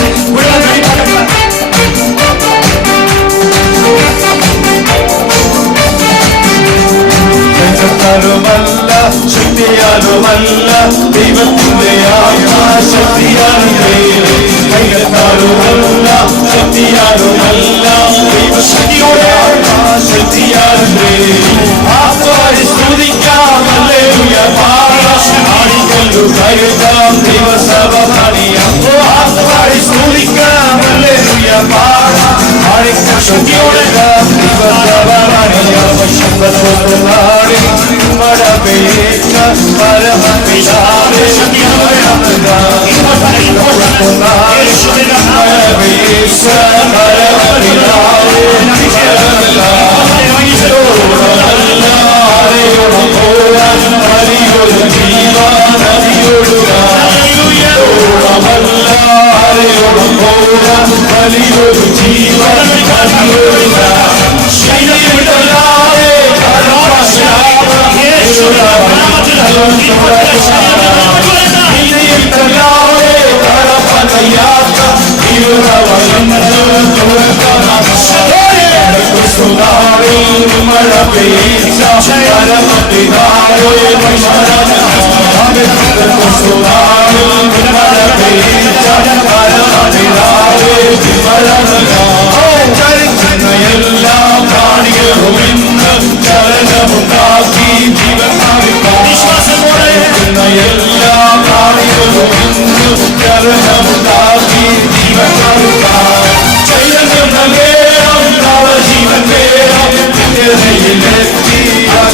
ാലുമല്ല ശക്തിയാലുമല്ല ദൈവത്തിന്റെ ആത്മാശക്തിയാലേ. കൈകത്താലുമല്ല ശക്തിയാലുമല്ല ദൈവശക്തിയുടെ ആത്മാശക്തിയാലേ. ആത്മാവിനെ സ്തുതിക്കാം, ഹല്ലേലൂയ പാടാം, ആടിക്കൊണ്ടു കയറ്റാം ദൈവസഭ പണിയാം. ആത്മാവിനെ സ്തുതിക്കാം, ഹല്ലേലൂയ പാടാം, ആടിക്കൊണ്ടു ശക്തിയോടെ ദൈവസഭ പണിയാം. ശബ്ദത്തോടുനാടി മടപേച്ച പരമപിതാവേ മടപേച്ച പരമപിതാവേ വലിയൊരു ജീവൻ എല്ലാം പ്രാണികളും ഇന്ന് ചലനമുണ്ടാക്കി വിശ്വാസത്തോടെ എല്ലാ പ്രാണികളും ഇന്ന് ചലനമുണ്ടാക്കി ചൈതന്യം നൽകേണം, ജീവൻ വേണം നിത്യതയിലെത്തി ജീവൻ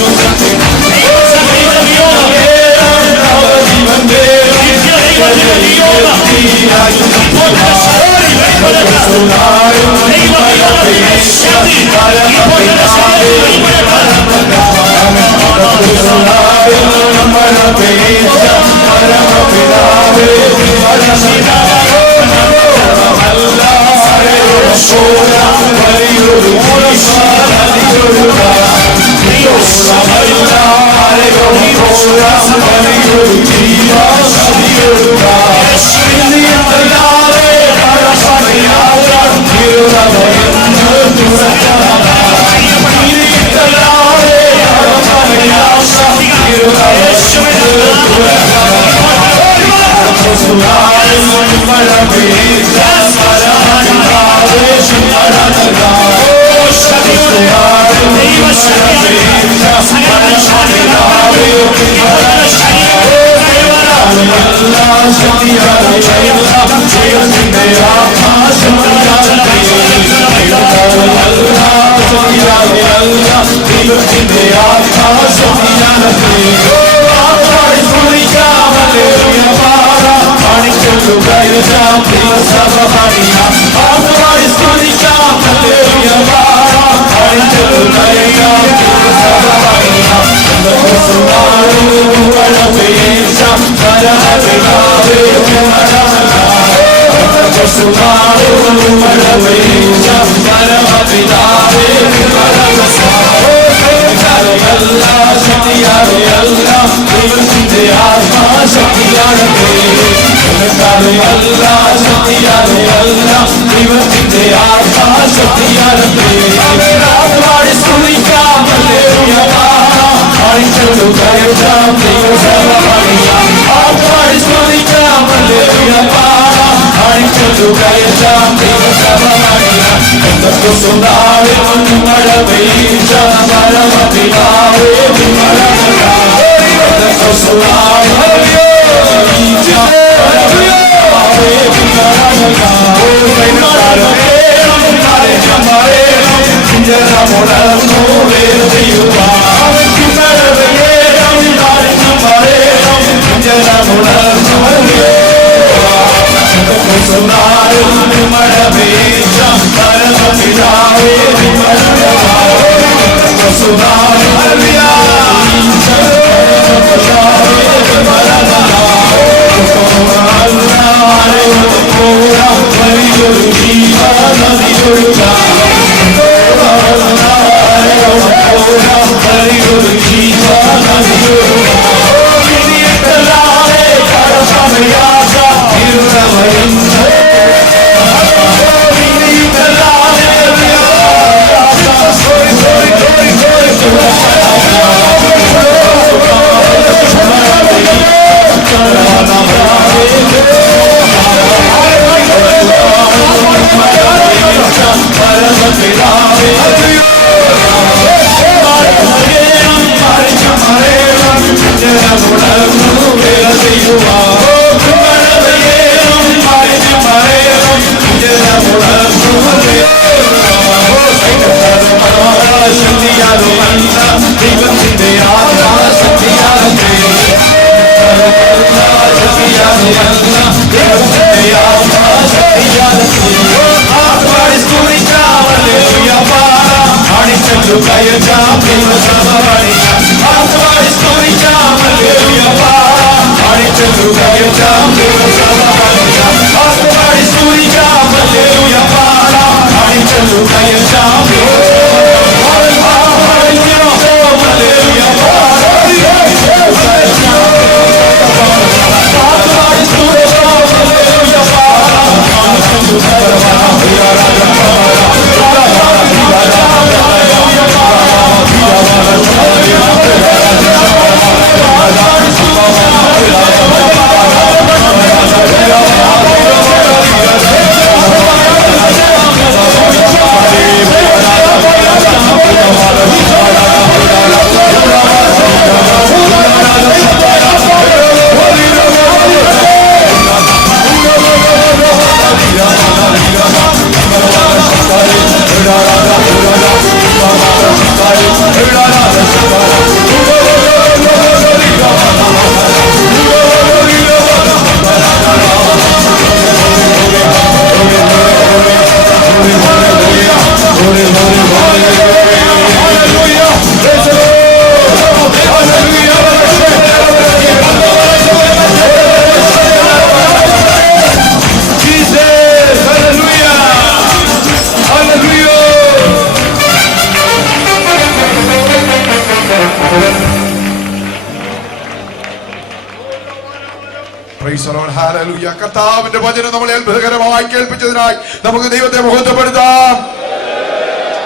കർത്താവിന്റെ വചനം നമ്മളെ അത്ഭുതകരമായി കേൾപ്പിച്ചതിനായി നമുക്ക് ദൈവത്തെ മഹത്വപ്പെടുത്താം.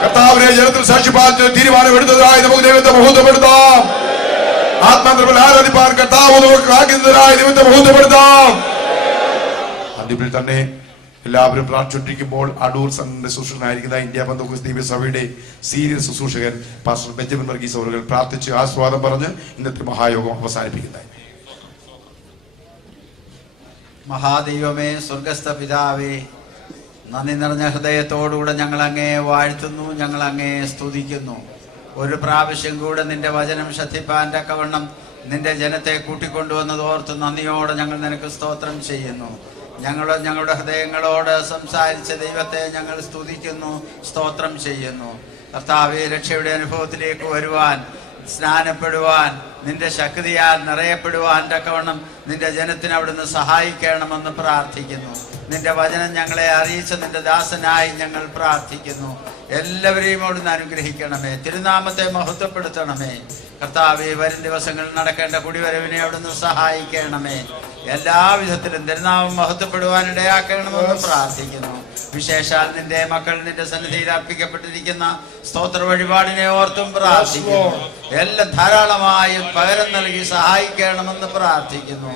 കർത്താവിനെ ജനത്തിൽ സാക്ഷിപ്പാൻ തീരുമാനമെടുത്തതിനായി നമുക്ക് ദൈവത്തെ മഹത്വപ്പെടുത്താം. ആത്മാന്തരത്തിൽ ആരാധിപ്പാൻ കർത്താവ് നമുക്ക് ആക്കുന്നതിനായി ദൈവത്തെ മഹത്വപ്പെടുത്താം. അതിൽ തന്നെ എല്ലാവരും പ്രാർത്ഥിച്ചിരിക്കുമ്പോൾ അടൂർ സംഘത്തിന്റെ ശുശ്രൂഷകനായിരിക്കുന്ന ഇന്ത്യ പെന്തക്കോസ്ത് ദിവ്യസഭയുടെ സീനിയർ ശുശ്രൂഷകൻ പാസ്റ്റർ ബെഞ്ചമിൻ വർഗീസ് അവர்கள் പ്രാർത്ഥിച്ച് ആസ്വാദം പറഞ്ഞ് ഇന്നത്തെ മഹായോഗം അവസാനിപ്പിക്കുന്നതായി. മഹാദൈവമേ, സ്വർഗസ്ഥ പിതാവേ, നന്ദി നിറഞ്ഞ ഹൃദയത്തോടുകൂടെ ഞങ്ങൾ അങ്ങയെ വാഴ്ത്തുന്നു, ഞങ്ങൾ അങ്ങയെ സ്തുതിക്കുന്നു. ഒരു പ്രാവശ്യം കൂടെ നിന്റെ വചനം ശ്രദ്ധിപ്പാൻ തക്കവണ്ണം നിന്റെ ജനത്തെ കൂട്ടിക്കൊണ്ടുവന്നത് ഓർത്ത് നന്ദിയോടെ ഞങ്ങൾ നിനക്ക് സ്തോത്രം ചെയ്യുന്നു. ഞങ്ങളുടെ ഹൃദയങ്ങളോട് സംസാരിച്ച ദൈവത്തെ ഞങ്ങൾ സ്തുതിക്കുന്നു, സ്തോത്രം ചെയ്യുന്നു. കർത്താവേ, രക്ഷയുടെ അനുഭവത്തിലേക്ക് വരുവാൻ, സ്നാനപ്പെടുവാൻ, നിന്റെ ശക്തിയാൽ നിറയപ്പെടുവാൻ തക്കവണ്ണം നിന്റെ ജനത്തിന് അവിടുന്ന് സഹായിക്കണമെന്ന് പ്രാർത്ഥിക്കുന്നു. നിന്റെ വചനം ഞങ്ങളെ അറിയിച്ച നിന്റെ ദാസനായി ഞങ്ങൾ പ്രാർത്ഥിക്കുന്നു. എല്ലാവരെയും അവിടുന്ന് അനുഗ്രഹിക്കണമേ, തിരുനാമത്തെ മഹത്വപ്പെടുത്തണമേ. കർത്താവേ, വരും ദിവസങ്ങളിൽ നടക്കേണ്ട കുടിവരവിനെ അവിടുന്ന് സഹായിക്കണമേ. എല്ലാവിധത്തിലും തിരുനാമം മഹത്വപ്പെടുവാൻ ഇടയാക്കണമെന്ന് പ്രാർത്ഥിക്കുന്നു. വിശേഷാൽ നിന്റെ മക്കൾ നിന്റെ സന്നിധിയിൽ അർപ്പിക്കപ്പെട്ടിരിക്കുന്ന സ്തോത്ര വഴിപാടിനെ ഓർത്തും പ്രാർത്ഥിക്കുന്നു. എല്ലാം ധാരാളമായി പകരം നൽകി സഹായിക്കണമെന്ന് പ്രാർത്ഥിക്കുന്നു.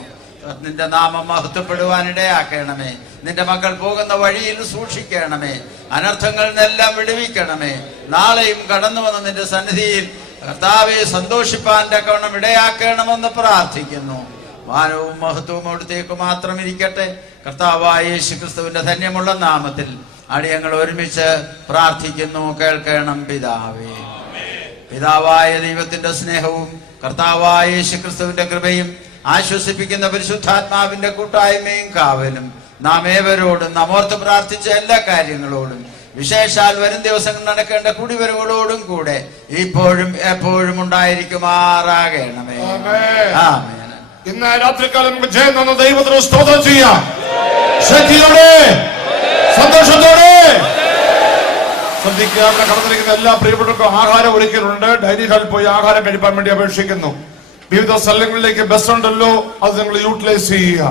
നിന്റെ നാമം മഹത്വപ്പെടുവാൻ ഇടയാക്കണമേ. നിന്റെ മക്കൾ പോകുന്ന വഴിയിൽ സൂക്ഷിക്കണമേ. അനർത്ഥങ്ങളിൽ നിന്നെല്ലാം വിടുവിക്കണമേ. നാളെയും കടന്നു വന്ന നിന്റെ സന്നിധിയിൽ കർത്താവെ സന്തോഷിപ്പാൻ തക്കവണ്ണം ഇടയാക്കണമെന്ന് പ്രാർത്ഥിക്കുന്നു. മാനവും മഹത്വവും അവിടുത്തേക്ക് മാത്രം ഇരിക്കട്ടെ. കർത്താവായ യേശുക്രിസ്തുവിന്റെ ധന്യമുള്ള നാമത്തിൽ അടിയങ്ങൾ ഒരുമിച്ച് പ്രാർത്ഥിക്കുന്നു. കേൾക്കണം പിതാവേ. പിതാവായ ദൈവത്തിന്റെ സ്നേഹവും കർത്താവായ യേശുക്രിസ്തുവിന്റെ കൃപയും ആശ്വസിപ്പിക്കുന്ന പരിശുദ്ധാത്മാവിന്റെ കൂട്ടായ്മയും കാവലും നാം ഏവരോടും നമ്മോർത്ത് പ്രാർത്ഥിച്ച എല്ലാ കാര്യങ്ങളോടും വിശേഷാൽ വരും ദിവസങ്ങൾ നടക്കേണ്ട കുടിവരവുകളോടും കൂടെ ഇപ്പോഴും എപ്പോഴും ഉണ്ടായിരിക്കുമാറാകണമേ. ആമേൻ. ഇന്ന് രാത്രികാലം നമുക്ക് ജയം തന്ന ദൈവത്തിന് സ്തോത്രം ചെയ്യാം. ശക്തിയോടെ, സന്തോഷത്തോടെ ശ്രദ്ധിക്കുക. അവിടെ കടന്നിരിക്കുന്ന എല്ലാ പ്രിയപ്പെട്ടവർക്കും ആഹാരം ഒരുക്കിയിട്ടുണ്ട്. ഡയറി ഹാളിൽ പോയി ആഹാരം കഴിപ്പാൻ വേണ്ടി അപേക്ഷിക്കുന്നു. വിവിധ സ്ഥലങ്ങളിലേക്ക് ബസ് ഉണ്ടല്ലോ, അത് നിങ്ങൾ യൂട്ടിലൈസ് ചെയ്യുക.